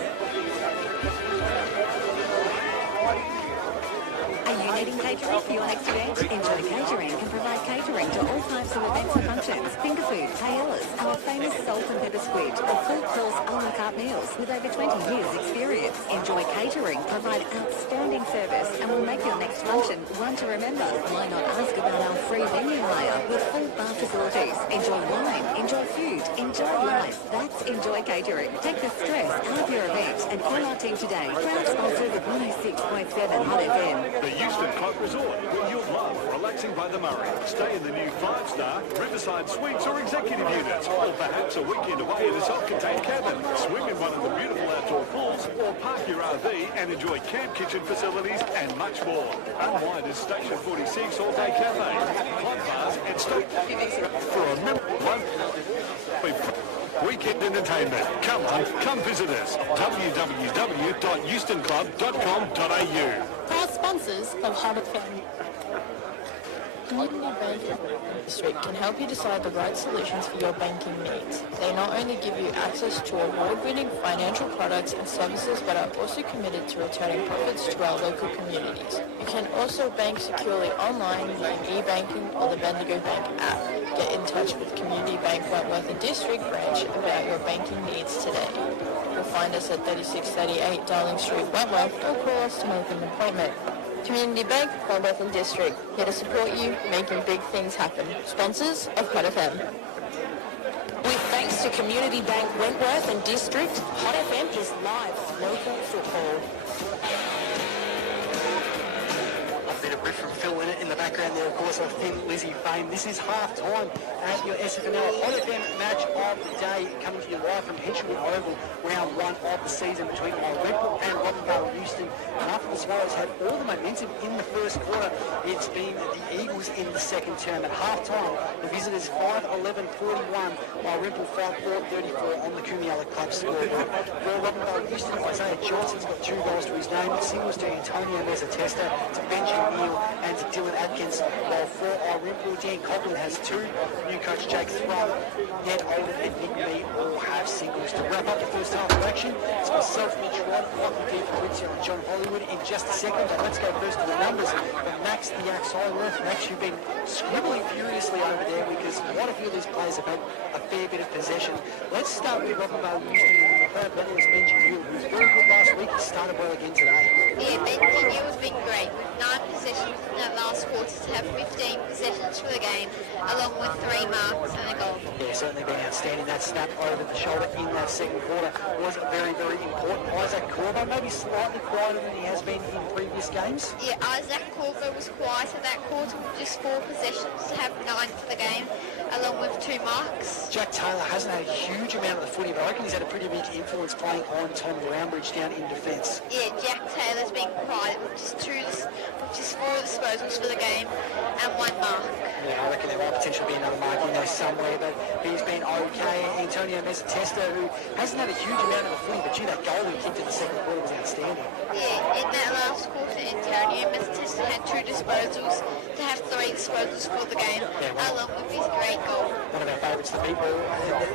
Are you needing catering for your next event? Enjoy Catering can provide catering to all types of events and functions. Finger food, paellas, our famous salt and pepper squid, or full course a la carte meals with over 20 years experience. Enjoy Catering provide outstanding service and will make your next function one to remember. Why not ask about our free venue hire with full bar facilities? Enjoy wine, enjoy food, enjoy life. That's Enjoy Catering. Take the stress out of your event and call our team today. Proud sponsor of 106.7 Hot FM. The Euston Club Resort, where you'll love relaxing by the Murray. Stay in the new 5-star Riverside Suites or executive units, or perhaps a weekend away in a self-contained cabin. Swim in one of the beautiful outdoor pools, or park your RV and enjoy camp kitchen facilities and much more. Unwind at Station 46 All-Day Cafe, hot bars and for a weekend entertainment. Come on, come visit us. www.eustonclub.com.au. Proud sponsors of Hot FM. Community Bank District can help you decide the right solutions for your banking needs. They not only give you access to award-winning financial products and services, but are also committed to returning profits to our local communities. You can also bank securely online using e-banking or the Bendigo Bank app. Get in touch with Community Bank Wentworth and District Branch about your banking needs today. You'll find us at 3638 Darling Street, Wentworth, or call us to make an appointment. Community Bank, Wentworth and District, here to support you, making big things happen. Sponsors of Hot FM. With thanks to Community Bank Wentworth and District, Hot FM is live on local football. A bit of riff from Phil in the background there, of course, of Thin Lizzy fame. This is half-time at your SFNL Hot FM match of the day, coming to you live from Henshwood Oval, round 1 of the season between Irymple and Robinvale and Euston. And after the Swallows had all the momentum in the first quarter, it's been the Eagles in the second term. At half-time, the visitors 5-11-41, Irymple 5-4-34 on the Kumiala Club scoreboard. For Robinvale and Euston, Isaiah Johnson's got 2 goals to his name, singles to Antonio Mezzatesta, to Benji Neal and to Dylan Atkins, while for Irymple, Dan Coughlin has 2, new coach Jake Thrum, Ned Oldham and Nick Mead all have singles. To wrap up the first half of action, it's myself, Mitch Rod, Michael D. Fabrizio and John Hollywood in just a second, but let's go first to the numbers from Max the Axe Highworth. Max, you've been scribbling furiously over there because quite a few of these players have had a fair bit of possession. Let's start with Robinvale Euston and the third medalist Benji Neal, who was very good last week, started well again today. Yeah, Benji Neal has been great with 9 possessions in that last quarter to have 15 possessions for the game, along with 3 marks and a goal. Yeah, certainly been outstanding. That snap over the shoulder in that second quarter was very, very important. Isaac Corbo maybe slightly quieter than he has been in previous games. Yeah, Isaac Corbo was quieter that quarter with just 4 possessions to have 9 for the game, along with 2 marks. Jack Taylor hasn't had a huge amount of the footy, but I reckon he's had a pretty big influence playing on Tom Brownbridge down in defence. Yeah, Jack Taylor's been quiet with just 4 disposals for the game and 1 mark. Yeah, I reckon there might potentially be another mark in there somewhere, but he's been okay. Antonio Mezzatesta, who hasn't had a huge amount of the footy, but gee, that goal he kicked in the second quarter was outstanding. Yeah, in that last quarter, Antonio Mezzatesta had 2 disposals to have 3 disposals for the game, along with his great goal. One of our favourites, the people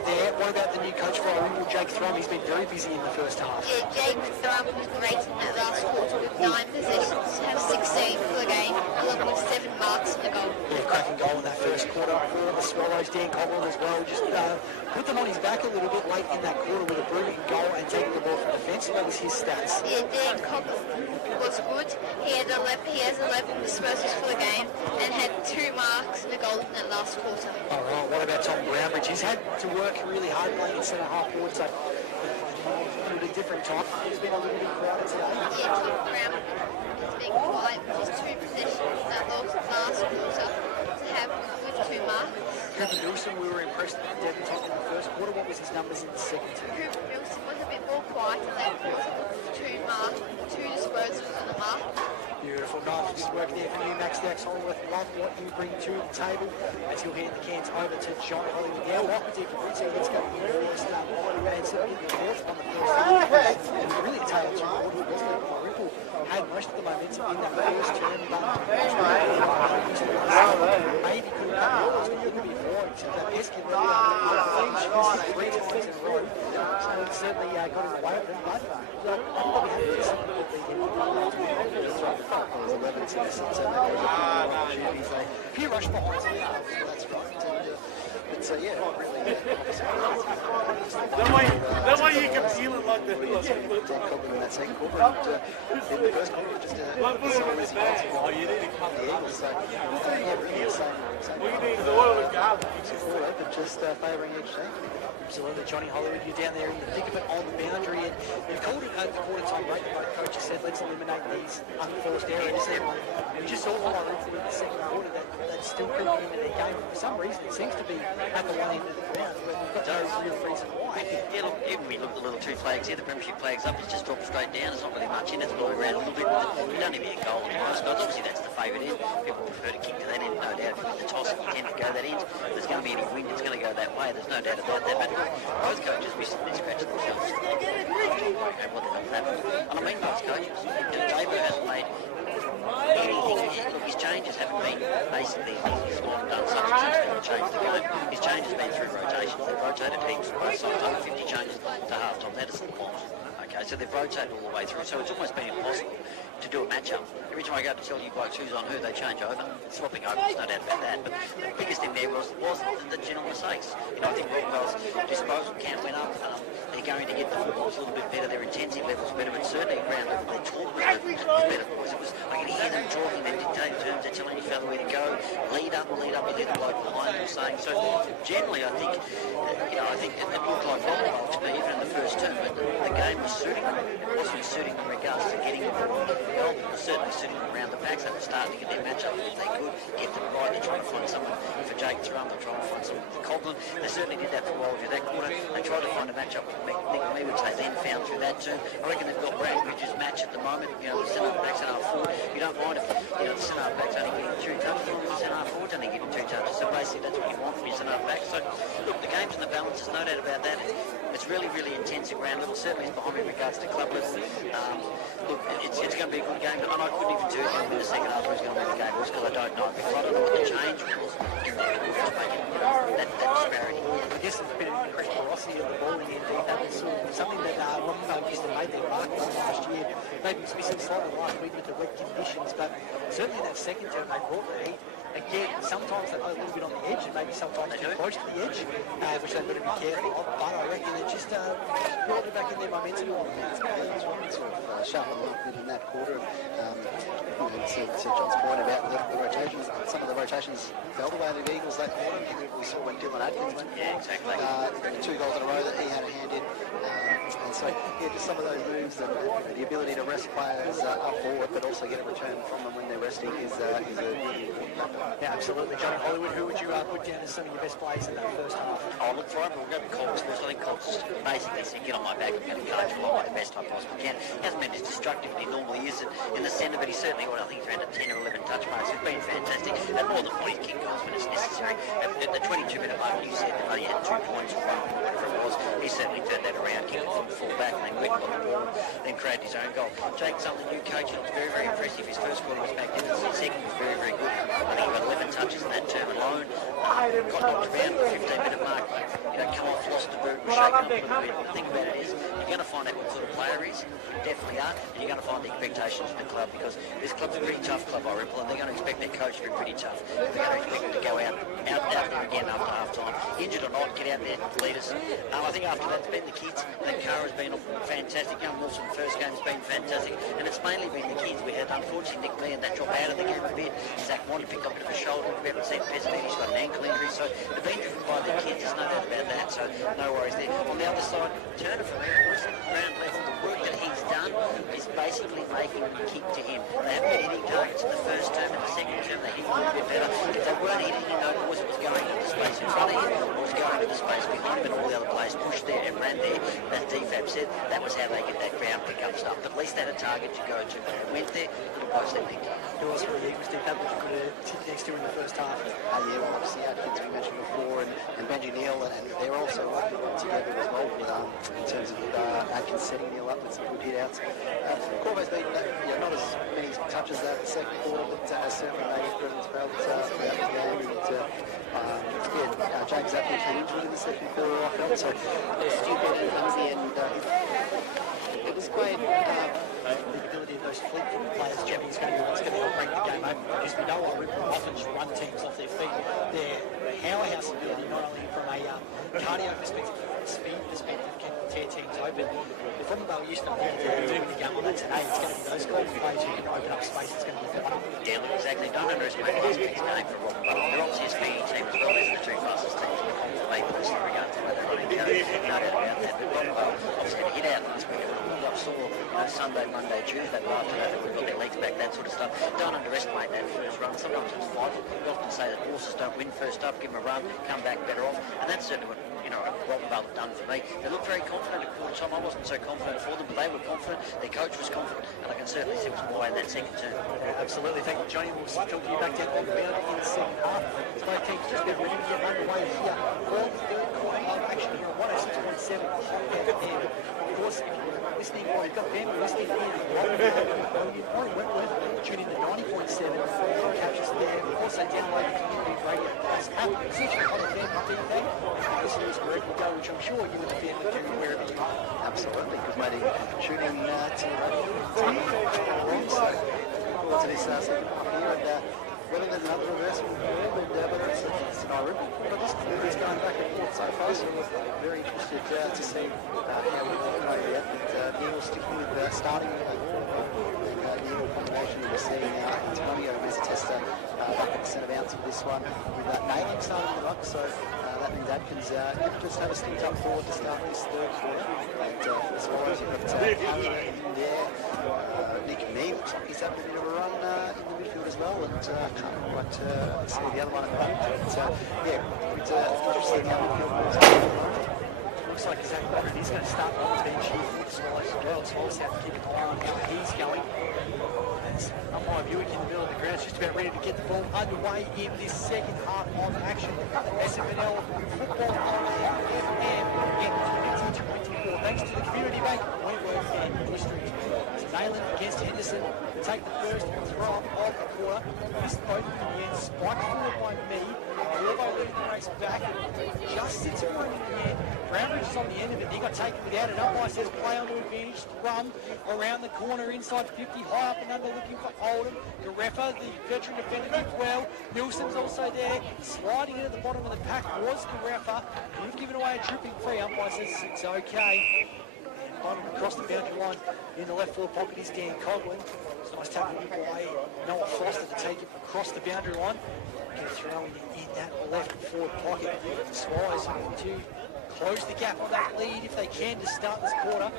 there. What about the new coach for Irymple, Jake Thrum? He's been very busy in the first half. Yeah, Jake Thrum was great in that last quarter with 9 possessions to have 16 for the game, along with 7 marks and a goal. Yeah, cracking goal in that first quarter for the Swallows. Dan Coughlin as well, just put them on his back a little bit late in that quarter with a brilliant goal and taking the ball from defence. What was his stats? Yeah, Dan Coughlin was good. He has 11 disposals for the game and had 2 marks and a goal in that last quarter. All right, what about Tom Brownbridge? He's had to work really hard playing in centre half forward, so a little bit different time. He's been a little bit quieter today. Yeah, Tom Brownbridge has been quiet with just 2 possessions in that last quarter to have with 2 marks. Cooper Milson, we were impressed with the debut in the first quarter. What was his numbers in the second? Cooper Milson was a bit more quiet in that quarter with 2 marks, 2 disposals and a mark. Beautiful, nice work there for you, Max Dax Holworth. Love what you bring to the table as you'll hand the cans over to John Hollywood. Now, Michael D. Fabrizio, let's go to the first and so the fourth on the first. It was really a tale of 2 quarters, wasn't it? Irymple had most of the momentum in that first term, but maybe couldn't come last, but couldn't be forward. So that Peskin really finished 3 times in a row. So it certainly got in the way of that, but probably had to listen to the 11 to this, so a few rush behind. That's right. But yeah, not really. That way you can feel it like that. In that second quarter, in the first quarter, just oh, you need to come the Eagles. So yeah, really the same. All you need is oil and garlic. All open, just favouring each team. Absolutely, Johnny Hollywood, you're down there in the thick of it on the boundary, and you've called it at the quarter time break. The coach has said, let's eliminate these unforced errors. We just saw all our in the second quarter that's still creeping in their game. For some reason, it seems to be at the one end of the ground, but we've got no real reason why. Yeah, look, even we look at the little 2 flags here, the premiership flag's up, it's just dropped straight down. There's not really much in it, it's blowing around a little bit, but you don't even get a goal in most spots. Obviously, that's the favourite end. People prefer to kick to that end, no doubt. If you win the toss, you tend to go that end. If there's going to be any wind, it's going to go that way. There's no doubt about that. But both coaches, we scratch themselves. What they've done. And I mean, both coaches. Jaber hasn't made anything. Look, his changes haven't been major basically he's gone and done something since then to change the game. His change has been through rotations. They've rotated heaps on both sides, over 50 changes to half-time. That is the point. Okay, so they've rotated all the way through, so it's almost been impossible to do a matchup. Every time I go to tell you blokes who's on who, they change over. Swapping over, there's no doubt about that. But the biggest thing there was the general mistakes. You know, I think Robinvale's disposal count went up. They're going to get the footballs a little bit better. Their intensity level's better, but certainly around their talk was better. I can hear them talking, they're dictating terms, they're telling each other where to go. Lead up, you hear the bloke behind them saying. So generally, I think, I think it looked like Robinvale to me, even in the first term, but the game was suiting them. It wasn't suiting them in regards to getting them well, it was certainly suiting them around the pack, so they were starting to get their matchup. If they could get them right, they're trying to find someone for Jake Thrum, they're trying to find someone for Coughlin. They certainly did that for a while through that quarter. They tried to find a matchup with Nick Me, which they then found through that term. I reckon they've got Brad Bridges' match at the moment. You know, the centre-backs and half-forward. You don't mind if, the centre-backs only getting 2 touches, the centre-half-forward's only getting 2 touches. So basically that's what you want from your centre-back. So, look, the game's in the balance, there's no doubt about that. It's really, really intense at ground level. Certainly it's behind me in regards to club level. Look, it's going to be a good game, and I couldn't even tell you in the second half who's going to win the game because I don't know. Because I don't know what the change was. That disparity. I guess there's a bit of increased velocity of the ball in the end. That was something that Robinvale used to make their mark on last year. Maybe it's missing slightly last week with the wet conditions, but certainly that second term they brought the heat. Again, sometimes they play a little bit on the edge, and maybe sometimes too close to the edge, which they've got to be careful of. But I reckon it just brought it back in their momentum. Sharpened up a bit in that quarter. To John's point about the rotations, some of the rotations fell the way of the Eagles that quarter. We saw when Dylan Atkins went 2 goals in a row that he had a hand in. And so, just some of those moves, the ability to rest players up forward, but also get a return from them when they're resting is a really important factor. Yeah, absolutely. Johnny Hollywood, who would you put down as some of your best players in that first half? I'll look for it. We'll go with Colts first. I think Colts basically said, get on my back, I'm going to coach along the best I possibly can. He hasn't been as destructive as he normally is in the centre, but he's certainly got, I think, around a 10 or 11 touch marks. He's been fantastic. And more than 40 kick goals when it's necessary. At the 22-minute mark, you said that he had 2 points or whatever it was. He certainly turned that around, kicking from full back, and then went on the ball, then created his own goal. Jake Sutherland, new coach, he looked very, very impressive. His first quarter was magnificent. His second was very, very good. I think he got 11 touches in that term alone. Got knocked around at the 15-minute mark. Come off, lost the boot, was shaken up a little bit. The thing about it is, you're going to find out what sort of player he is. You definitely are. And you're going to find the expectations of the club, because this club's a pretty tough club, Irymple, and they're going to expect their coach to be pretty tough. They're going to expect him to go out there again after half-time. Injured or not, get out there, lead us. I think after that's been the kids. And Kara's been fantastic. Young Wilson, first game's been fantastic. And it's mainly been the kids. We had, unfortunately, Nick Lee and that drop out of the game a bit. Zach Monty picked up a bit of a shoulder. We haven't seen Pesavini's got an ankle injury. So they've been driven by the kids. There's no doubt about that. So no worries there. On the other side, Turner from ground level, the work that he's done is basically making them kick to him. They haven't been hitting targets in the first term. In the second term, they hit a little bit better. If they weren't hitting in those boys, it was going into space in front of him, it was going into space behind him, and all the other players pushed there and ran there. As DFAB said, that was how they get that ground pick-up stuff. But at least they had a target to go to. When they went there, little boys they picked up. Who else for the Eagles did that, which you could have tipped next to in the first half? Yeah, well, obviously Atkins we mentioned before, and Benji Neal, and they're also working together as well in terms of Atkins setting Neal up with some good hit-outs. Corbo's been not as many touches that the second quarter, but certainly made improvements throughout the game. And James Atkins came into it in the second quarter, I felt, so still very clumsy, and it was quite... the ability of those fleet-footed players, Jimmy, is going to help bring the game over, because we know Irymple often just run teams off their feet. Their powerhouse ability, not only from a cardio perspective, from a speed perspective, can tear teams open. If Robinvale used to do the game on that today, it's going to be those kind of players who can open up space. It's going to be the one. Yeah, look, exactly. Don't underestimate the speed game for Robinvale. They're obviously a speedy team as well. They're the 2 fastest teams in the comp to make this in regards to their running game. No doubt about that. But Robinvale obviously had a hit out last week. Sunday, Monday, Tuesday, but after that, we've got their legs back, that sort of stuff. Don't underestimate that first run. Sometimes it's vital. We often say that horses don't win first up, give them a run, come back better off, and that's certainly what Robinvale have done for me. They looked very confident at quarter time. I wasn't so confident for them, but they were confident. Their coach was confident, and I can certainly see what's why in that second term. Yeah, absolutely. Thank you, Johnny. We'll talk to you back down on the ground in the second half. So both teams just get ready to get underway here. Well, third quarter of action here on 106.7 FM. Of course, if you're listening or you've got family listening in Robinvale, Wentworth, tune in to 90.7, catch us there. Also download the community radio plus app, search for Hot FM DP, listen to us wherever you go, which I'm sure you and the family do wherever you are. Absolutely, because mate, you can tune in to your radio to this second half here, and whether there's another reverse and whether it's an Irymple, but this going back and forth so far, so we're very interested to see how we work over there. But the Eagles sticking with starting with the Eagle combination that we're seeing Antonio Mezzatesta back at the centre bounce of this one, with Nailing starting the ruck, so that means Adkins just have a stint up forward to start this third quarter. And for the Swallows, you've got Canada in there. Nick Mee looks like he's having a bit of a run in the midfield as well, and can't quite see the other one at the moment. But yeah, it's interesting how midfield moves. Looks like Zach Walker is going to start on the bench here for the Swallows as well. Swallows have to keep an eye on how he's going. As umpire Buick in the middle of the ground, just about ready to get the ball underway in this second half of action. SFNL football on FM in 2024. Thanks to the Community Bank, Wentworth and District. So Nayland against Henderson to take the first throw of the quarter. Missed both in the end, spiked forward by Mee. Warbo leading the race back, just sits around in the end. Brownridge is on the end of it, he got taken without it. Umpire says play on to advantage, run around the corner inside 50, high up and under looking for Oldham. Garefa, the veteran defender, did well. Nilsson's also there, sliding in at the bottom of the pack was Garefa. We've given away a tripping free, umpire says it's okay. And Bottom across the boundary line in the left forward pocket is Dan Coughlin. It's a nice tackle away. Noah Foster to take it across the boundary line. Get a throw in that left forward pocket. The Swallows to close the gap on that lead if they can to start this quarter.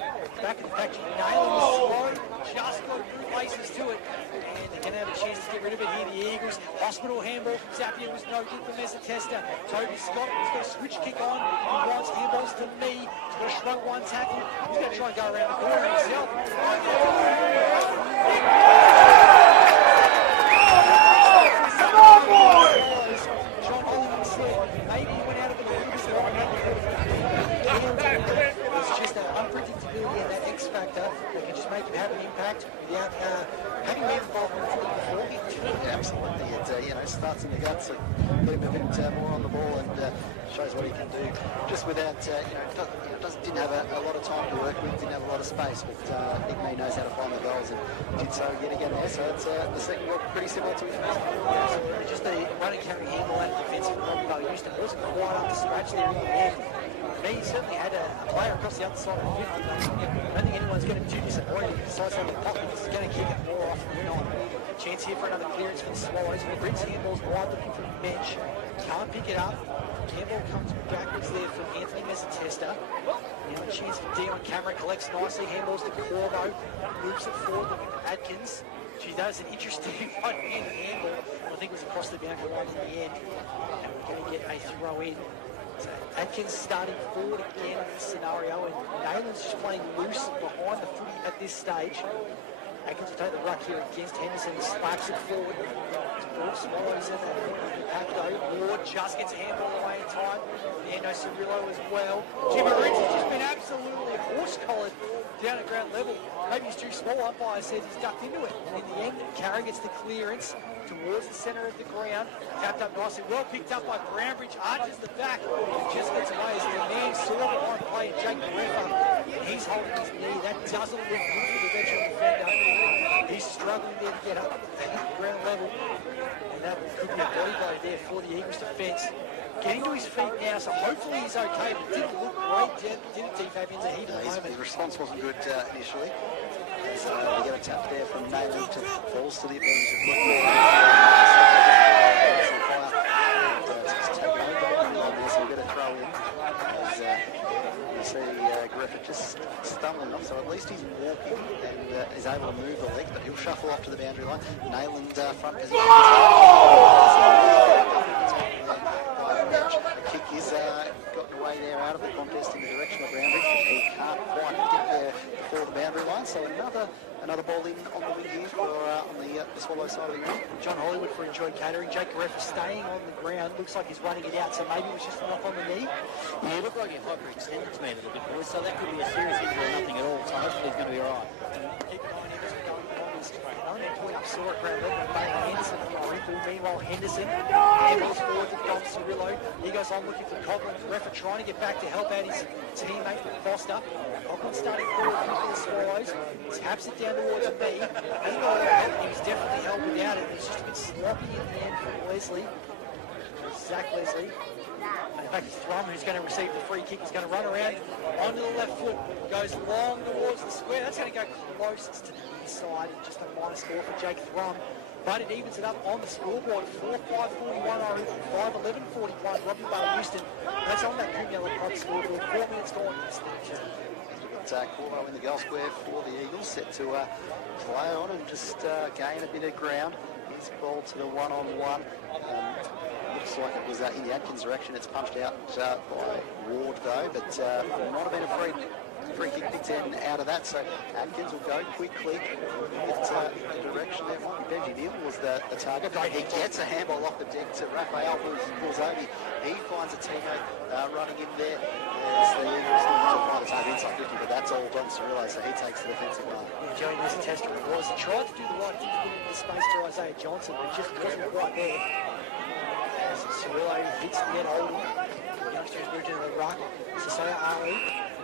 Back in the pack, Nailing was slow, just got good laces to it, and they're going to have a chance to get rid of it here. The Eagles, hospital handball from Zapier was no good for Mezzatesta. Toby Scott has got a switch kick on. He wants handballs to me. He's got a shrug one tackle. He's going to try and go around the corner himself. John Holliman said maybe he went out of it a little bit more. It's just that unpredictability and that X factor that can just make him have an impact without having been involved in it before. Yeah, absolutely. It starts in the guts, so get him a bit more on the ball and shows what he can do. Just without, didn't have a lot of time to work with, didn't have a lot of space, but Nick Mee knows how to find the goals and did so yet again there. So it's the second goal pretty similar to his first goal. Just a running carry handle out of defence from Robinvale Euston. Wasn't quite up to scratch there in the end. Mee certainly had a player across the other side of the field. I don't think anyone's going to be too disappointed if he decides to have a pocket. He's going to kick it more often than not. Chance here for another clearance for the Swallows. Briggs handballs wide looking for the bench. Can't pick it up. Campbell comes backwards there from Anthony Mezzatesta. Now a chance for Dion Cameron. Collects nicely. Handballs to Corvo. Moves it forward to Adkins. Gee, that was an interesting one-hand handball. I think it was across the boundary line in the end. And we're going to get a throw in. So Adkins starting forward again in this scenario, and Nayland's just playing loose behind the footy at this stage. Adkins will take the ruck here against Henderson, sparks it forward. Swallows in the pack though. Ward just gets a handball away in time. Nando Cirillo as well. Jimmy Riggs has just been absolutely horse-collared down at ground level. Maybe he's too small. Umpire says he's ducked into it. And in the end, Carey gets the clearance towards the centre of the ground. Tapped up nicely. Well picked up by Brownbridge. Arches the back. Just gets away as the man saw the line play, Jake Garefa. And he's holding his knee. That doesn't look good for the veteran defender. He's struggling there to get up at ground level. And that could be a body blow there for the Eagles defence. Getting to his feet now, so hopefully he's okay, but didn't look great, didn't he, Fabian? It's a heat at the moment. His response wasn't good initially. So we get a tap there from Nayland to falls to the advantage of Nick Mee. So we get a throw in. You see Griffith just stumbling off, so at least he's walking and is able to move the leg, but he'll shuffle off to the boundary line. Nayland front position. The kick is gotten away there out of the contest in the direction of Brownbridge, but he can't quite get there before the boundary line. So another ball in on the wing here for on the the Swallow side of the ground. John Hollywood for Enjoy Catering. Jake Garef staying on the ground. Looks like he's running it out, so maybe it was just a knock on the knee. Yeah, he looked like he hyperextended to me a little bit, boys, so that could be a serious injury or nothing at all, so hopefully he's going to be all right. Keep an eye on him as we go on this point up saw it ground level. Bailey Henderson from Irymple. Meanwhile, Henderson handballs forward to Dom Cirillo. He goes on looking for Coughlin. Refa trying to get back to help out his teammate Foster. Coughlin starting forward for the Swallows. He taps it down towards me. He got it out. He was definitely held without it. It was just a bit sloppy in the end from Leslie. Zach Leslie. In fact, it's Thrum who's going to receive the free kick. He's going to run around onto the left foot. Goes long towards the square. That's going to go closest to the inside. And just a minor score for Jake Thrum. But it evens it up on the scoreboard. 4-5-41, 5-11-41, Robinvale Euston. That's on that Coomella Club scoreboard. 4 minutes gone in this thing. Corvo in the goal square for the Eagles, set to play on and just gain a bit of ground. His ball to the one-on-one. Looks like it was in the Adkins direction. It's punched out by Ward though, but might have been a free kick picked out of that. So Adkins will go quickly. The direction there might be Benji Neal was the target. He gets a handball off the deck to Raphael Bulzovi. He finds a teammate running in there. There's the Eagles looking to find a target inside 50, but that's all Dom Cirillo, so he takes the defensive line. Yeah, Joey Wilson Tester was. He tried to do the right thing to put in the space for Isaiah Johnson, but just wasn't quite there. As Cirillo hits the end holding. Youngsters moved into the ruck. Sasaya Ali,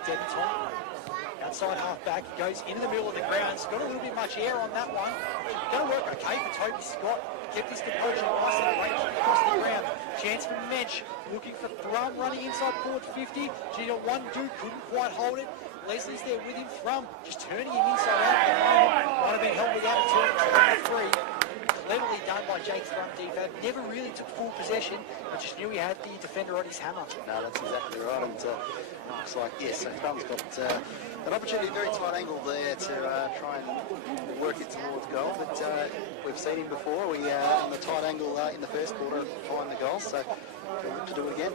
Debutant. Outside half back, he goes into the middle of the ground. He's got a little bit much air on that one. Going to work okay for Toby Scott. Kept his composure nice and range across the ground. Chance for Mensch, looking for Thrum, running inside forward 50. One dude couldn't quite hold it. Leslie's there with him. Thrum just turning him inside out at the moment. Might have been held without a turn to 3. Cleverly done by Jake Thrum defense. Never really took full possession, but just knew he had the defender on his hammer. No, that's exactly right. And looks like, yes, so Thrum's got an opportunity, very tight angle there to try and work it towards goal. But we've seen him before. We on the tight angle in the first quarter find the goal, so we'll look to do it again.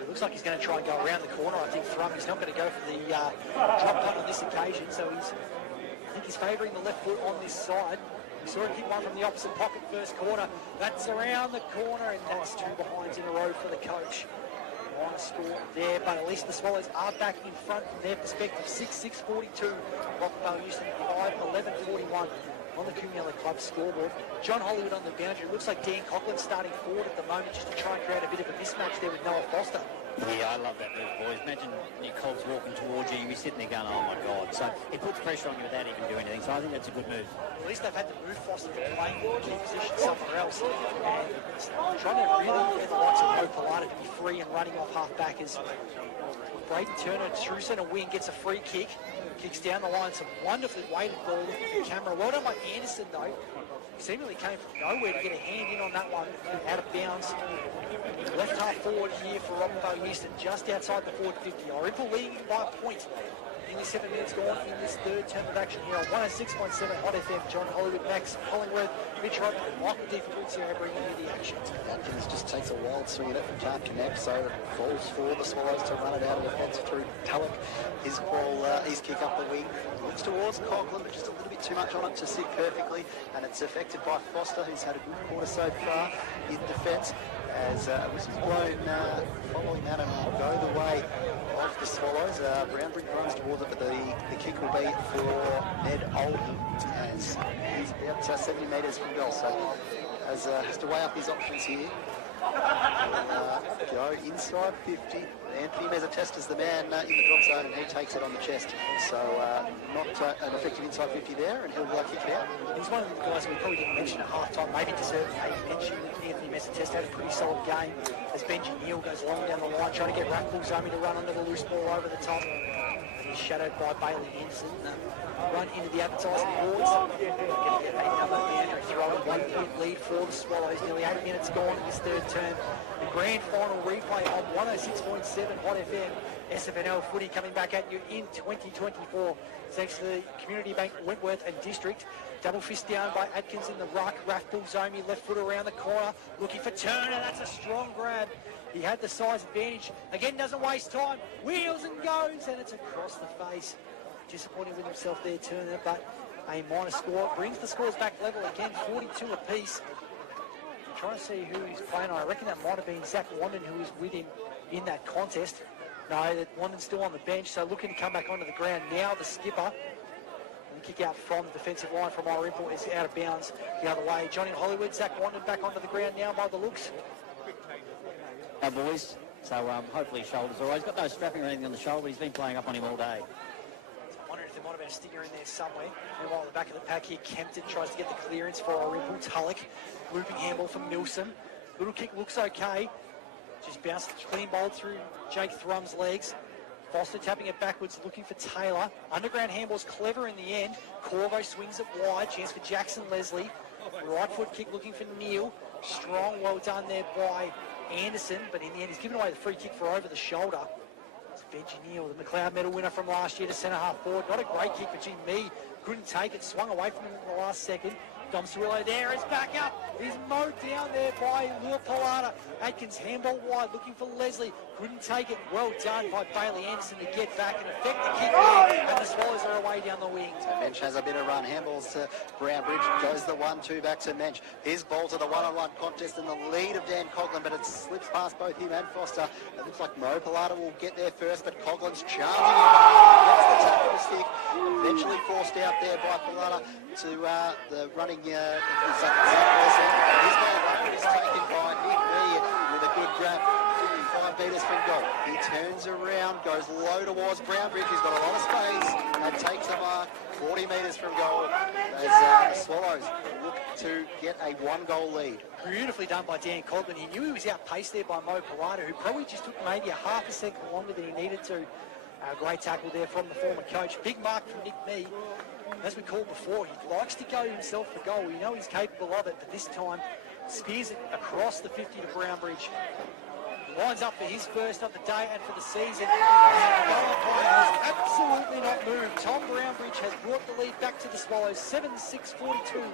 It looks like he's going to try and go around the corner. I think Thrum is not going to go for the drop punt on this occasion, so I think he's favouring the left foot on this side. We saw him hit one from the opposite pocket first quarter. That's around the corner, and that's 2 behinds in a row for the coach. On score there, but at least the Swallows are back in front from their perspective. 6-6-42. Robinvale Euston 5-11-41 on the Coomella Club scoreboard. John Hollywood on the boundary. It looks like Dan Coughlin starting forward at the moment just to try and create a bit of a mismatch there with Noah Foster. Yeah, I love that move, boys. Imagine your Cogs walking towards you, you'll be sitting there going, oh my God. So it puts pressure on you without even doing anything. So I think that's a good move. At least they've had to move Foster to playing key position somewhere else. And trying to really get the likes of Mo Pilata to be free and running off half-back as Braden Turner through centre wing gets a free kick. Kicks down the line. Some wonderfully weighted ball looking for the camera. Well done by Anderson, though. Seemingly came from nowhere to get a hand in on that one, out of bounds. Left half forward here for Robinvale Euston, just outside the forward 50. Irymple leading by a point. Nearly 7 minutes gone in this third term of action here on 106.7 Hot FM. John Hollywood, Max Hollingworth, Mitch Rodman, and Michael DiFabrizio bringing you the action. Atkins just takes a wild swing at it and can't connect, so it falls for the Swallows to run it out of defence through Tulloch. His ball, his kick up the wing, looks towards Coughlin, but just a little bit too much on it to sit perfectly, and it's affected by Foster, who's had a good quarter so far in defence. As whistle's blown following that, and will go the way of the Swallows. Brownbrick runs towards it, but the kick will be for Ned Oldham, as he's about 70 metres from goal, so has to weigh up his options here. Go inside 50. Anthony Mezzatest is the man in the drop zone, and he takes it on the chest. So not an effective inside 50 there, and he'll kick it out. He's one of the guys we probably didn't mention at half-time, maybe deserving a mention. Anthony Mezzatest had a pretty solid game as Benji Neal goes long down the line, trying to get Raphael Bulzomi to run under the loose ball over the top. He's shadowed by Bailey Henderson. Run into the advertising boards. Going to get another boundary throw. 1 point lead for the Swallows. Nearly 8 minutes gone in this third term. The grand final replay on 106.7 Hot FM. SFNL footy coming back at you in 2024. Thanks to the Community Bank Wentworth and District. Double fist down by Atkins in the ruck. Raphael Bulzomi left foot around the corner. Looking for Turner. That's a strong grab. He had the size advantage. Again, doesn't waste time. Wheels and goes, and it's across the face. Disappointed with himself there, Turner, but a minor score. Brings the scores back level again, 42 apiece. Trying to see who he's playing on. I reckon that might have been Zach Wanden who was with him in that contest. No, that Wanden's still on the bench, so looking to come back onto the ground now. The skipper. And the kick out from the defensive line from Irymple is out of bounds the other way. Johnny Hollywood, Zach Wanden back onto the ground now by the looks. Our boys. So hopefully his shoulder's all right. He's got no strapping or anything on the shoulder, but he's been playing up on him all day. So I'm wondering if there might have been a stinger in there somewhere. Meanwhile, at the back of the pack here, Kempton tries to get the clearance for Irymple. Tulloch, looping handball from Milsom. Little kick looks okay. Just bounced clean bowled through Jake Thrum's legs. Foster tapping it backwards, looking for Taylor. Underground handball's clever in the end. Corvo swings it wide. Chance for Jackson Leslie. Right foot kick looking for Neil. Strong, well done there by Anderson, but in the end he's given away the free kick for over the shoulder. It's Benji Neal, the McLeod medal winner from last year, to centre half forward. Not a great kick, but Jim Mee couldn't take it. Swung away from him in the last second. Dom Cirillo there, it's back up. He's mowed down there by Lua Polata. Atkins handball wide, looking for Leslie. Couldn't take it. Well done by Bailey Anderson to get back and effect the kick there. And the Swallows are away down the wing. So Mensch has a bit of run. Handballs to Brownbridge. Goes the 1-2 back to Mensch. His ball to the one-on-one contest in the lead of Dan Coughlin, but it slips past both him and Foster. It looks like Mo Polata will get there first, but Coughlin's charging him. Gets the tap of the stick. Eventually forced out there by Polata to the running Zach Wilson. His ball is taken by Nick Mee with a good grab. 55 metres from goal. He turns around, goes low towards Brownbridge. He's got a lot of space and takes a mark 40 metres from goal as the Swallows look to get a one-goal lead. Beautifully done by Dan Coughlin. He knew he was outpaced there by Mo Polata, who probably just took maybe a half a second longer than he needed to. Great tackle there from the former coach. Big mark from Nick Mee. As we called before, he likes to go himself for goal. We know he's capable of it, but this time spears it across the 50 to Brownbridge. Lines up for his first of the day and for the season. And the goal umpire has absolutely not moved. Tom Brownbridge has brought the lead back to the Swallows. 7-6-42,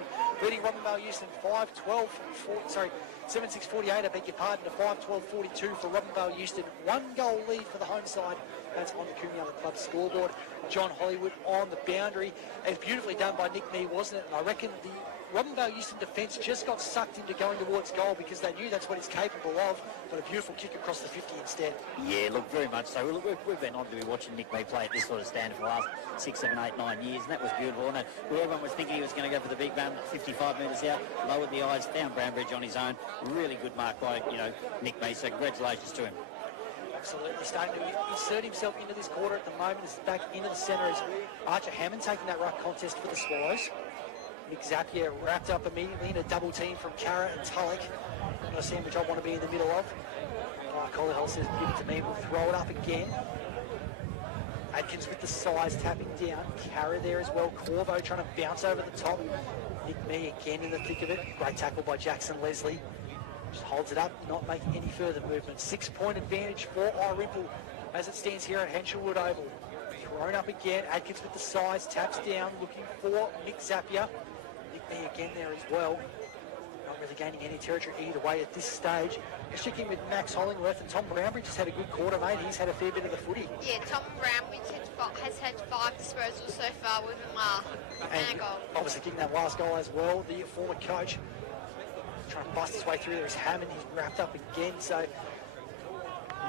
leading Robinvale Euston 7-6-48, I beg your pardon, to 5-12-42 for Robinvale Euston. One goal lead for the home side. That's on the Coomiana Club scoreboard. John Hollywood on the boundary. It was beautifully done by Nick Mee, wasn't it? And I reckon the Robinvale Euston defence just got sucked into going towards goal because they knew that's what he's capable of, but a beautiful kick across the 50 instead. Yeah, look, very much so. Look, we've been on to be watching Nick Mee play at this sort of standard for the last 6, 7, 8, 9 years, and that was beautiful. And everyone was thinking he was going to go for the big run, 55 metres out, lowered the eyes, found Brownbridge on his own. Really good mark by, Nick Mee, so congratulations to him. Absolutely starting to insert himself into this quarter at the moment. Is back into the centre as Archer Hammond taking that ruck contest for the Swallows. Nick Zapier wrapped up immediately in a double team from Carra and Tulloch. Not a sandwich I want to be in the middle of. Collihull says, give it to me, we'll throw it up again. Atkins with the size tapping down. Carra there as well. Corvo trying to bounce over the top. Nick Mee again in the thick of it. Great tackle by Jackson Leslie. Just holds it up, not making any further movement. 6-point advantage for Irymple as it stands here at Henshelwood Oval. Thrown up again. Atkins with the size, taps down, looking for Nick Zapier. Nick Mee again there as well. Not really gaining any territory either way at this stage. Let's check in with Max Hollingworth, and Tom Brownbridge has had a good quarter, mate. He's had a fair bit of the footy. Yeah, Tom Brownbridge has had 5 disposals so far with a goal. Obviously kicking that last goal as well. The former coach trying to bust his way through there is Hammond. He's wrapped up again, so a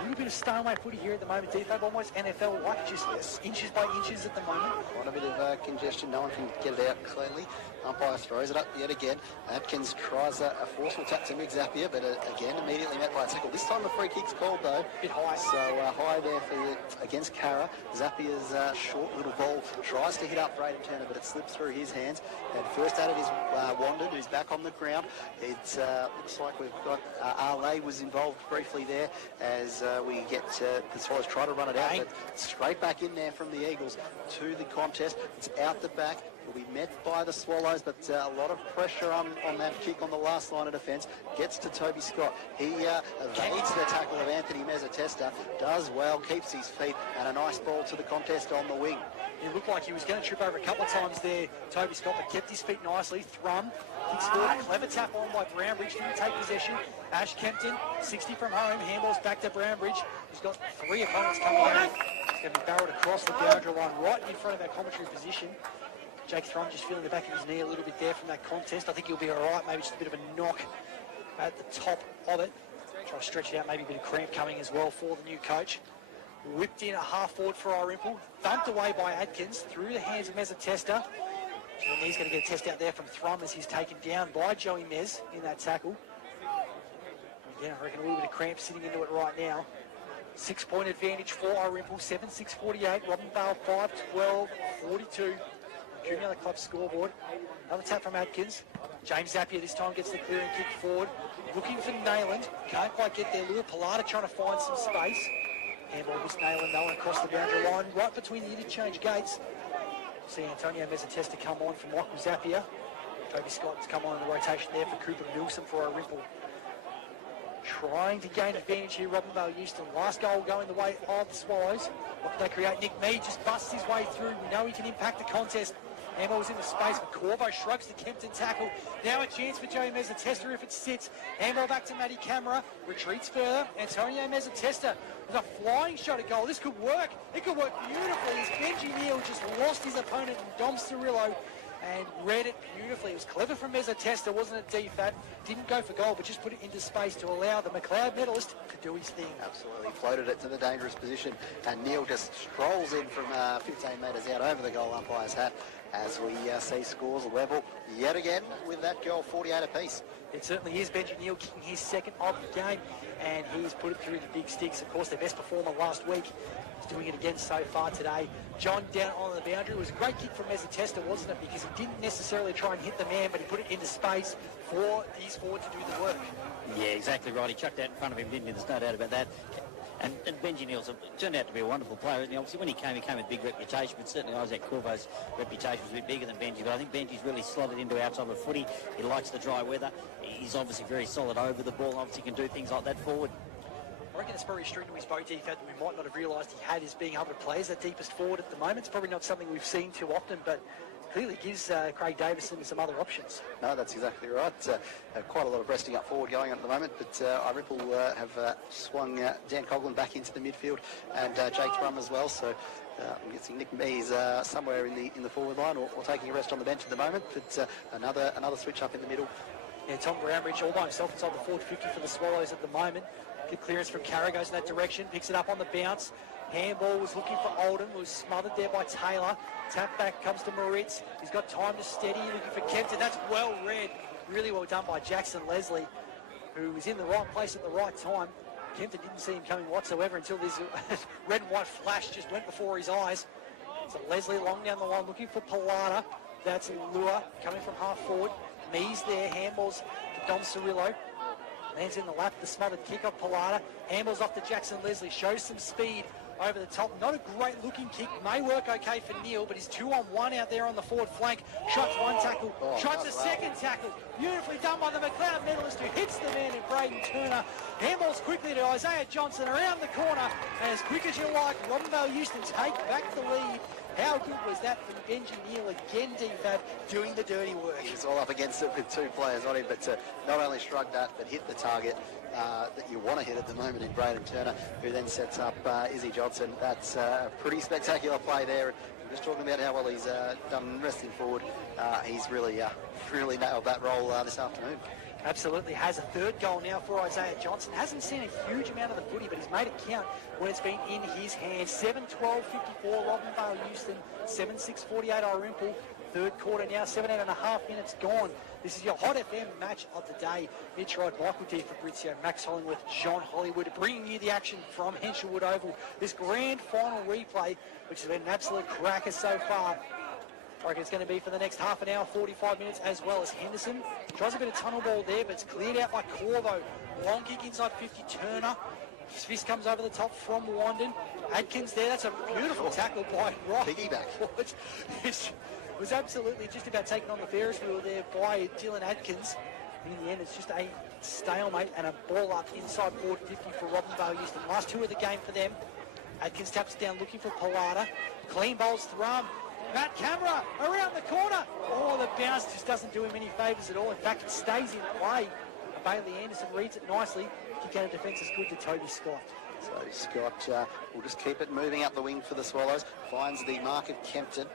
little bit of stalemate footy here at the moment. Defab almost NFL-like, just inches by inches at the moment. Quite a bit of congestion. No one can get it out cleanly. Umpire throws it up yet again. Atkins tries a forceful tap to Nick Zapier, but again immediately met by a tackle. This time the free kick's called though. Bit high. So high there against Carra. Zapier's short little ball tries to hit up Braden Turner, but it slips through his hands. And first out of his Wanden, who's back on the ground. It looks like we've got Arlay was involved briefly there as we get the Swallows try to run it out, but straight back in there from the Eagles to the contest. It's out the back. Will be met by the Swallows, but a lot of pressure on that kick on the last line of defence. Gets to Toby Scott. He evades the tackle of Anthony Mezzatesta. Does well, keeps his feet, and a nice ball to the contest on the wing. It looked like he was going to trip over a couple of times there, Toby Scott, but kept his feet nicely. Thrum, kicks forward, clever tap on by Brownbridge, didn't take possession. Ash Kempton, 60 from home, handballs back to Brownbridge, who's got 3 opponents coming in. He's going to be barreled across the boundary line right in front of our commentary position. Jake Thrum just feeling the back of his knee a little bit there from that contest. I think he'll be all right. Maybe just a bit of a knock at the top of it. Try to stretch it out. Maybe a bit of cramp coming as well for the new coach. Whipped in a half forward for Irymple. Thumped away by Adkins through the hands of Mezzatesta. And he's going to get a test out there from Thrum as he's taken down by Joey Mez in that tackle. Again, I reckon a little bit of cramp sitting into it right now. 6-point advantage for Irymple, 7-6-48. Robinvale 5-12-42. Junior Club scoreboard. Another tap from Adkins. James Zapier this time gets the clearing kick forward. Looking for Nayland. Can't quite get there. Lua Pilata trying to find some space. Handball missed Nayland though across the boundary line, right between the interchange gates. See Antonio Mezzatesta come on from Michael Zapier. Toby Scott's come on in the rotation there for Cooper Milsom for Irymple. Trying to gain advantage here, Robinvale Euston. Last goal going the way of the Swallows. What can they create? Nick Mead just busts his way through. We know he can impact the contest. Handball's in the space, but Corbo shrugs the Kempton tackle. Now a chance for Joey Mezzatesta if it sits. Handball back to Matty Camera. Retreats further. Antonio Mezzatesta with a flying shot at goal. This could work. It could work beautifully as Benji Neal just lost his opponent in Dom Cirillo and read it beautifully. It was clever from Mezzatesta, wasn't it, DFAT? Didn't go for goal, but just put it into space to allow the McLeod medalist to do his thing. Absolutely. Floated it to the dangerous position, and Neal just strolls in from 15 metres out over the goal umpire's hat as we see scores level yet again with that goal, 48 apiece. It certainly is. Benji Neal kicking his second of the game, and he's put it through the big sticks. Of course, their best performer last week. He's doing it again so far today. John down on the boundary. It was a great kick from Mezzatesta, wasn't it? Because he didn't necessarily try and hit the man, but he put it into space for his forward to do the work. Yeah, exactly right. He chucked out in front of him, didn't he? There's no doubt about that. And Benji Neal's turned out to be a wonderful player, isn't he? Obviously, when he came with big reputation, but certainly Isaac Corvo's reputation was a bit bigger than Benji. But I think Benji's really slotted into outside of footy. He likes the dry weather. He's obviously very solid over the ball. Obviously, can do things like that forward. I reckon it's probably a string to his bow, DFAT, that we might not have realised he had, is being able to play as that deepest forward at the moment. It's probably not something we've seen too often, but clearly gives Craig Davison some other options. No, that's exactly right. Quite a lot of resting up forward going on at the moment, but Irymple have swung Dan Coughlin back into the midfield and Jake Thrum as well. So I'm guessing Nick Mees somewhere in the forward line or taking a rest on the bench at the moment. But another switch up in the middle. Yeah, Tom Brownbridge all by himself inside the forward 50 for the Swallows at the moment. Good clearance from Carra, goes in that direction, picks it up on the bounce. Handball was looking for Oldham, was smothered there by Taylor. Tap back comes to Moritz. He's got time to steady, looking for Kempton. That's well read. Really well done by Jackson Leslie, who was in the right place at the right time. Kempton didn't see him coming whatsoever until this red and white flash just went before his eyes. So Leslie long down the line looking for Pilata. That's Lua coming from half forward. Mees there, handballs to Dom Cirillo. Lands in the lap, the smothered kick off Pilata. Handballs off to Jackson Leslie, shows some speed over the top. Not a great looking kick, may work okay for Neal, but he's 2-on-1 out there on the forward flank. Shots one tackle, shots a second tackle. Beautifully done by the McLeod medalist who hits the man in Braden Turner. Handballs quickly to Isaiah Johnson around the corner, and as quick as you like, Robinvale Euston take back the lead. How good was that from Benji Neal again, DFAT, doing the dirty work. He's all up against it with two players on him, but not only shrugged that, but hit the target that you want to hit at the moment in Braden Turner, who then sets up Izzy Johnson. That's a pretty spectacular play there. We're just talking about how well he's done resting forward. He's really nailed that role this afternoon. Absolutely, has a third goal now for Isaiah Johnson. Hasn't seen a huge amount of the footy, but he's made it count when it's been in his hands. 7-12-54, Robinvale Euston, 7-6-48, Irymple. Third quarter now, 7.5 minutes gone. This is your Hot FM match of the day. Mitch Rod, Michael D. Fabrizio, Max Hollingworth, John Hollywood, bringing you the action from Henshawood Oval. This grand final replay, which has been an absolute cracker so far. I reckon it's going to be for the next half an hour, 45 minutes, as well as Henderson. Tries a bit of tunnel ball there, but it's cleared out by Corvo. Long kick inside 50, Turner. His fist comes over the top from Wandon. Adkins there, that's a beautiful tackle by Rock. Piggyback. It was absolutely just about taken on the Ferris wheel there by Dylan Adkins. In the end, it's just a stalemate and a ball up inside forward 50 for Robinvale Euston. Last two of the game for them. Adkins taps it down looking for Pilata. Clean bowls Thrum. Matt Camera around the corner. Oh, the bounce just doesn't do him any favours at all. In fact, it stays in play. Bailey Anderson reads it nicely. Kick out of defence is good to Toby Scott. So Scott will just keep it moving up the wing for the Swallows. Finds the mark of Kempton.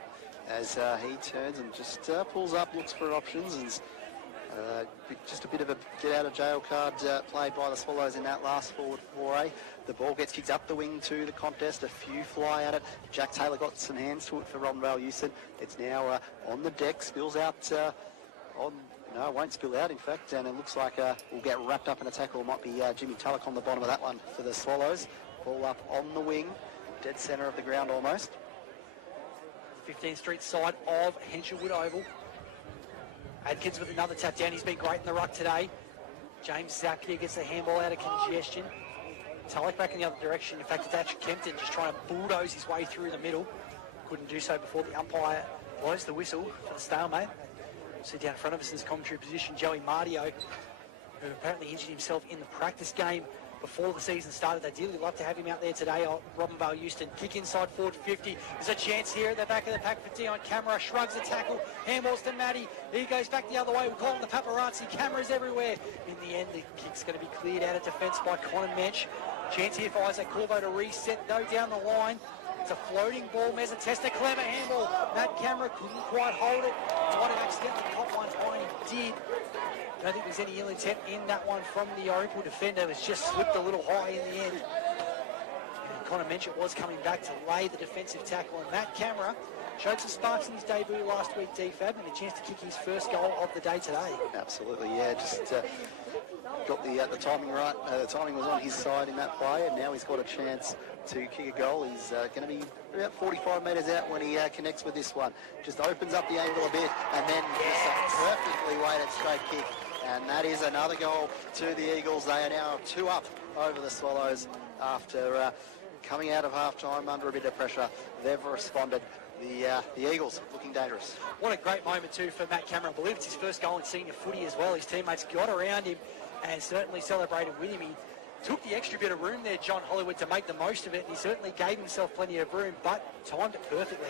as he turns and just pulls up, looks for options, and just a bit of a get-out-of-jail card played by the Swallows in that last forward foray. The ball gets kicked up the wing to the contest. A few fly at it. Jack Taylor got some hands to it for Robinvale Euston. It's now on the deck, spills out no, it won't spill out, in fact, and it looks like we'll get wrapped up in a tackle. It might be Jimmy Tulloch on the bottom of that one for the Swallows. Ball up on the wing, dead centre of the ground almost. 15th Street side of Henshelwood Oval. Adkins with another tap down. He's been great in the ruck today. James Zakia gets the handball out of congestion. Tulloch back in the other direction. In fact, it's actually Kempton just trying to bulldoze his way through the middle. Couldn't do so before the umpire blows the whistle for the stalemate. See down in front of us in this commentary position, Joey Mardio, who apparently injured himself in the practice game before the season started. They'd really love to have him out there today. Robinvale Euston, kick inside forward 50. There's a chance here at the back of the pack for Dion Camera. Shrugs the tackle. Handballs to Matty. He goes back the other way. We'll call him the paparazzi. Cameras everywhere. In the end, the kick's going to be cleared out of defence by Connor Mensch. Chance here for Isaac Corvo to reset, though, down the line. It's a floating ball. Mezzatesta, clever handball. That Camera couldn't quite hold it. Might have accidentally caught one fine. He did. I don't think there's any ill intent in that one from the Irymple defender. It was just slipped a little high in the end. And Connor Mensch was coming back to lay the defensive tackle. And Matt Camera showed some sparks in his debut last week, DFAB, and a chance to kick his first goal of the day today. Absolutely, yeah. Just got the timing right. The timing was on his side in that play, and now he's got a chance to kick a goal. He's going to be about 45 metres out when he connects with this one. Just opens up the angle a bit, and then just a perfectly weighted straight kick. And that is another goal to the Eagles. They are now 2 up over the Swallows after coming out of half-time under a bit of pressure. They've responded. The Eagles looking dangerous. What a great moment too for Matt Cameron. I believe it's his first goal in senior footy as well. His teammates got around him and certainly celebrated with him. He took the extra bit of room there, John Hollywood, to make the most of it, and he certainly gave himself plenty of room, but timed it perfectly.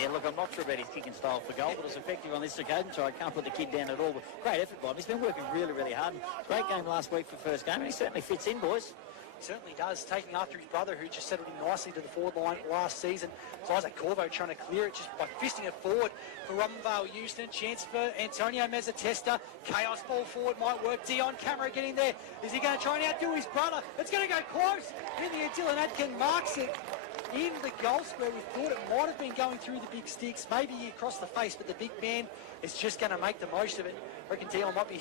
Yeah, look, I'm not sure about his kicking style for goal, but it's effective on this occasion, so I can't put the kid down at all. But great effort by him. He's been working really, really hard. Great game last week for first game, and he certainly fits in, boys. He certainly does, taking after his brother, who just settled in nicely to the forward line last season. So Isaac Corvo trying to clear it just by fisting it forward for Robinvale Euston. Chance for Antonio Mezzatesta. Chaos ball forward might work. Dion Camera getting there. Is he going to try and outdo his brother? It's going to go close. In the end, Dylan Atkin marks it in the goal square. We thought it might have been going through the big sticks, maybe across the face, but the big man is just going to make the most of it. I reckon Dion might be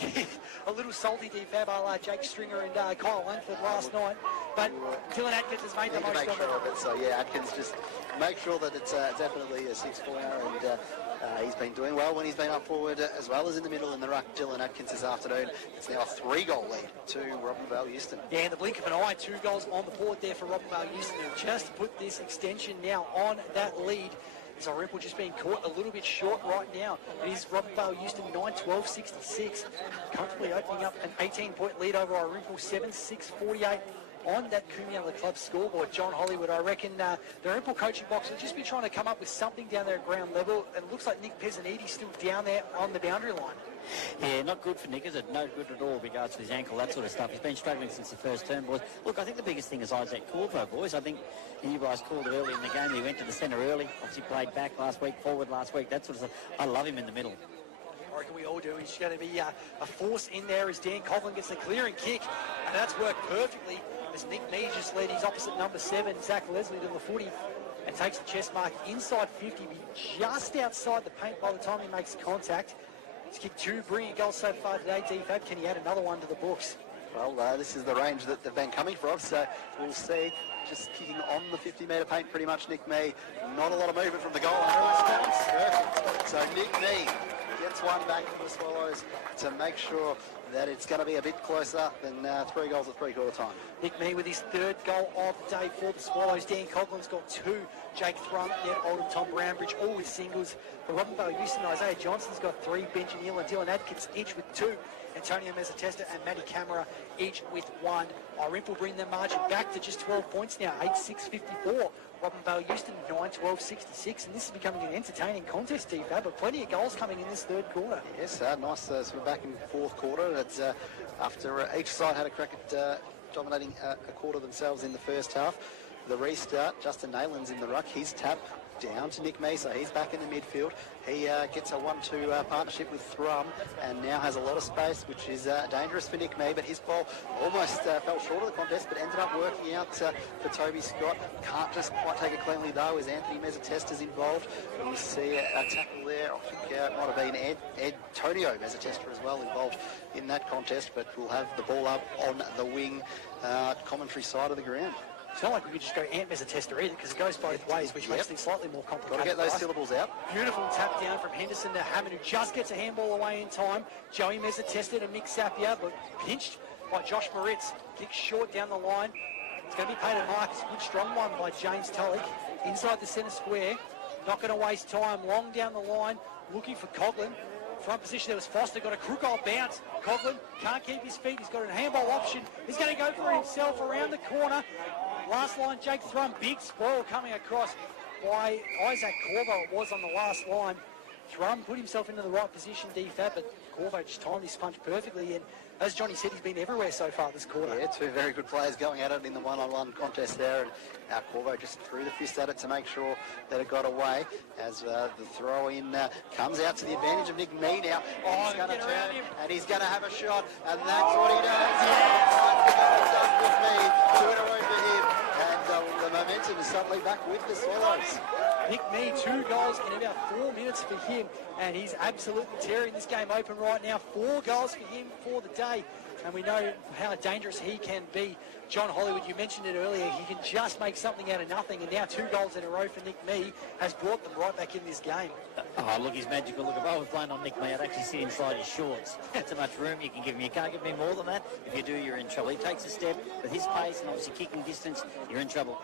a little salty, DFAB, like Jake Stringer and Kyle Langford last night, but Dylan Atkins has made the most of it. So yeah, Atkins just make sure that it's definitely a 6-pointer, and he's been doing well when he's been up forward as well as in the middle in the ruck. Dylan Atkins this afternoon. It's now a 3-goal lead to Robinvale Euston. Yeah, in the blink of an eye, 2 goals on the board there for Robinvale Euston, and just put this extension now on that lead. Is Irymple just being caught a little bit short right now. It is Robinvale Euston 9-12-66, comfortably opening up an 18-point lead over Irymple 7-6-48 on that Coomiella Club scoreboard. John Hollywood, I reckon the Irymple coaching box will just be trying to come up with something down there at ground level, and it looks like Nick Pezzaniti's still down there on the boundary line. Yeah, not good for Nick, is it? No good at all with regards to his ankle, that sort of stuff. He's been struggling since the first term, boys. Look, I think the biggest thing is Isaac Corvo, boys. I think you guys called it early in the game. He went to the centre early. Obviously played back last week, forward last week, that sort of stuff. I love him in the middle. I reckon we all do. He's going to be a force in there as Dan Coughlin gets the clearing kick, and that's worked perfectly as Nick Mee just led his opposite number 7, Zach Leslie, to the footy and takes the chest mark inside 50, just outside the paint by the time he makes contact. He's kicked 2 brilliant goals so far today, DFAB. Can he add another one to the books? Well, this is the range that they've been coming from, so we'll see. Just kicking on the 50-metre paint pretty much, Nick Mee. Not a lot of movement from the goal line. Perfect. So Nick Mee gets one back from the Swallows to make sure that it's going to be a bit closer than 3 goals at three-quarter time. Nick Mee with his 3rd goal of the day for the Swallows. Dan Coughlin's got 2. Jake Thrum, Ned Oldham, Tom Brownbridge, all with singles. For Robinvale Euston, Isaiah Johnson's got 3. Benji Neal and Dylan Atkins each with 2. Antonio Mezzatesta and Matty Camera each with 1. Irymple bring their margin back to just 12 points now, 8-6-54. Robinvale Euston 9-12-66, and this is becoming an entertaining contest, DFAB, but plenty of goals coming in this 3rd quarter. Yes, nice sort of back in 4th quarter. It's after each side had a crack at dominating a quarter themselves in the first half. The restart, Justin Nayland's in the ruck. His tap down to Nick Mee, so he's back in the midfield. He gets a 1-2 partnership with Thrum and now has a lot of space, which is dangerous for Nick Mee, but his ball almost fell short of the contest, but ended up working out for Toby Scott. Can't just quite take it cleanly though, as Anthony Mezzatesta's involved. We see a tackle there. I think it might have been Antonio Mezzatesta as well involved in that contest, but we'll have the ball up on the wing commentary side of the ground. It's not like we could just go Ant Mezzatesta either, because it goes both ways, which makes things slightly more complicated. Got to get those syllables out. Beautiful tap down from Henderson to Hammond, who just gets a handball away in time. Joey Mezzatesta to Mick Sapia, but pinched by Josh Moritz. Kicks short down the line. It's going to be paid at Marcus. Good strong one by James Tulloch. Inside the centre square. Not going to waste time. Long down the line. Looking for Coughlin. Front position, there was Foster, got a crook-old bounce. Coughlin can't keep his feet. He's got a handball option. He's going to go for it himself around the corner. Last line, Jake Thrum, big spoil coming across by Isaac Corvo. It was on the last line. Thrum put himself into the right position, DFAB, but Corvo just timed his punch perfectly. And as Johnny said, he's been everywhere so far this quarter. Yeah, two very good players going at it in the one-on-one contest there. And Corvo just threw the fist at it to make sure that it got away as the throw-in comes out to the advantage of Nick Mee now. Oh, he's going to turn and he's going to have a shot, and that's what he does. Yeah. Two in a row for him, and the momentum is suddenly back with the Swallows. Nick Mee, 2 goals in about 4 minutes for him, and he's absolutely tearing this game open right now. 4 goals for him for the day, and we know how dangerous he can be. John Hollywood, you mentioned it earlier, he can just make something out of nothing, and now 2 goals in a row for Nick Mee has brought them right back in this game. Oh, look, he's magical. Look, if I was playing on Nick Mee, I'd actually sit inside his shorts. That's how much room you can give him. You can't give me more than that. If you do, you're in trouble. He takes a step with his pace and obviously kicking distance, you're in trouble.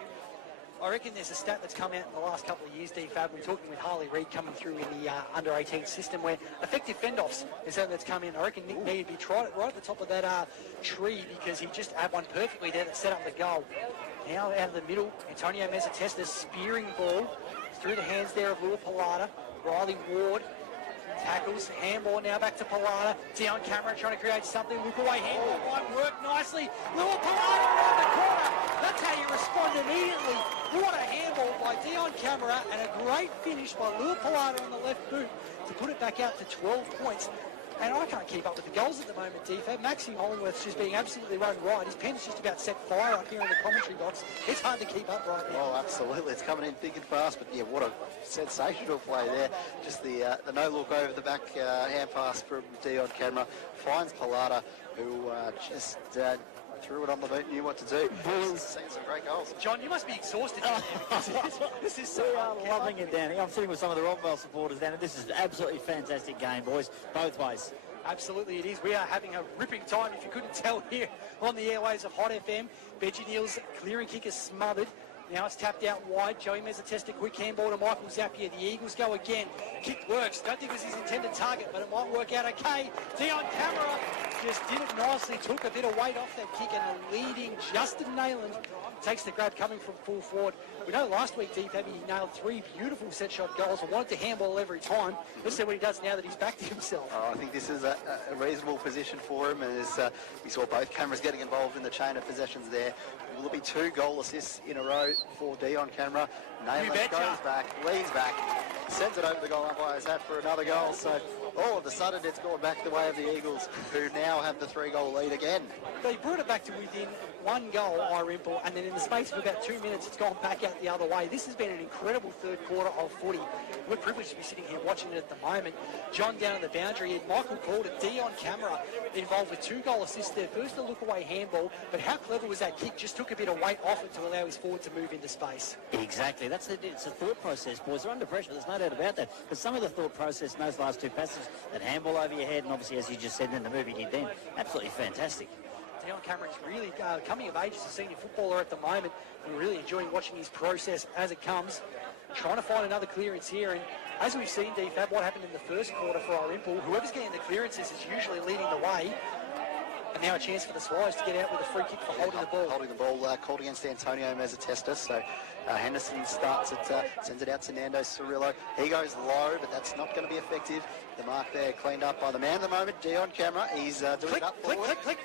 I reckon there's a stat that's come out in the last couple of years, DFAB. We're talking with Harley Reid coming through in the under-18 system where effective fend-offs is something that's come in. I reckon Nick Mee would be right at the top of that tree because he just had one perfectly there that set up the goal. Now out of the middle, Antonio Mezzatesta spearing ball through the hands there of Lua Pilata. Riley Ward tackles, handball now back to Pilata. Dion Camera trying to create something. Look away, handball might work nicely. Lua Pilata around the corner. That's how you respond immediately. What a handball by Dion Camera and a great finish by Lua Pilata on the left boot to put it back out to 12 points. And I can't keep up with the goals at the moment, DFAB. Maxime Hollingworth's just being absolutely run right. His pen's just about set fire up here in the commentary box. It's hard to keep up right now. Oh, absolutely. It's coming in thick and fast. But, yeah, what a sensational play there. Just the no-look over the back hand pass from Dion Camera. Finds Pilata, who just threw it on the boot and knew what to do. Seen some great goals. John, you must be exhausted. This is so loving it down here. I'm sitting with some of the Robinvale supporters down here. This is an absolutely fantastic game, boys, both ways. Absolutely it is. We are having a ripping time, if you couldn't tell, here on the airways of Hot FM. Benji Neal's clearing kick is smothered. Now it's tapped out wide. Joey Mezzatesta, quick handball to Michael Zapier. The Eagles go again. Kick works. Don't think it was his intended target, but it might work out okay. Dion Camera just did it nicely. Took a bit of weight off that kick, and the leading Justin Nayland takes the grab coming from full forward. We know last week, DFAB, he nailed 3 beautiful set shot goals. I wanted to handball every time. Let's see what he does now that he's back to himself. I think this is a reasonable position for him, as we saw both cameras getting involved in the chain of possessions there. Will there be 2 goal assists in a row for Dion Camera? Nayland goes back, leans back, sends it over the goal umpire's hat for another goal. So all of a sudden it's gone back the way of the Eagles, who now have the 3-goal lead again. They brought it back to within 1 goal, Irymple, and then in the space of about 2 minutes it's gone back out the other way. This has been an incredible third quarter of footy. We're privileged to be sitting here watching it at the moment. John down at the boundary, and Michael called it. Dion Camera involved with 2 goal assists there. First a look-away handball, but how clever was that kick? Just took a bit of weight off it to allow his forward to move into space. Exactly. It's a thought process, boys. They're under pressure. There's no doubt about that. But some of the thought process in those last 2 passes, that handball over your head, and obviously, as you just said, in the move he did then, absolutely fantastic. Dion Cameron's really coming of age as a senior footballer at the moment. We're really enjoying watching his process as it comes. Trying to find another clearance here, and as we've seen, DFAB, what happened in the first quarter for Irymple, whoever's getting the clearances is usually leading the way. And now a chance for the Swallows to get out with a free kick for holding the ball. Holding the ball, called against Antonio Mezzatesta. So Henderson starts it, sends it out to Nando Cirillo. He goes low, but that's not going to be effective. The mark there cleaned up by the man at the moment, Dion Camera. He's doing it up forward. Click.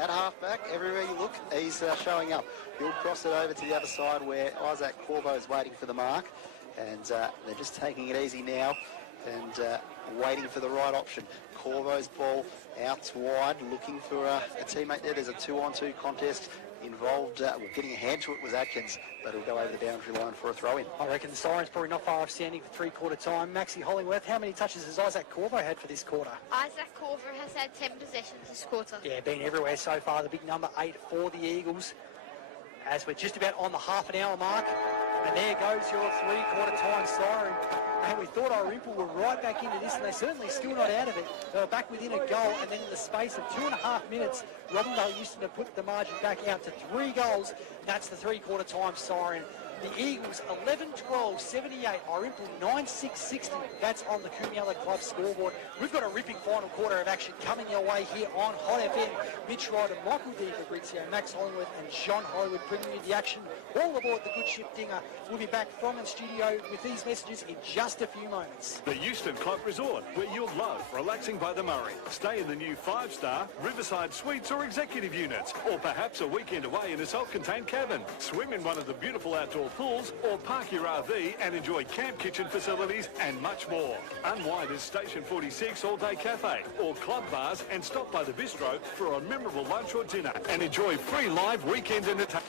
At half-back, everywhere you look, he's showing up. He'll cross it over to the other side where Isaac Corvo is waiting for the mark. and they're just taking it easy now and waiting for the right option. Corvo's ball out wide, looking for a teammate there. There's a 2-on-2 contest involved. Getting a hand to it was Atkins, but he'll go over the boundary line for a throw-in. I reckon the siren's probably not far off standing for three-quarter time. Maxie Hollingworth, how many touches has Isaac Corvo had for this quarter? Isaac Corvo has had 10 possessions this quarter. Yeah, been everywhere so far. The big number 8 for the Eagles. As we're just about on the half-an-hour mark, and there goes your three-quarter time siren. And we thought Irymple were right back into this, and they're certainly still not out of it. They were back within a goal, and then in the space of 2.5 minutes, Robinvale Euston have put the margin back out to 3 goals. That's the three-quarter time siren. The Eagles 11-12, 78. Irymple 9-6, 60. That's on the Kumiala Club scoreboard. We've got a ripping final quarter of action coming your way here on Hot FM. Mitch Ryder, Michael D. Fabrizio, Max Hollingworth and John Hollywood bringing you the action all aboard the Good Ship Dinger. We'll be back from the studio with these messages in just a few moments. The Euston Club Resort, where you'll love relaxing by the Murray. Stay in the new 5-star Riverside Suites or executive units, or perhaps a weekend away in a self-contained cabin. Swim in one of the beautiful outdoor pools, or park your RV and enjoy camp kitchen facilities and much more. Unwind at Station 46 all-day cafe or club bars and stop by the bistro for a memorable lunch or dinner and enjoy free live weekend entertainment.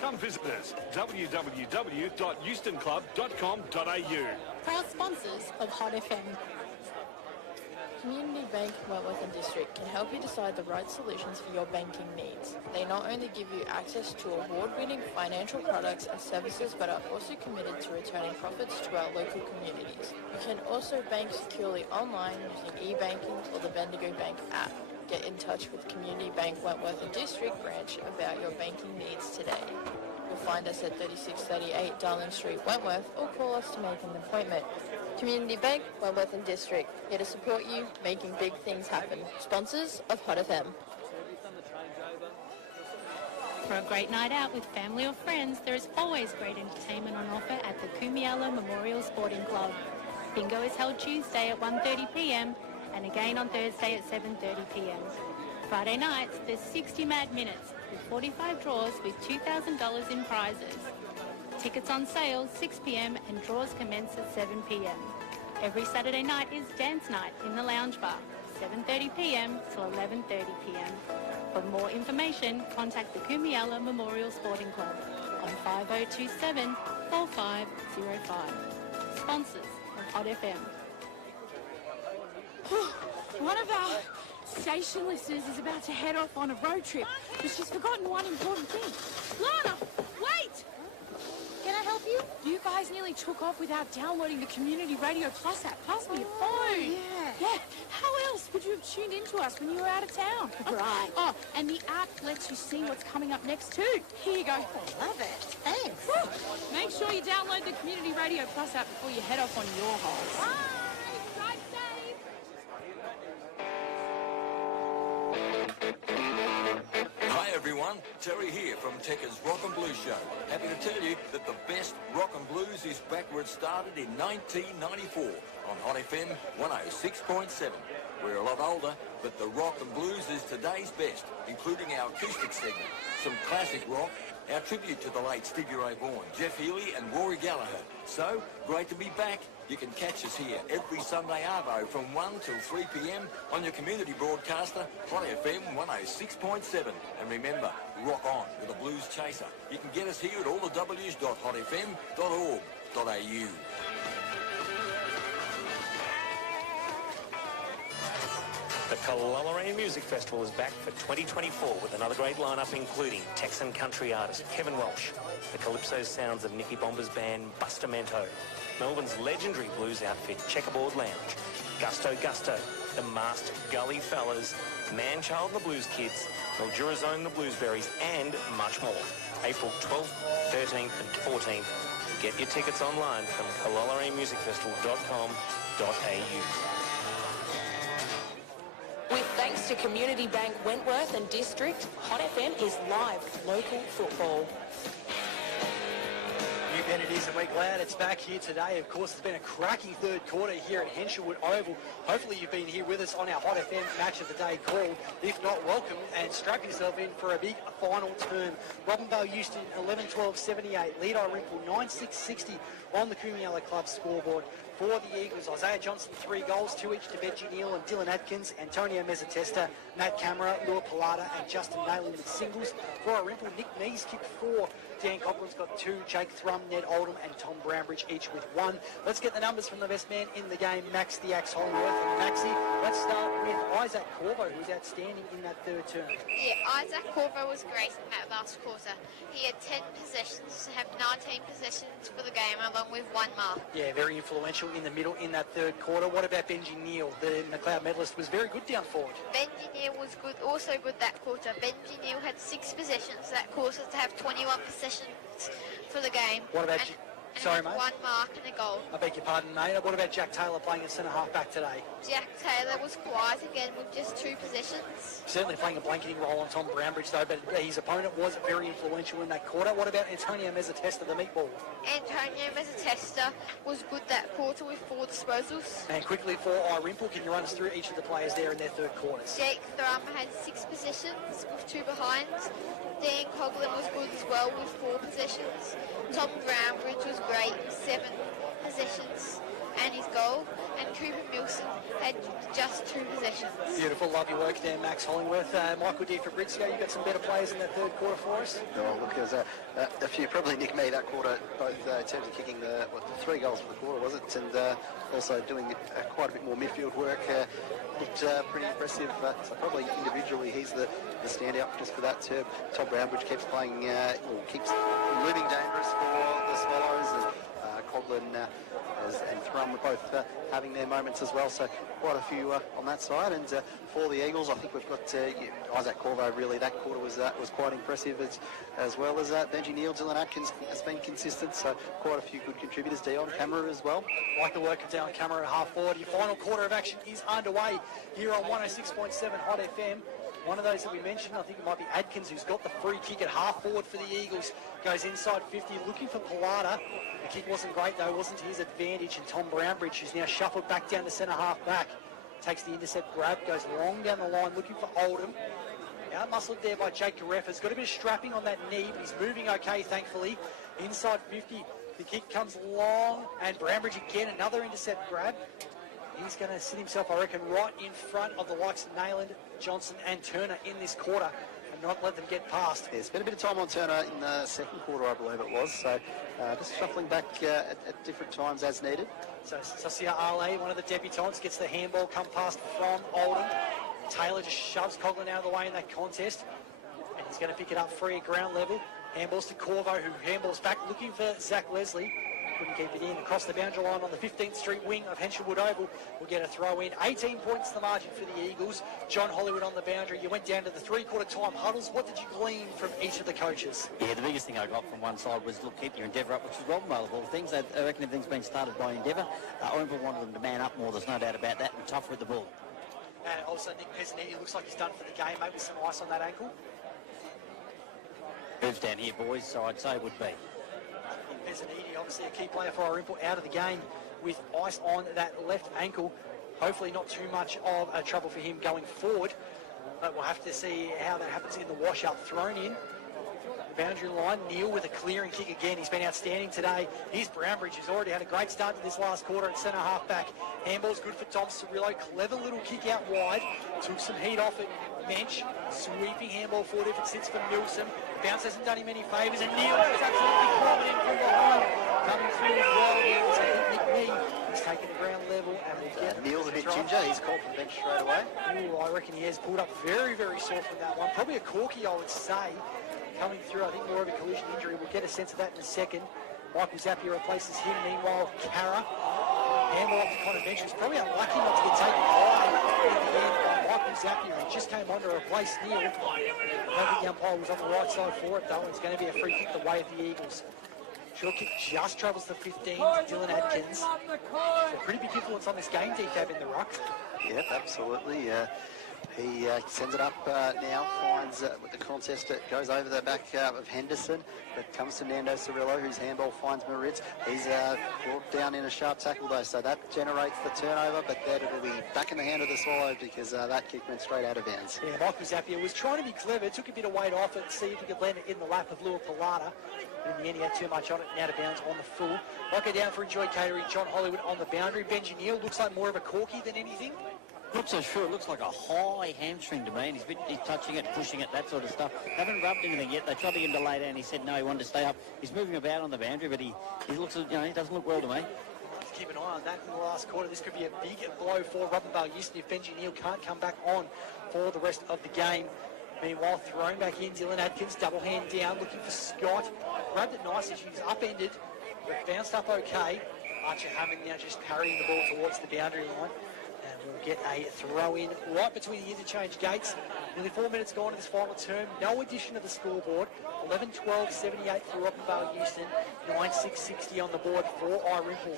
Come visit us, www.eustonclub.com.au. Proud sponsors of Hot FM. Community Bank Wentworth and District can help you decide the right solutions for your banking needs. They not only give you access to award-winning financial products and services, but are also committed to returning profits to our local communities. You can also bank securely online using e-banking or the Bendigo Bank app. Get in touch with Community Bank Wentworth and District branch about your banking needs today. You'll find us at 3638 Darling Street, Wentworth, or call us to make an appointment. Community Bank, Wentworth and District, here to support you, making big things happen. Sponsors of Hot FM. For a great night out with family or friends, there is always great entertainment on offer at the Kumiala Memorial Sporting Club. Bingo is held Tuesday at 1:30 p.m. and again on Thursday at 7:30 p.m. Friday nights, there's 60 mad minutes with 45 draws with $2,000 in prizes. Tickets on sale 6 p.m. and draws commence at 7 p.m. Every Saturday night is dance night in the lounge bar, 7:30 p.m. till 11:30 p.m. For more information, contact the Kumiala Memorial Sporting Club on 5027-4505. Sponsors of Hot FM. One of our station listeners is about to head off on a road trip, but she's forgotten one important thing. Lana, wait! Can I help you? You guys nearly took off without downloading the Community Radio Plus app. Pass me your phone. Yeah. How else would you have tuned into us when you were out of town? Right. Oh, and the app lets you see what's coming up next too. Here you go. Love it. Thanks. Woo. Make sure you download the Community Radio Plus app before you head off on your holes. Bye. Drive safe. Hi everyone, Terry here from Tekka's Rock and Blues Show. Happy to tell you that the best rock and blues is back where it started in 1994 on Hot FM 106.7. We're a lot older, but the rock and blues is today's best, including our acoustic segment, some classic rock, our tribute to the late Stevie Ray Vaughan, Jeff Healey and Rory Gallagher. So, great to be back. You can catch us here every Sunday arvo from 1 till 3 p.m. on your community broadcaster, Hot FM 106.7. And remember, rock on with a blues chaser. You can get us here at allthews.hotfm.org.au. The Kallalari Music Festival is back for 2024 with another great lineup including Texan country artist Kevin Welsh, the calypso sounds of Nicky Bomber's band Bustamento, Melbourne's legendary blues outfit Checkerboard Lounge, Gusto Gusto, the Masked Gully Fellas, Manchild and the Blues Kids, Mildura Zone and the Bluesberries, and much more. April 12th, 13th and 14th. Get your tickets online from kallalarimusicfestival.com.au. With thanks to Community Bank Wentworth and District, Hot FM is live local football. You bet it is, and we're glad it's back here today. Of course, it's been a cracking third quarter here at Henshelwood Oval. Hopefully you've been here with us on our Hot FM Match of the Day call. If not, welcome and strap yourself in for a big final term. Robinvale Euston 11-12-78, lead Irymple 9-6-60 on the Coomiella Club scoreboard. For the Eagles, Isaiah Johnson, 3 goals, 2 each to Benji Neal and Dylan Atkins, Antonio Mezzatesta, Matt Camera, Lua Pilata and Justin Nayland with singles. For Irymple, Nick Nees kicked 4. Dan Cochran's got 2, Jake Thrum, Ned Oldham and Tom Brambridge each with 1. Let's get the numbers from the best man in the game, Max the Axe Hollingworth. And Maxie, let's start with Isaac Corvo, who was outstanding in that third term. Yeah, Isaac Corvo was great in that last quarter. He had 10 possessions, have 19 possessions for the game, along with 1 mark. Yeah, very influential in the middle in that third quarter. What about Benji Neal? The McLeod medalist was very good down forward. Benji Neal was good, also good that quarter. Benji Neal had 6 possessions that quarter to have 21 possessions for the game. What about Sorry, mate. 1 mark and a goal. I beg your pardon, mate. What about Jack Taylor playing at centre half back today? Jack Taylor was quiet again with just 2 possessions. Certainly playing a blanketing role on Tom Brambridge though, but his opponent was very influential in that quarter. What about Antonio Mezzatesta, the meatball? Antonio Mezzatesta was good that quarter with 4 disposals. And quickly for Irymple, can you run us through each of the players there in their third quarters? Jake Thrum had 6 possessions with 2 behinds. Dan Coughlin was good as well with 4 possessions. Tom Brambridge was great with 7 possessions and his goal. And Cooper Milson had just 2 possessions. Beautiful, love your work there, Max Hollingworth. Michael Di Fabrizio, you've got some better players in that third quarter for us? Oh, look, there's a few, probably Nick Mee that quarter, both in terms of kicking the 3 goals for the quarter, was it? And also doing quite a bit more midfield work. Looked pretty impressive. So probably individually he's the standout just for that term. Tom Brambridge keeps playing, keeps living dangerous for the Swallows. And Coughlin and Thrum were both having their moments as well, so quite a few on that side. And for the Eagles, I think we've got Isaac Corvo. Really, that quarter was quite impressive, as well as Benji Neal. Dylan Atkins has been consistent, so quite a few good contributors. Dion Camera as well. Like the work of Dion Camera at half forward. Your final quarter of action is underway here on 106.7 Hot FM. One of those that we mentioned, I think it might be Adkins, who's got the free kick at half forward for the Eagles. Goes inside 50, looking for Pilata. The kick wasn't great though, wasn't to his advantage. And Tom Brambridge, who's now shuffled back down to centre half back, takes the intercept grab, goes long down the line, looking for Oldham. Out-muscled there by Jake Garef. Has got a bit of strapping on that knee, but he's moving okay, thankfully. Inside 50, the kick comes long, and Brambridge again, another intercept grab. He's going to sit himself, I reckon, right in front of the likes of Nayland, Johnson and Turner in this quarter and not let them get past. Yeah, spent a bit of time on Turner in the second quarter, I believe it was, so just shuffling back at different times as needed. So Sasia Ale, one of the debutants, gets the handball come past from Oldham. Taylor just shoves Coughlin out of the way in that contest, and he's going to pick it up free at ground level. Handballs to Corvo, who handballs back, looking for Zach Leslie. Couldn't keep it in. Across the boundary line on the 15th Street wing of Henshelwood Oval. We'll get a throw in. 18 points the margin for the Eagles. John Hollywood on the boundary. You went down to the 3-quarter time huddles. What did you glean from each of the coaches? Yeah, the biggest thing I got from one side was, look, keep your endeavour up, which is Robinvale of all things. I reckon everything's been started by endeavour. Irymple wanted them to man up more, there's no doubt about that, and tough with the ball. And also Nick Pesanetti looks like he's done for the game, maybe some ice on that ankle. Moves down here, boys, so I'd say would be. Pesanetti, obviously a key player for Irymple, out of the game with ice on that left ankle. Hopefully not too much of a trouble for him going forward, but we'll have to see how that happens in the wash-up. Thrown in, the boundary line, Neal with a clearing kick again. He's been outstanding today. Here's Brambridge, who's already had a great start to this last quarter at centre half back. Handball's good for Tom Cirillo. Clever little kick out wide. Took some heat off it. Bench, sweeping handball forward if it sits for Milsom. Bounce hasn't done him any favours, and Neal is absolutely prominent from behind. Coming through as well. So Nick Mee is taking the ground level, and we'll get Neal's a bit ginger. He's called for the bench straight away. Ooh, I reckon he has pulled up very, very sore from that one. Probably a corky, I would say. Coming through, I think more of a collision injury. We'll get a sense of that in a second. Michael Zappia replaces him. Meanwhile, Cara, handball off the Connor bench, was probably unlucky not to get taken high at the end by Michael Zappia, who just came on to replace Neal. I think the umpire was on the right side for it, though. It's going to be a free kick the way of the Eagles. Short kick just travels the 15, Dylan Atkins. So pretty big influence on this game, DFAB in the ruck. Yep, absolutely. He sends it up now, finds with the contest, it goes over the back of Henderson, but comes to Nando Cirillo, whose handball finds Moritz. He's brought down in a sharp tackle though, so that generates the turnover, but then it'll be back in the hand of the Swallows because that kick went straight out of bounds. Yeah, Michael Zappia was trying to be clever, took a bit of weight off it, see if he could land it in the lap of Lua Pilata. But in the end, he had too much on it and out of bounds on the full. Might go down for Enjoy Catering. John Hollywood on the boundary. Benji Neal looks like more of a corky than anything. Not so sure. It looks like a high hamstring to me, and he's touching it, pushing it, that sort of stuff. Haven't rubbed anything yet. They tried to get him to lay down. He said no, he wanted to stay up. He's moving about on the boundary, but he looks, he doesn't look well to me. Let's keep an eye on that in the last quarter. This could be a big blow for Robinvale Euston if Benji Neal can't come back on for the rest of the game. Meanwhile, thrown back in, Dylan Adkins, double hand down, looking for Scott. Grabbed it nicely. She was upended, but bounced up okay. Archer Hammond now just parrying the ball towards the boundary line. And we'll get a throw-in right between the interchange gates. Nearly 4 minutes gone in this final term. No addition to the scoreboard. 11-12-78 for Robinvale Euston. 9-6-60 on the board for Irymple.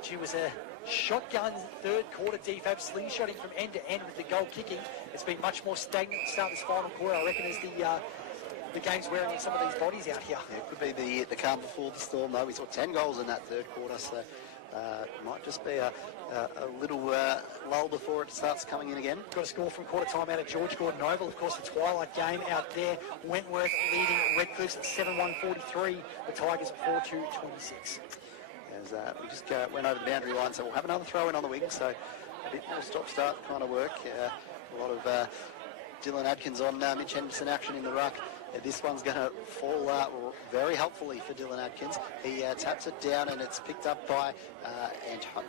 She was a shotgun third quarter defab, slingshotting from end to end with the goal kicking. It's been much more stagnant to start this final quarter, I reckon, as the game's wearing on some of these bodies out here. Yeah, it could be the calm before the storm, though. We saw 10 goals in that third quarter, so might just be a little lull before it starts coming in again. Got a score from quarter time out of George Gordon Oval. Of course, the twilight game out there. Wentworth leading Redcliffs at 7-1-43. The Tigers at 4-2-26. As we just went over the boundary line, so we'll have another throw in on the wing, so a bit more stop-start kind of work. A lot of Dylan Adkins on Mitch Henderson action in the ruck. This one's going to fall very helpfully for Dylan Adkins. He taps it down and it's picked up by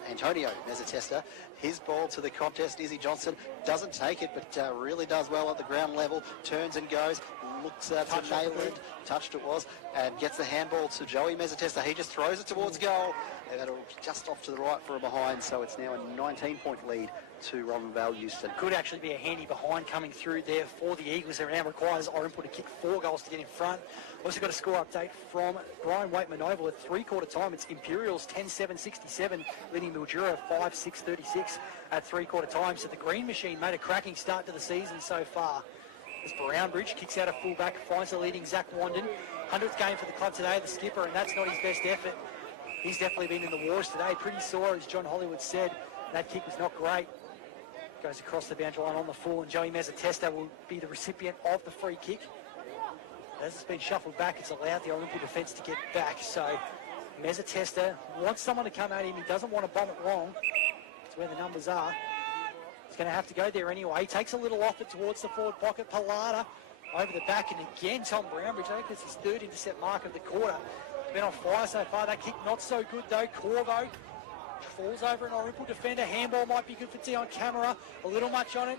Antonio Mezzatesta. His ball to the contest, Izzy Johnson doesn't take it, but really does well at the ground level. Turns and goes, looks to Nayland, touched it was, and gets the handball to Joey Mezzatesta. He just throws it towards goal, and it'll just off to the right for a behind, so it's now a 19-point lead to Robinvale Euston. Could actually be a handy behind coming through there for the Eagles. It now requires Irymple to kick 4 goals to get in front. Also got a score update from Brian Waitman Oval at three-quarter time. It's Imperials 10-7-67, leading Mildura 5-6-36 at three-quarter time. So the Green Machine made a cracking start to the season so far. As Brownbridge kicks out a fullback, finds the leading Zach Wandon. 100th game for the club today, the skipper, and that's not his best effort. He's definitely been in the wars today. Pretty sore, as John Hollywood said. That kick was not great. Goes across the boundary line on the full, and Joey Mezzatesta will be the recipient of the free kick. As it's been shuffled back, it's allowed the Irymple defence to get back. So Mezzatesta wants someone to come at him. He doesn't want to bomb it long. That's where the numbers are. He's going to have to go there anyway. He takes a little off it towards the forward pocket. Pilata over the back, and again Tom Brownbridge. I think it's his third intercept mark of the quarter. Been on fire so far. That kick not so good though. Corvo falls over an Irymple defender. Handball might be good for Dion Camera. A little much on it.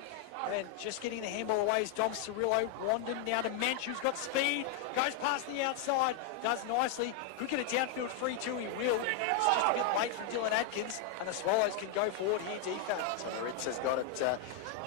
And just getting the handball away is Dom Cirillo. Wandon now to Mensch, who's got speed. Goes past the outside. Does nicely. Could get a downfield free too. He will. It's just a bit late from Dylan Adkins. And the Swallows can go forward here, defense. So Ritz has got it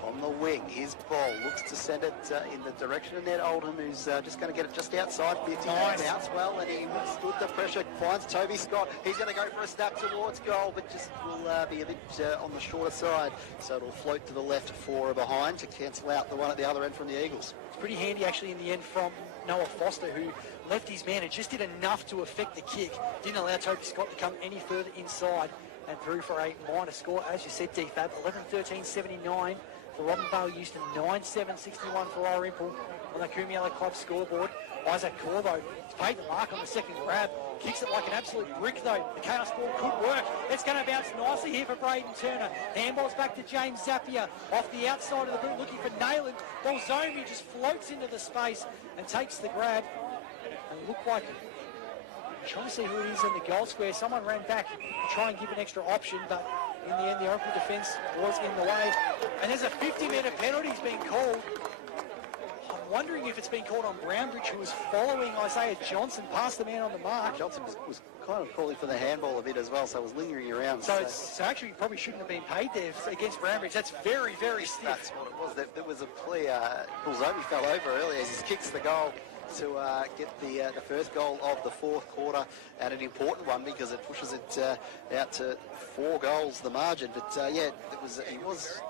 on the wing. His ball looks to send it in the direction of Ned Oldham, who's just going to get it just outside 50. Nice. Bounce well, and he withstood the pressure. Finds Toby Scott. He's going to go for a snap towards goal, but just will be a bit on the shorter side. So it'll float to the left for a behind to cancel out the one at the other end from the Eagles. It's pretty handy actually in the end from Noah Foster, who left his man and just did enough to affect the kick. Didn't allow Toby Scott to come any further inside and through for a minor score. As you said, DFAB, 11-13-79 for Robinvale Euston, 9-7-61 for Irymple on the Kumiela Club scoreboard. Isaac Corvo has paid the mark on the second grab. Kicks it like an absolute brick though. The chaos ball could work. It's going to bounce nicely here for Braden Turner. Handball's back to James Zappia off the outside of the boot looking for Nayland. Bolzomi just floats into the space and takes the grab. And look like trying to see who it is in the goal square. Someone ran back to try and give an extra option, but in the end the Irymple defence was in the way. And there's a 50-metre penalty being called. I'm wondering if it's been called on Brownbridge, who was following Isaiah Johnson past the man on the mark. Johnson was kind of calling for the handball a bit as well, so was lingering around. So actually probably shouldn't have been paid there against Brownbridge. That's very, very stiff. That's what it was. There was a clear... Bolzomi fell over earlier as he kicks the goal to get the first goal of the fourth quarter, and an important one because it pushes it out to 4 goals, the margin. But yeah, he was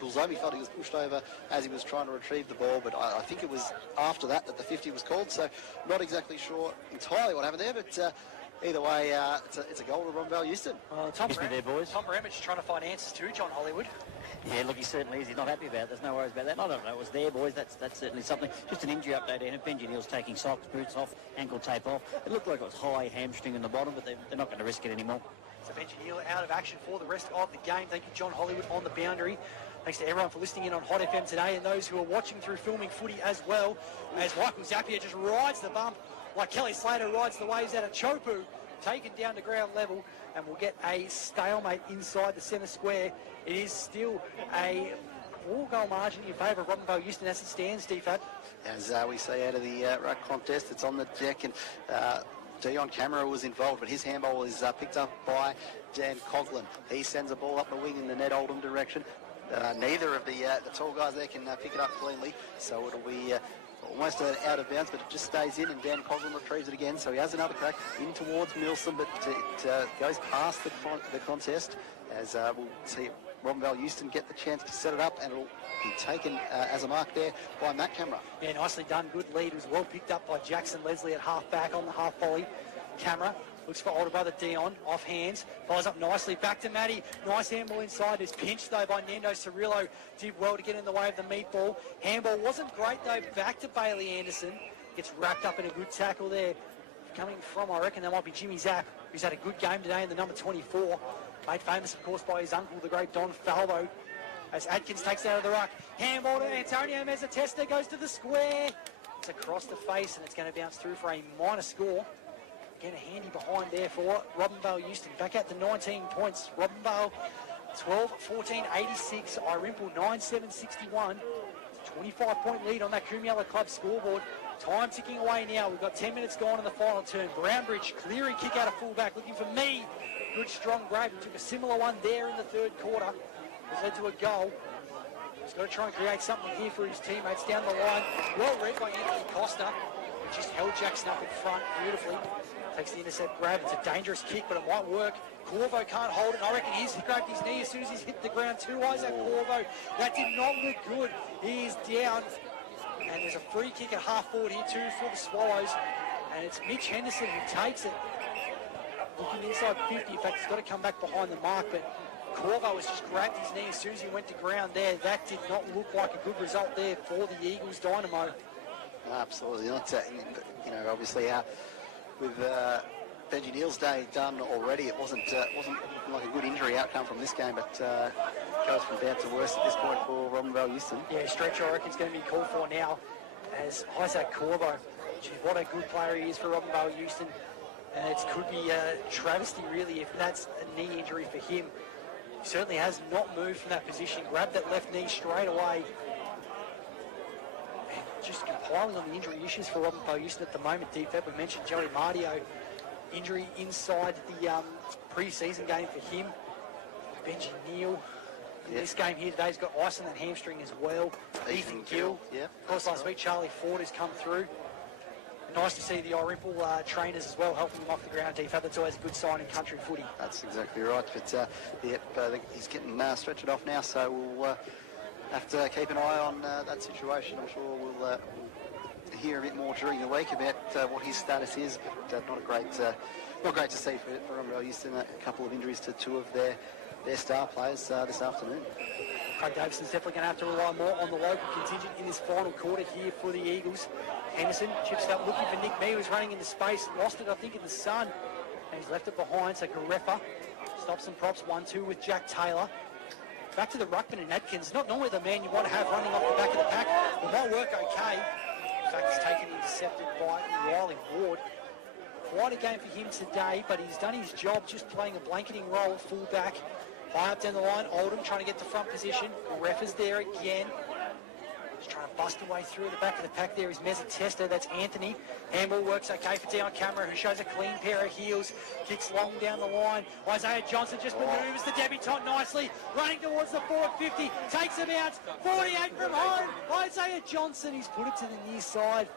Bulzomi felt he was pushed over as he was trying to retrieve the ball, but I think it was after that the 50 was called, so not exactly sure entirely what happened there, but either way, it's a goal to Robinvale Euston. Tom Bramage trying to find answers too, John Hollywood. Yeah, look, he certainly is. He's not happy about it. There's no worries about that. I don't know. It was there, boys. That's certainly something. Just an injury update, and Benji Neal's taking socks, boots off, ankle tape off. It looked like it was high hamstring in the bottom, but they're not going to risk it anymore. So Benji Neal out of action for the rest of the game. Thank you, John Hollywood, on the boundary. Thanks to everyone for listening in on Hot FM today, and those who are watching through filming footy as well, as Michael Zapier just rides the bump like Kelly Slater rides the waves out of Chopu, taken down to ground level, and we'll get a stalemate inside the centre square. It is still a 4-goal margin in favour of Robinvale Euston as it stands, DFAT. As we say out of the ruck contest, it's on the deck, and Dion Camera was involved, but his handball is picked up by Dan Coughlin. He sends a ball up the wing in the Ned Oldham direction. Neither of the tall guys there can pick it up cleanly, so it'll be almost out of bounds, but it just stays in, and Dan Coughlin retrieves it again, so he has another crack in towards Milsom, but it goes past the contest, as we'll see Robinvale Euston get the chance to set it up, and it'll be taken as a mark there by Matt Camera. Yeah, nicely done. Good lead. Was well picked up by Jackson Leslie at half-back on the half-volley. Camera looks for older brother Dion, off hands, follows up nicely, back to Matty, nice handball inside, is pinched though by Nando Cirillo, did well to get in the way of the meatball. Handball wasn't great though, back to Bailey Anderson, gets wrapped up in a good tackle there. Coming from, I reckon that might be Jimmy Zapp, who's had a good game today in the number 24, made famous of course by his uncle, the great Don Falvo, as Adkins takes out of the ruck. Handball to Antonio Mezzatesta, goes to the square, it's across the face and it's going to bounce through for a minor score. Again, a handy behind there for Robinvale Euston. Back out to 19 points. Robinvale 12-14, 86. Irymple 9-7, 61. 25-point lead on that Coomiella Club scoreboard. Time ticking away now. We've got 10 minutes gone in the final turn. Brownbridge clearing kick out of fullback, looking for me. Good strong grab. He took a similar one there in the third quarter. Has led to a goal. He's got to try and create something here for his teammates down the line. Well read by Anthony Costa. He just held Jackson up in front beautifully. Takes the intercept grab. It's a dangerous kick, but it might work. Corvo can't hold it. I reckon he's grabbed his knee as soon as he's hit the ground. 2 eyes at Corvo. That did not look good. He is down. And there's a free kick at half forward here too for the Swallows. And it's Mitch Henderson who takes it. Looking inside 50. In fact, he's got to come back behind the mark. But Corvo has just grabbed his knee as soon as he went to ground there. That did not look like a good result there for the Eagles Dynamo. Absolutely not. Obviously with Benji Neal's day done already, it wasn't looking like a good injury outcome from this game, but goes from bad to worse at this point for Robinvale Euston. Yeah, stretch I reckon is going to be called for now as Isaac Corvo. Geez, what a good player he is for Robinvale Euston. And it could be a travesty really if that's a knee injury for him. He certainly has not moved from that position. Grabbed that left knee straight away. Just compiling on the injury issues for Robinvale Euston at the moment. DFEP, we mentioned Joey Mardio, injury inside the pre-season game for him. Benji Neal. In this game here today, he's got ice on that hamstring as well. Ethan Gill. Yeah. Of course, last week Charlie Ford has come through. Nice to see the Irymple trainers as well helping him off the ground, DFEP. That's always a good sign in country footy. That's exactly right. But he's getting stretched off now, so we'll have to keep an eye on that situation. I'm sure we'll hear a bit more during the week about what his status is. But not great to see for Robinvale Euston. A couple of injuries to 2 of their star players this afternoon. Craig Davison's definitely going to have to rely more on the local contingent in this final quarter here for the Eagles. Henderson chips it up looking for Nick Mee, who's running into space. Lost it, I think, in the sun. And he's left it behind, so Garefa stops and props 1-2 with Jack Taylor. Back to the ruckman and Atkins. Not normally the man you want to have running off the back of the pack. It might work okay. In fact, it's taken intercepted by Riley Ward. Quite a game for him today, but he's done his job just playing a blanketing role at full-back. High up down the line, Oldham trying to get to front position. Ref is there again. Just trying to bust away through the back of the pack there is Mezzatesta. That's Anthony. Handball works okay for Dion Camera, who shows a clean pair of heels. Kicks long down the line. Isaiah Johnson just maneuvers the debutant nicely. Running towards the forward 50. Takes a bounce. 48 from home. Isaiah Johnson, he's put it to the near side.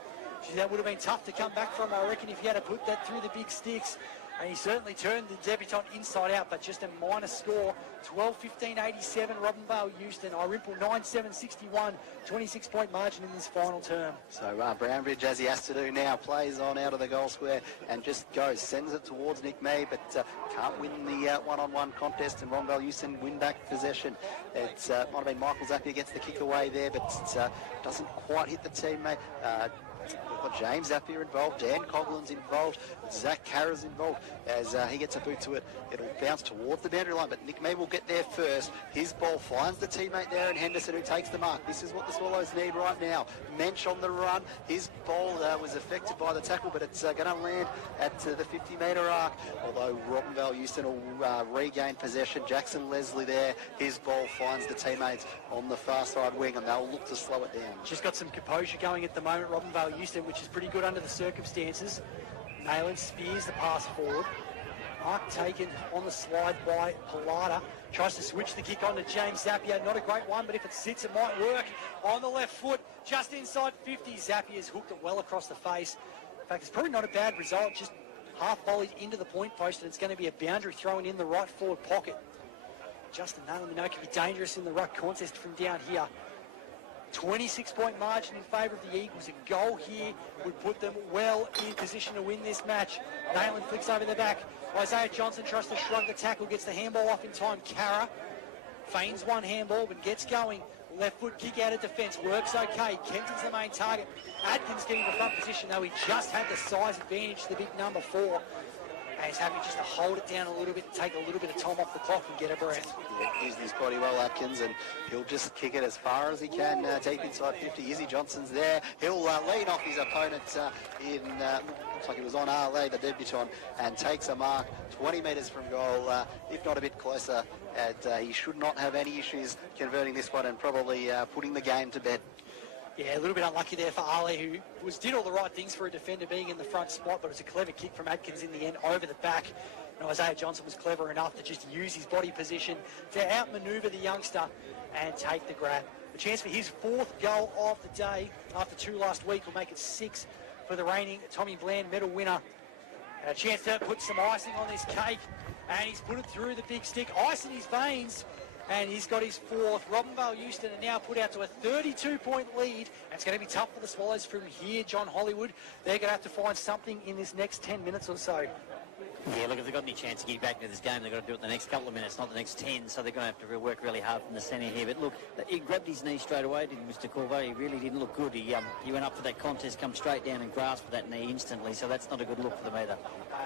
That would have been tough to come back from, I reckon, if he had to put that through the big sticks. And he certainly turned the debutant inside out, but just a minor score. 12-15-87, Robinvale, Euston, Irymple 9-7-61, 26-point margin in this final term. So Brownbridge, as he has to do now, plays on out of the goal square and just goes, sends it towards Nick May, but can't win the one-on-one contest, and Robinvale Euston win back possession. It might have been Michael Zappia gets the kick away there, but doesn't quite hit the teammate. We've got James Zappia involved, Dan Coughlin's involved, Zach Carra's involved. As he gets a boot to it, it'll bounce towards the boundary line, but Nick May will get there first. His ball finds the teammate there in Henderson, who takes the mark. This is what the Swallows need right now. Mensch on the run. His ball was affected by the tackle, but it's going to land at the 50-metre arc, although Robinvale Euston will regain possession. Jackson Leslie there. His ball finds the teammates on the far side wing, and they'll look to slow it down. Just got some composure going at the moment, Robinvale Euston, which is pretty good under the circumstances. Nayland spears the pass forward. Mark taken on the slide by Pilata. Tries to switch the kick on to James Zappia. Not a great one, but if it sits, it might work. On the left foot, just inside 50. Zappia's hooked it well across the face. In fact, it's probably not a bad result. Just half volleyed into the point post, and it's going to be a boundary thrown in the right forward pocket. Justin Nayland, we know, can be dangerous in the ruck contest from down here. 26-point margin in favour of the Eagles. A goal here would put them well in position to win this match. Nayland flicks over the back. Isaiah Johnson tries to shrug the tackle, gets the handball off in time. Carra feigns one handball, but gets going. Left foot kick out of defence, works okay. Kenton's the main target. Adkins getting the front position, though he just had the size advantage, the big number 4. And he's happy just to hold it down a little bit, take a little bit of time off the clock and get a breath. He used his body well, Atkins, and he'll just kick it as far as he can, deep inside 50. Izzy Johnson's there. He'll lean off his opponent looks like he was on RLA, the debutant, and takes a mark 20 metres from goal, if not a bit closer. And he should not have any issues converting this one and probably putting the game to bed. Yeah, a little bit unlucky there for Ali, who did all the right things for a defender being in the front spot, but it was a clever kick from Atkins in the end over the back. And Isaiah Johnson was clever enough to just use his body position to outmanoeuvre the youngster and take the grab. A chance for his 4th goal of the day after 2 last week will make it 6 for the reigning Tommy Bland medal winner. And a chance to put some icing on this cake, and he's put it through the big stick. Ice in his veins. And he's got his 4th. Robinvale Euston are now put out to a 32-point lead. And it's going to be tough for the Swallows from here, John Hollywood. They're going to have to find something in this next 10 minutes or so. Yeah, look, if they've got any chance to get back into this game, they've got to do it in the next couple of minutes, not the next 10, so they're going to have to work really hard from the centre here. But look, he grabbed his knee straight away, didn't Mr. Corvo? He really didn't look good. He went up for that contest, come straight down and grasped that knee instantly, so that's not a good look for them either.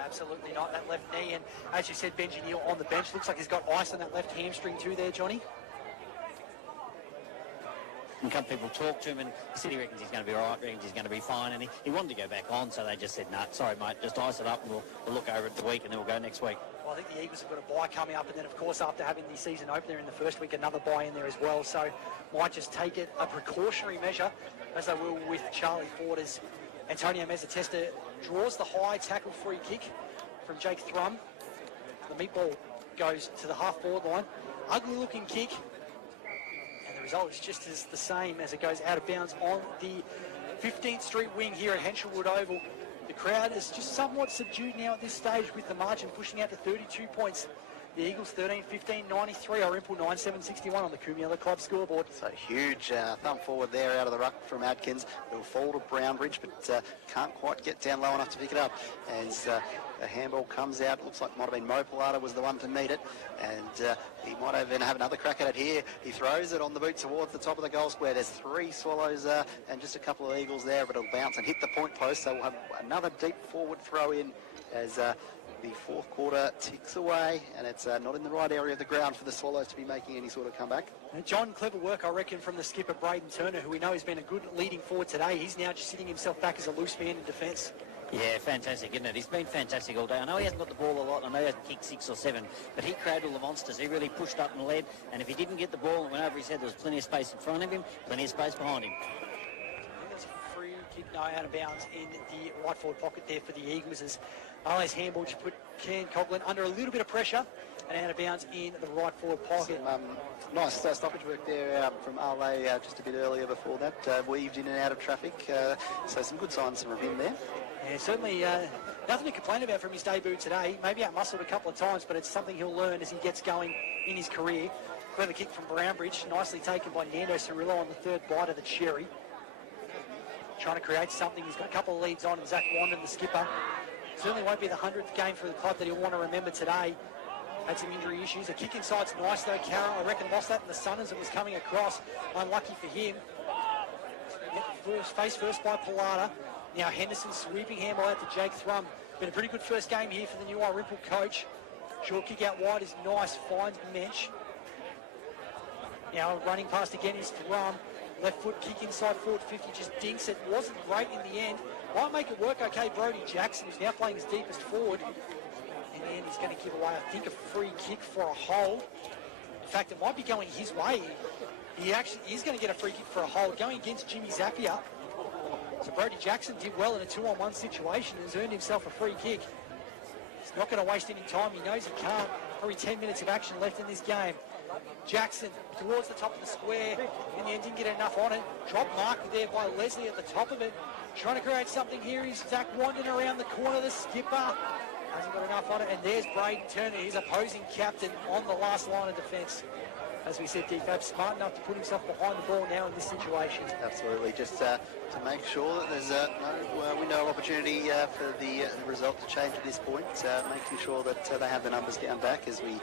Absolutely not, that left knee. And as you said, Benji Neal on the bench. Looks like he's got ice on that left hamstring too there, Johnny. And some people talk to him, and he said he reckons he's going to be all right, reckons he's going to be fine, and he wanted to go back on, so they just said, nah, sorry, mate, just ice it up, and we'll look over it the week, and then we'll go next week. Well, I think the Eagles have got a bye coming up, and then, of course, after having the season opener in the first week, another bye in there as well, so might just take it a precautionary measure, as they will with Charlie Ford, as Antonio Mezzatesta draws the high tackle free kick from Jake Thrum. The meatball goes to the half-forward line. Ugly-looking kick. Result is just as the same as it goes out of bounds on the 15th Street wing here at Henshelwood Oval. The crowd is just somewhat subdued now at this stage, with the margin pushing out to 32 points. The Eagles 13-15-93, Irymple 9-7-61 on the Coomiella Club scoreboard. So huge thump forward there out of the ruck from Adkins. It'll fall to Brownbridge, but can't quite get down low enough to pick it up. As a handball comes out, looks like might have been Mo Pilata was the one to meet it, and he might even have another crack at it here. He throws it on the boot towards the top of the goal square. There's 3 Swallows and just a couple of Eagles there, but it'll bounce and hit the point post, so we'll have another deep forward throw in as the 4th quarter ticks away, and it's not in the right area of the ground for the Swallows to be making any sort of comeback. John, clever work, I reckon, from the skipper, Braden Turner, who we know has been a good leading forward today. He's now just sitting himself back as a loose man in defence. Yeah, fantastic, isn't it? He's been fantastic all day. I know he hasn't got the ball a lot. I know he hasn't kicked 6 or 7, but he created all the monsters. He really pushed up and led, and if he didn't get the ball and went over his head, there was plenty of space in front of him, plenty of space behind him. There's a free kick, no, out of bounds in the right forward pocket there for the Eagles, as Arle's handball just put Ken Coughlin under a little bit of pressure, and out of bounds in the right forward pocket. Nice stoppage work there from Arle just a bit earlier before that, weaved in and out of traffic, so some good signs from him there. Yeah, certainly Nothing to complain about from his debut today. Maybe out-muscled a couple of times, but it's something he'll learn as he gets going in his career. Clever kick from Brownbridge, nicely taken by Nando Cirillo on the third bite of the cherry. Trying to create something. He's got a couple of leads on, and Zach Wandon, the skipper. Certainly won't be the 100th game for the club that he'll want to remember today. Had some injury issues. A kick inside's nice though. Carroll, I reckon, lost that in the sun as it was coming across. Unlucky for him. Face first by Pilata. Now Henderson sweeping handball out to Jake Thrum. Been a pretty good first game here for the new Irymple coach. Short kick out wide is nice. Finds Mensch. Now running past again is Thrum. Left foot kick inside forward 50. Just dinks it. Wasn't great in the end. Might make it work okay. Brody Jackson, who's now playing his deepest forward. In the end, he's going to give away, I think, a free kick for a hold. In fact, it might be going his way. He actually is going to get a free kick for a hold, going against Jimmy Zappia. So Brody Jackson did well in a 2-on-1 situation and has earned himself a free kick. He's not going to waste any time. He knows he can't. Probably 10 minutes of action left in this game. Jackson towards the top of the square. In the end, didn't get enough on it. Drop marked there by Leslie at the top of it. Trying to create something here is Zach Wandon around the corner, the skipper. Hasn't got enough on it, and there's Braden Turner, his opposing captain, on the last line of defence. As we said, DFAB smart enough to put himself behind the ball now in this situation. Absolutely, just to make sure that there's no window of opportunity for the result to change at this point, making sure that they have the numbers down back as we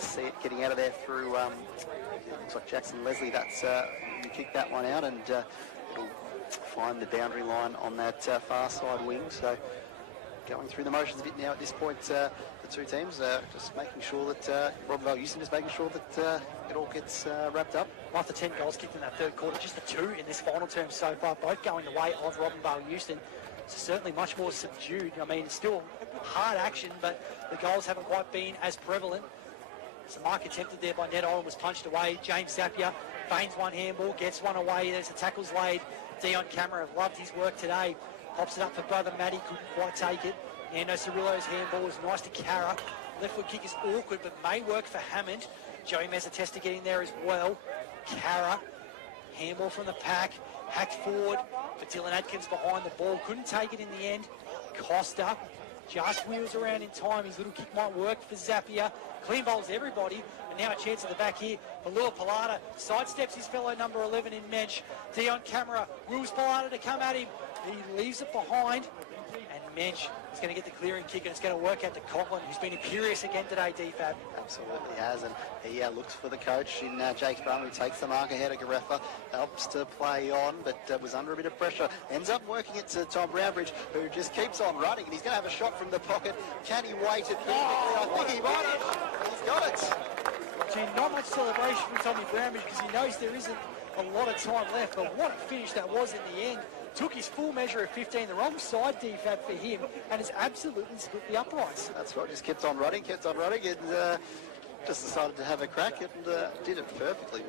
see it getting out of there through, looks like Jackson Leslie, that's, you kick that one out, and it'll find the boundary line on that far side wing, so going through the motions a bit now at this point, the two teams just making sure that Robinvale Euston is making sure that it all gets wrapped up. After 10 goals kicked in that third quarter, just the 2 in this final term so far, both going the way of Robinvale Euston. So certainly much more subdued. I mean, still hard action, but the goals haven't quite been as prevalent. Some mark attempted there by Ned Owen was punched away. James Zappia feigns one handball, gets one away. There's the tackles laid. Dion Camera loved his work today. Pops it up for brother Matty, couldn't quite take it. Nando Cirillo's handball was nice to Cara. Left foot kick is awkward, but may work for Hammond. Joey Mezzatesta getting there as well. Cara, handball from the pack, hacked forward for Dylan Adkins behind the ball. Couldn't take it in the end. Costa just wheels around in time. His little kick might work for Zappia. Clean bowls everybody, and now a chance at the back here. Lua Pilata sidesteps his fellow number 11 in Mensch. Dion Camera rules Pilata to come at him. He leaves it behind, and Mensch is going to get the clearing kick, and it's going to work out to Coughlin, who's been imperious again today, DFAB. Absolutely has, and he looks for the coach in Jake Brown, who takes the mark ahead of Garefa, helps to play on, but was under a bit of pressure. Ends up working it to Tom Brownbridge, who just keeps on running, and he's going to have a shot from the pocket. Can he wait it perfectly? I think he might have. He's got it. Gee, not much celebration from Tommy Brownbridge because he knows there isn't a lot of time left, but what a finish that was in the end. Took his full measure of 15, the wrong side DFAB for him, and has absolutely split the uprights. That's right, just kept on running, and just decided to have a crack and did it perfectly.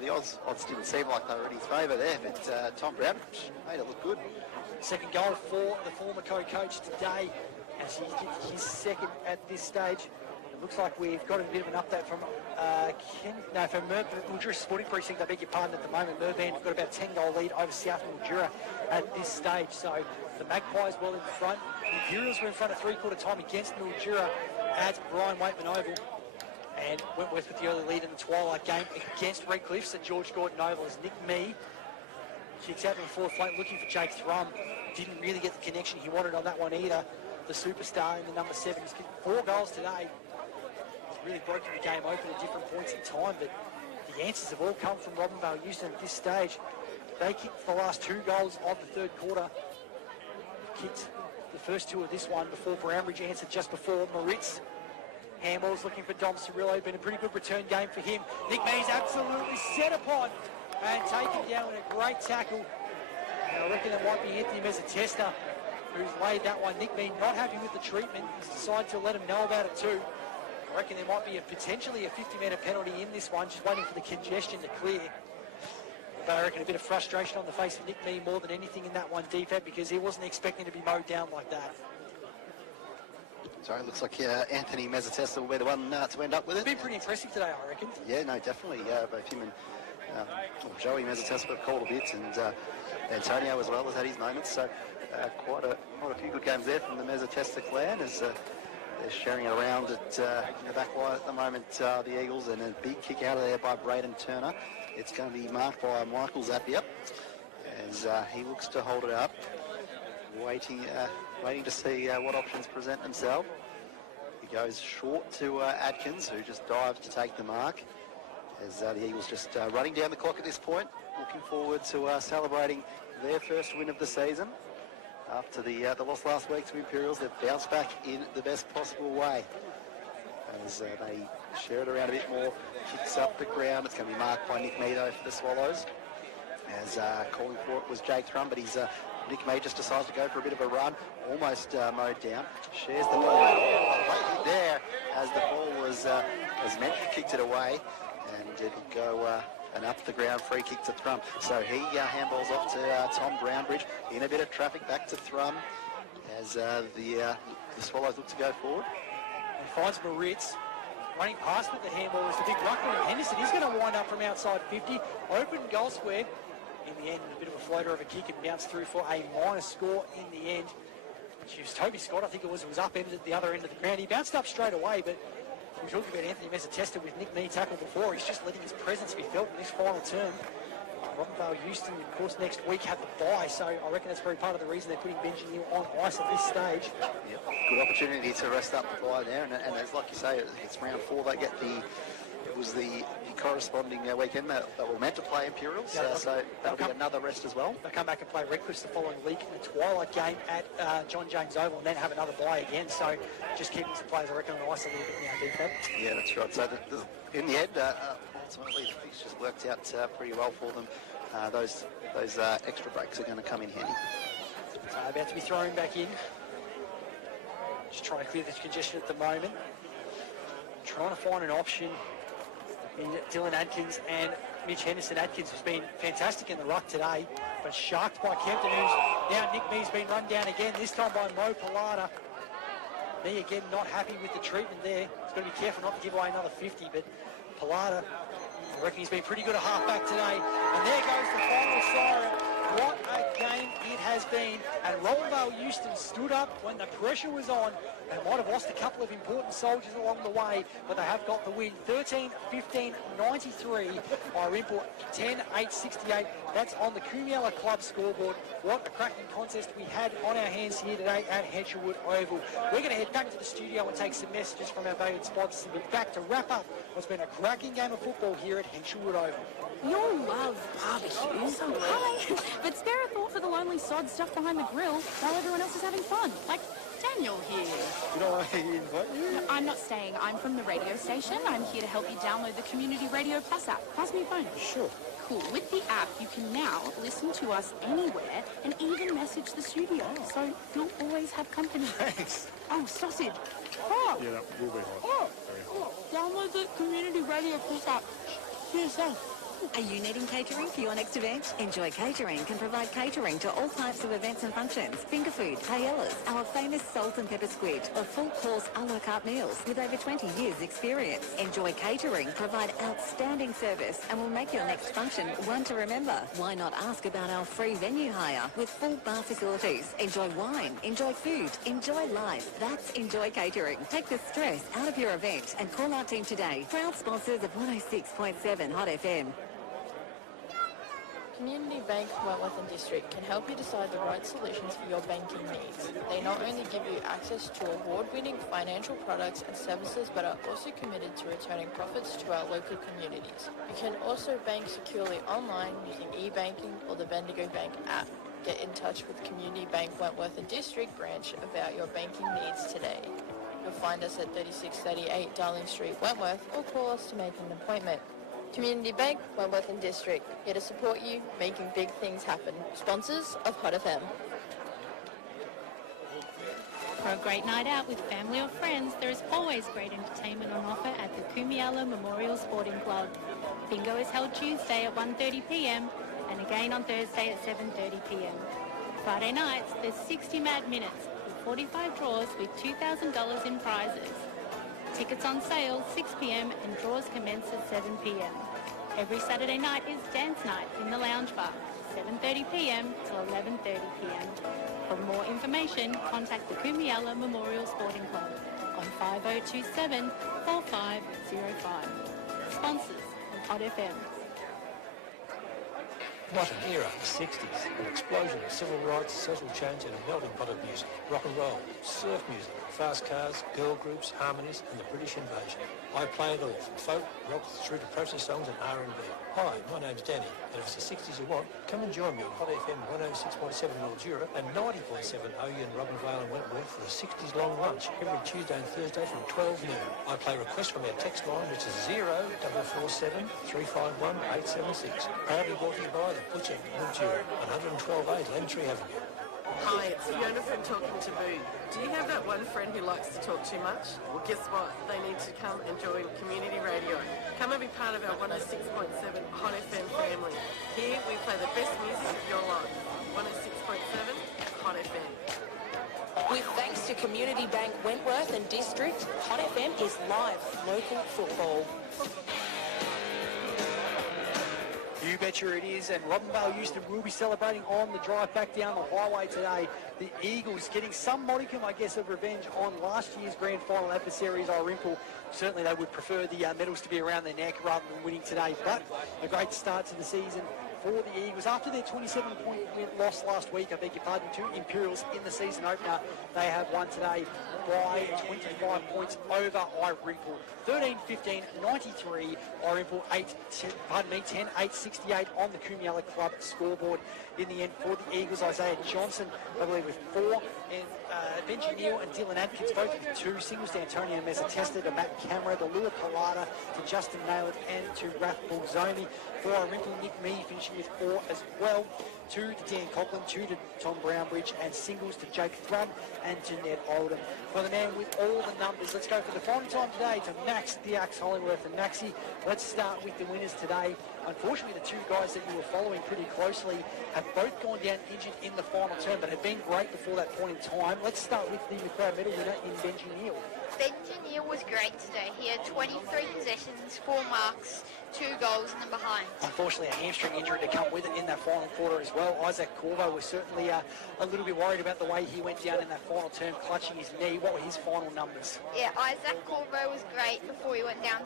The odds didn't seem like they were in his favour there, but Tom Brown made it look good. Second goal for the former co-coach today, as he gets his second at this stage. It looks like we've got a bit of an update from from Mildura Sporting Precinct, I beg your pardon, at the moment. Mervan have got about 10-goal lead over South Mildura at this stage. So the Magpies well in front. The Imperials were in front at three-quarter time against Mildura at Brian Waitman Oval. And Wentworth with the early lead in the twilight game against Redcliffe's at George Gordon Oval as Nick Mee kicks out in the fourth flank looking for Jake Thrum. Didn't really get the connection he wanted on that one either. The superstar in the number 7. He's kicked 4 goals today. Really broken the game open at different points in time, but the answers have all come from Robinvale Euston at this stage. They kicked the last 2 goals of the third quarter. Kicked the first 2 of this one before Brownbridge answered just before. Moritz handballs looking for Dom Cirillo. Been a pretty good return game for him. Nick Mee's absolutely set upon and taken down with a great tackle. And I reckon it might be Anthony Mezzatesta who's laid that one. Nick Mee not happy with the treatment. He's decided to let him know about it too. I reckon there might be potentially a 50-metre penalty in this one, just waiting for the congestion to clear. But I reckon a bit of frustration on the face of Nick Mee more than anything in that one, DFAB, because he wasn't expecting to be mowed down like that. Sorry, it looks like Anthony Mezzatesta will be the one to end up with it. Been pretty impressive today, I reckon. Yeah, no, definitely. Both him and Joey Mezzatesta got called a bit, and Antonio as well has had his moments, so quite a few good games there from the Mezzatesta clan as they're sharing it around at in the back line at the moment, the Eagles, and a big kick out of there by Braden Turner. It's going to be marked by Michael Zappia as he looks to hold it up, waiting to see what options present themselves. He goes short to Atkins, who just dives to take the mark, as the Eagles just running down the clock at this point, looking forward to celebrating their first win of the season. After the loss last week to Imperials, they've bounced back in the best possible way as they share it around a bit more. Kicks up the ground. It's going to be marked by Nick Meadow for the Swallows, as calling for it was Jake Thrum, but he's Nick May just decides to go for a bit of a run, almost mowed down. Shares the ball there as the ball was, as mentioned, kicked it away, and it'll go an up the ground free kick to Thrum. So he handballs off to Tom Brownbridge in a bit of traffic back to Thrum as the Swallows look to go forward. And finds Moritz running past with the handball is the big ruckman, and Henderson is going to wind up from outside 50. Open goal square. In the end, a bit of a floater of a kick and bounced through for a minor score in the end. Which was Toby Scott, I think it was upended at the other end of the ground. He bounced up straight away, but we talked about Anthony Mezzatesta with Nick Mee tackle before. He's just letting his presence be felt in this final term. Robinvale, Euston, of course, next week have the bye, so I reckon that's very part of the reason they're putting Benji Neal on ice at this stage. Yep. Good opportunity to rest up the bye there, and as like you say, it's round 4. They get it was the corresponding weekend that were meant to play Imperials, so that'll be another rest as well. They'll come back and play Redcliffe the following week in the twilight game at John James Oval, and then have another bye again, so just keeping some players, I reckon, on ice a little bit now, Deepak. Yeah, that's right. So in the end, ultimately, the fix just worked out pretty well for them. Those extra breaks are going to come in handy. So about to be thrown back in. Just trying to clear this congestion at the moment. Trying to find an option in Dylan Atkins and Mitch Henderson. Atkins has been fantastic in the ruck today, but sharked by Kempton, who's now Nick Mee's been run down again, this time by Mo Pilata. Mee again not happy with the treatment there. He's got to be careful not to give away another 50, but Pilata, I reckon he's been pretty good at half-back today. And there goes the final siren. What a game it has been. And Robinvale Euston stood up when the pressure was on. They might have lost a couple of important soldiers along the way, but they have got the win. 13-15-93. Irymple 10-8-68. That's on the Kumiala Club scoreboard. What a cracking contest we had on our hands here today at Henshawwood Oval. We're going to head back to the studio and take some messages from our valued sponsors and be back to wrap up what's been a cracking game of football here at Henshawwood Oval. You'll love barbecues. Hi. But spare a thought for the lonely sod stuck behind the grill while everyone else is having fun. Like Daniel here. You know why he invite you? No, I'm not staying. I'm from the radio station. I'm here to help you download the Community Radio Plus app. Pass me your phone. Sure. Cool. With the app, you can now listen to us anywhere and even message the studio. So you'll always have company. Thanks. Oh, sausage. Oh. Yeah, that will be hot. Oh. Download the Community Radio Plus app for yourself. Are you needing catering for your next event? Enjoy Catering can provide catering to all types of events and functions. Finger food, paellas, our famous salt and pepper squid, or full course a la carte meals with over 20 years experience. Enjoy Catering provide outstanding service and will make your next function one to remember. Why not ask about our free venue hire with full bar facilities? Enjoy wine, enjoy food, enjoy life. That's Enjoy Catering. Take the stress out of your event and call our team today. Proud sponsors of 106.7 Hot FM. Community Bank Wentworth and District can help you decide the right solutions for your banking needs. They not only give you access to award-winning financial products and services, but are also committed to returning profits to our local communities. You can also bank securely online using e-banking or the Bendigo Bank app. Get in touch with Community Bank Wentworth and District branch about your banking needs today. You'll find us at 3638 Darling Street, Wentworth, or call us to make an appointment. Community Bank, Wentworth and District, here to support you, making big things happen. Sponsors of Hot FM. For a great night out with family or friends, there is always great entertainment on offer at the Kumiala Memorial Sporting Club. Bingo is held Tuesday at 1:30 p.m. and again on Thursday at 7:30 p.m. Friday nights, there's 60 mad minutes with 45 draws with $2,000 in prizes. Tickets on sale 6 p.m. and draws commence at 7 p.m. Every Saturday night is dance night in the lounge bar. 7:30pm to 11:30pm. For more information, contact the Kumiala Memorial Sporting Club on 5027 4505. Sponsors of Hot FM. What an era, the 60s. An explosion of civil rights, social change and a melting pot of music. Rock and roll, surf music, fast cars, girl groups, harmonies and the British invasion. I play it all, from folk, rock, through to protest songs and R&B. Hi, my name's Danny, and if it's the 60s you want, come and join me on Hot FM 106.7 Mildura and 90.7 OU in Robinvale and Wentworth for the 60s long lunch every Tuesday and Thursday from 12 noon. I play requests from our text line, which is 0447 351 876. Proudly brought to you by the Butcher, Mildura, 112A Lantry Avenue. Hi, it's Fiona from Talking Taboo. Do you have that one friend who likes to talk too much? Well, guess what? They need to come and join community radio. Come and be part of our 106.7 Hot FM family. Here we play the best music of your life. 106.7 Hot FM. With thanks to Community Bank Wentworth and District, Hot FM is live local football. You betcha it is, and Robinvale Euston will be celebrating on the drive back down the highway today. The Eagles getting some modicum, I guess, of revenge on last year's grand final adversaries, Irymple. Certainly they would prefer the medals to be around their neck rather than winning today, but a great start to the season for the Eagles. After their 27-point loss last week, I beg your pardon, to Imperials in the season opener, they have won today by 25 points over Irymple. 13-15, 93, Irymple 10-8, 68 on the Kumiala Club scoreboard. In the end, for the Eagles, Isaiah Johnson, I believe, with 4, and Benji Neal and Dylan Atkins both with 2, singles to Antonio Mezzatesta, to Matt Camera, to Lua Palada, to Justin Nailett, and to Raph Bulzomi. For Irymple, Nick Mee finishing with 4 as well. 2 to Dan Coughlin, 2 to Tom Brownbridge, and singles to Jake Thrum and to Ned Oldham. For the man with all the numbers, let's go for the final time today to Max the Axe Hollingworth. And Maxie, let's start with the winners today. Unfortunately, the 2 guys that you were following pretty closely have both gone down injured in the final term, but have been great before that point in time. Let's start with the McLeod medal winner in Benji Neal. Benji Neal was great today. He had 23 possessions, 4 marks, 2 goals and a behind. Unfortunately, a hamstring injury to come with it in that final quarter as well. Isaac Corvo was certainly a little bit worried about the way he went down in that final term, clutching his knee. What were his final numbers? Yeah, Isaac Corvo was great before he went down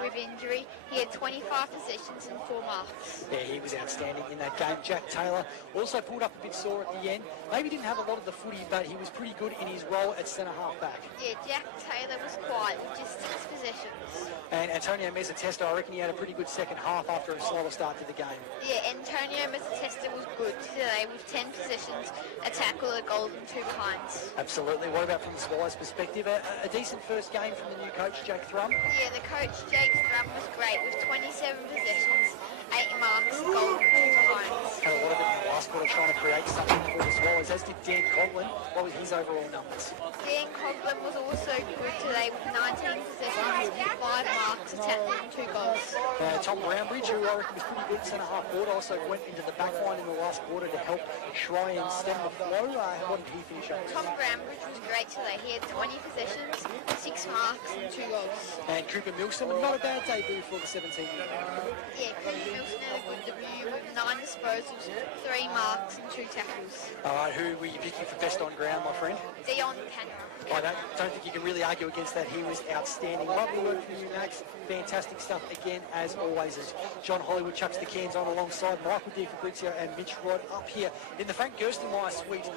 with injury. He had 25 possessions and 4 marks. Yeah, he was outstanding in that game. Jack Taylor also pulled up a bit sore at the end. Maybe didn't have a lot of the footy, but he was pretty good in his role at centre half back. Yeah, Jack Taylor was quiet with just 6 possessions. And Antonio Mezzatesta, I reckon he had a pretty good second half after a slower start to the game. Yeah, Antonio Mezzatesta was good today with 10 possessions, a tackle, a goal and 2 behinds. Absolutely. What about from the Swallows' perspective? A decent first game from the new coach, Jake Thrum? Yeah, the coach, Jake Thrum, was great with 27 possessions, 8 marks, goal and 2 behinds. Had a lot of it in the last quarter trying to create something for the Swallows, as did Dan Coughlin. What were his overall numbers? Dan Coughlin was also good today with 19 possessions, 5 marks, a tackle and 2 goals. Tom Brownbridge, who I reckon was pretty good centre half forward, also went into the back line in the last quarter to help try and stem the flow. What did he finish up? Tom Brownbridge was great today. He had 20 possessions, 6 marks and 2 goals. And Cooper Milson, not a bad debut for the 17-year-old. Yeah, Cooper Milson had a good debut with 9 disposals, 3 marks and 2 tackles. All right, who were you picking for best on ground, my friend? Dion Cannon. I don't think you can really argue against that. He was outstanding. Lovely work from you, Max. Fantastic stuff again, as always. As John Hollywood chucks the cans on alongside Michael Di Fabrizio and Mitch Rod up here in the Frank Gerstenmeier suite.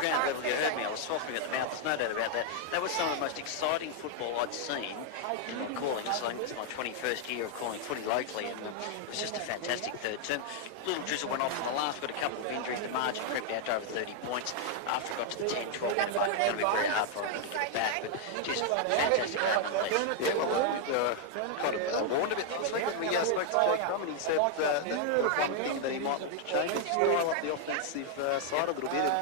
Ground level, you heard me, I was swapping at the mouth, there's no doubt about that. That was some of the most exciting football I'd seen in calling. It's my 21st year of calling footy locally, and it was just a fantastic third term. Little drizzle went off in the last, got a couple of injuries, the margin crept out to over 30 points. After it got to the 10-12 minute mark, it's going to be very hard for them to get back, but just fantastic nonetheless. Yeah, well, kind of warned a bit last week when we spoke to Jake Crum, and he said that one thing that he might look to change is dial up the offensive side a little bit.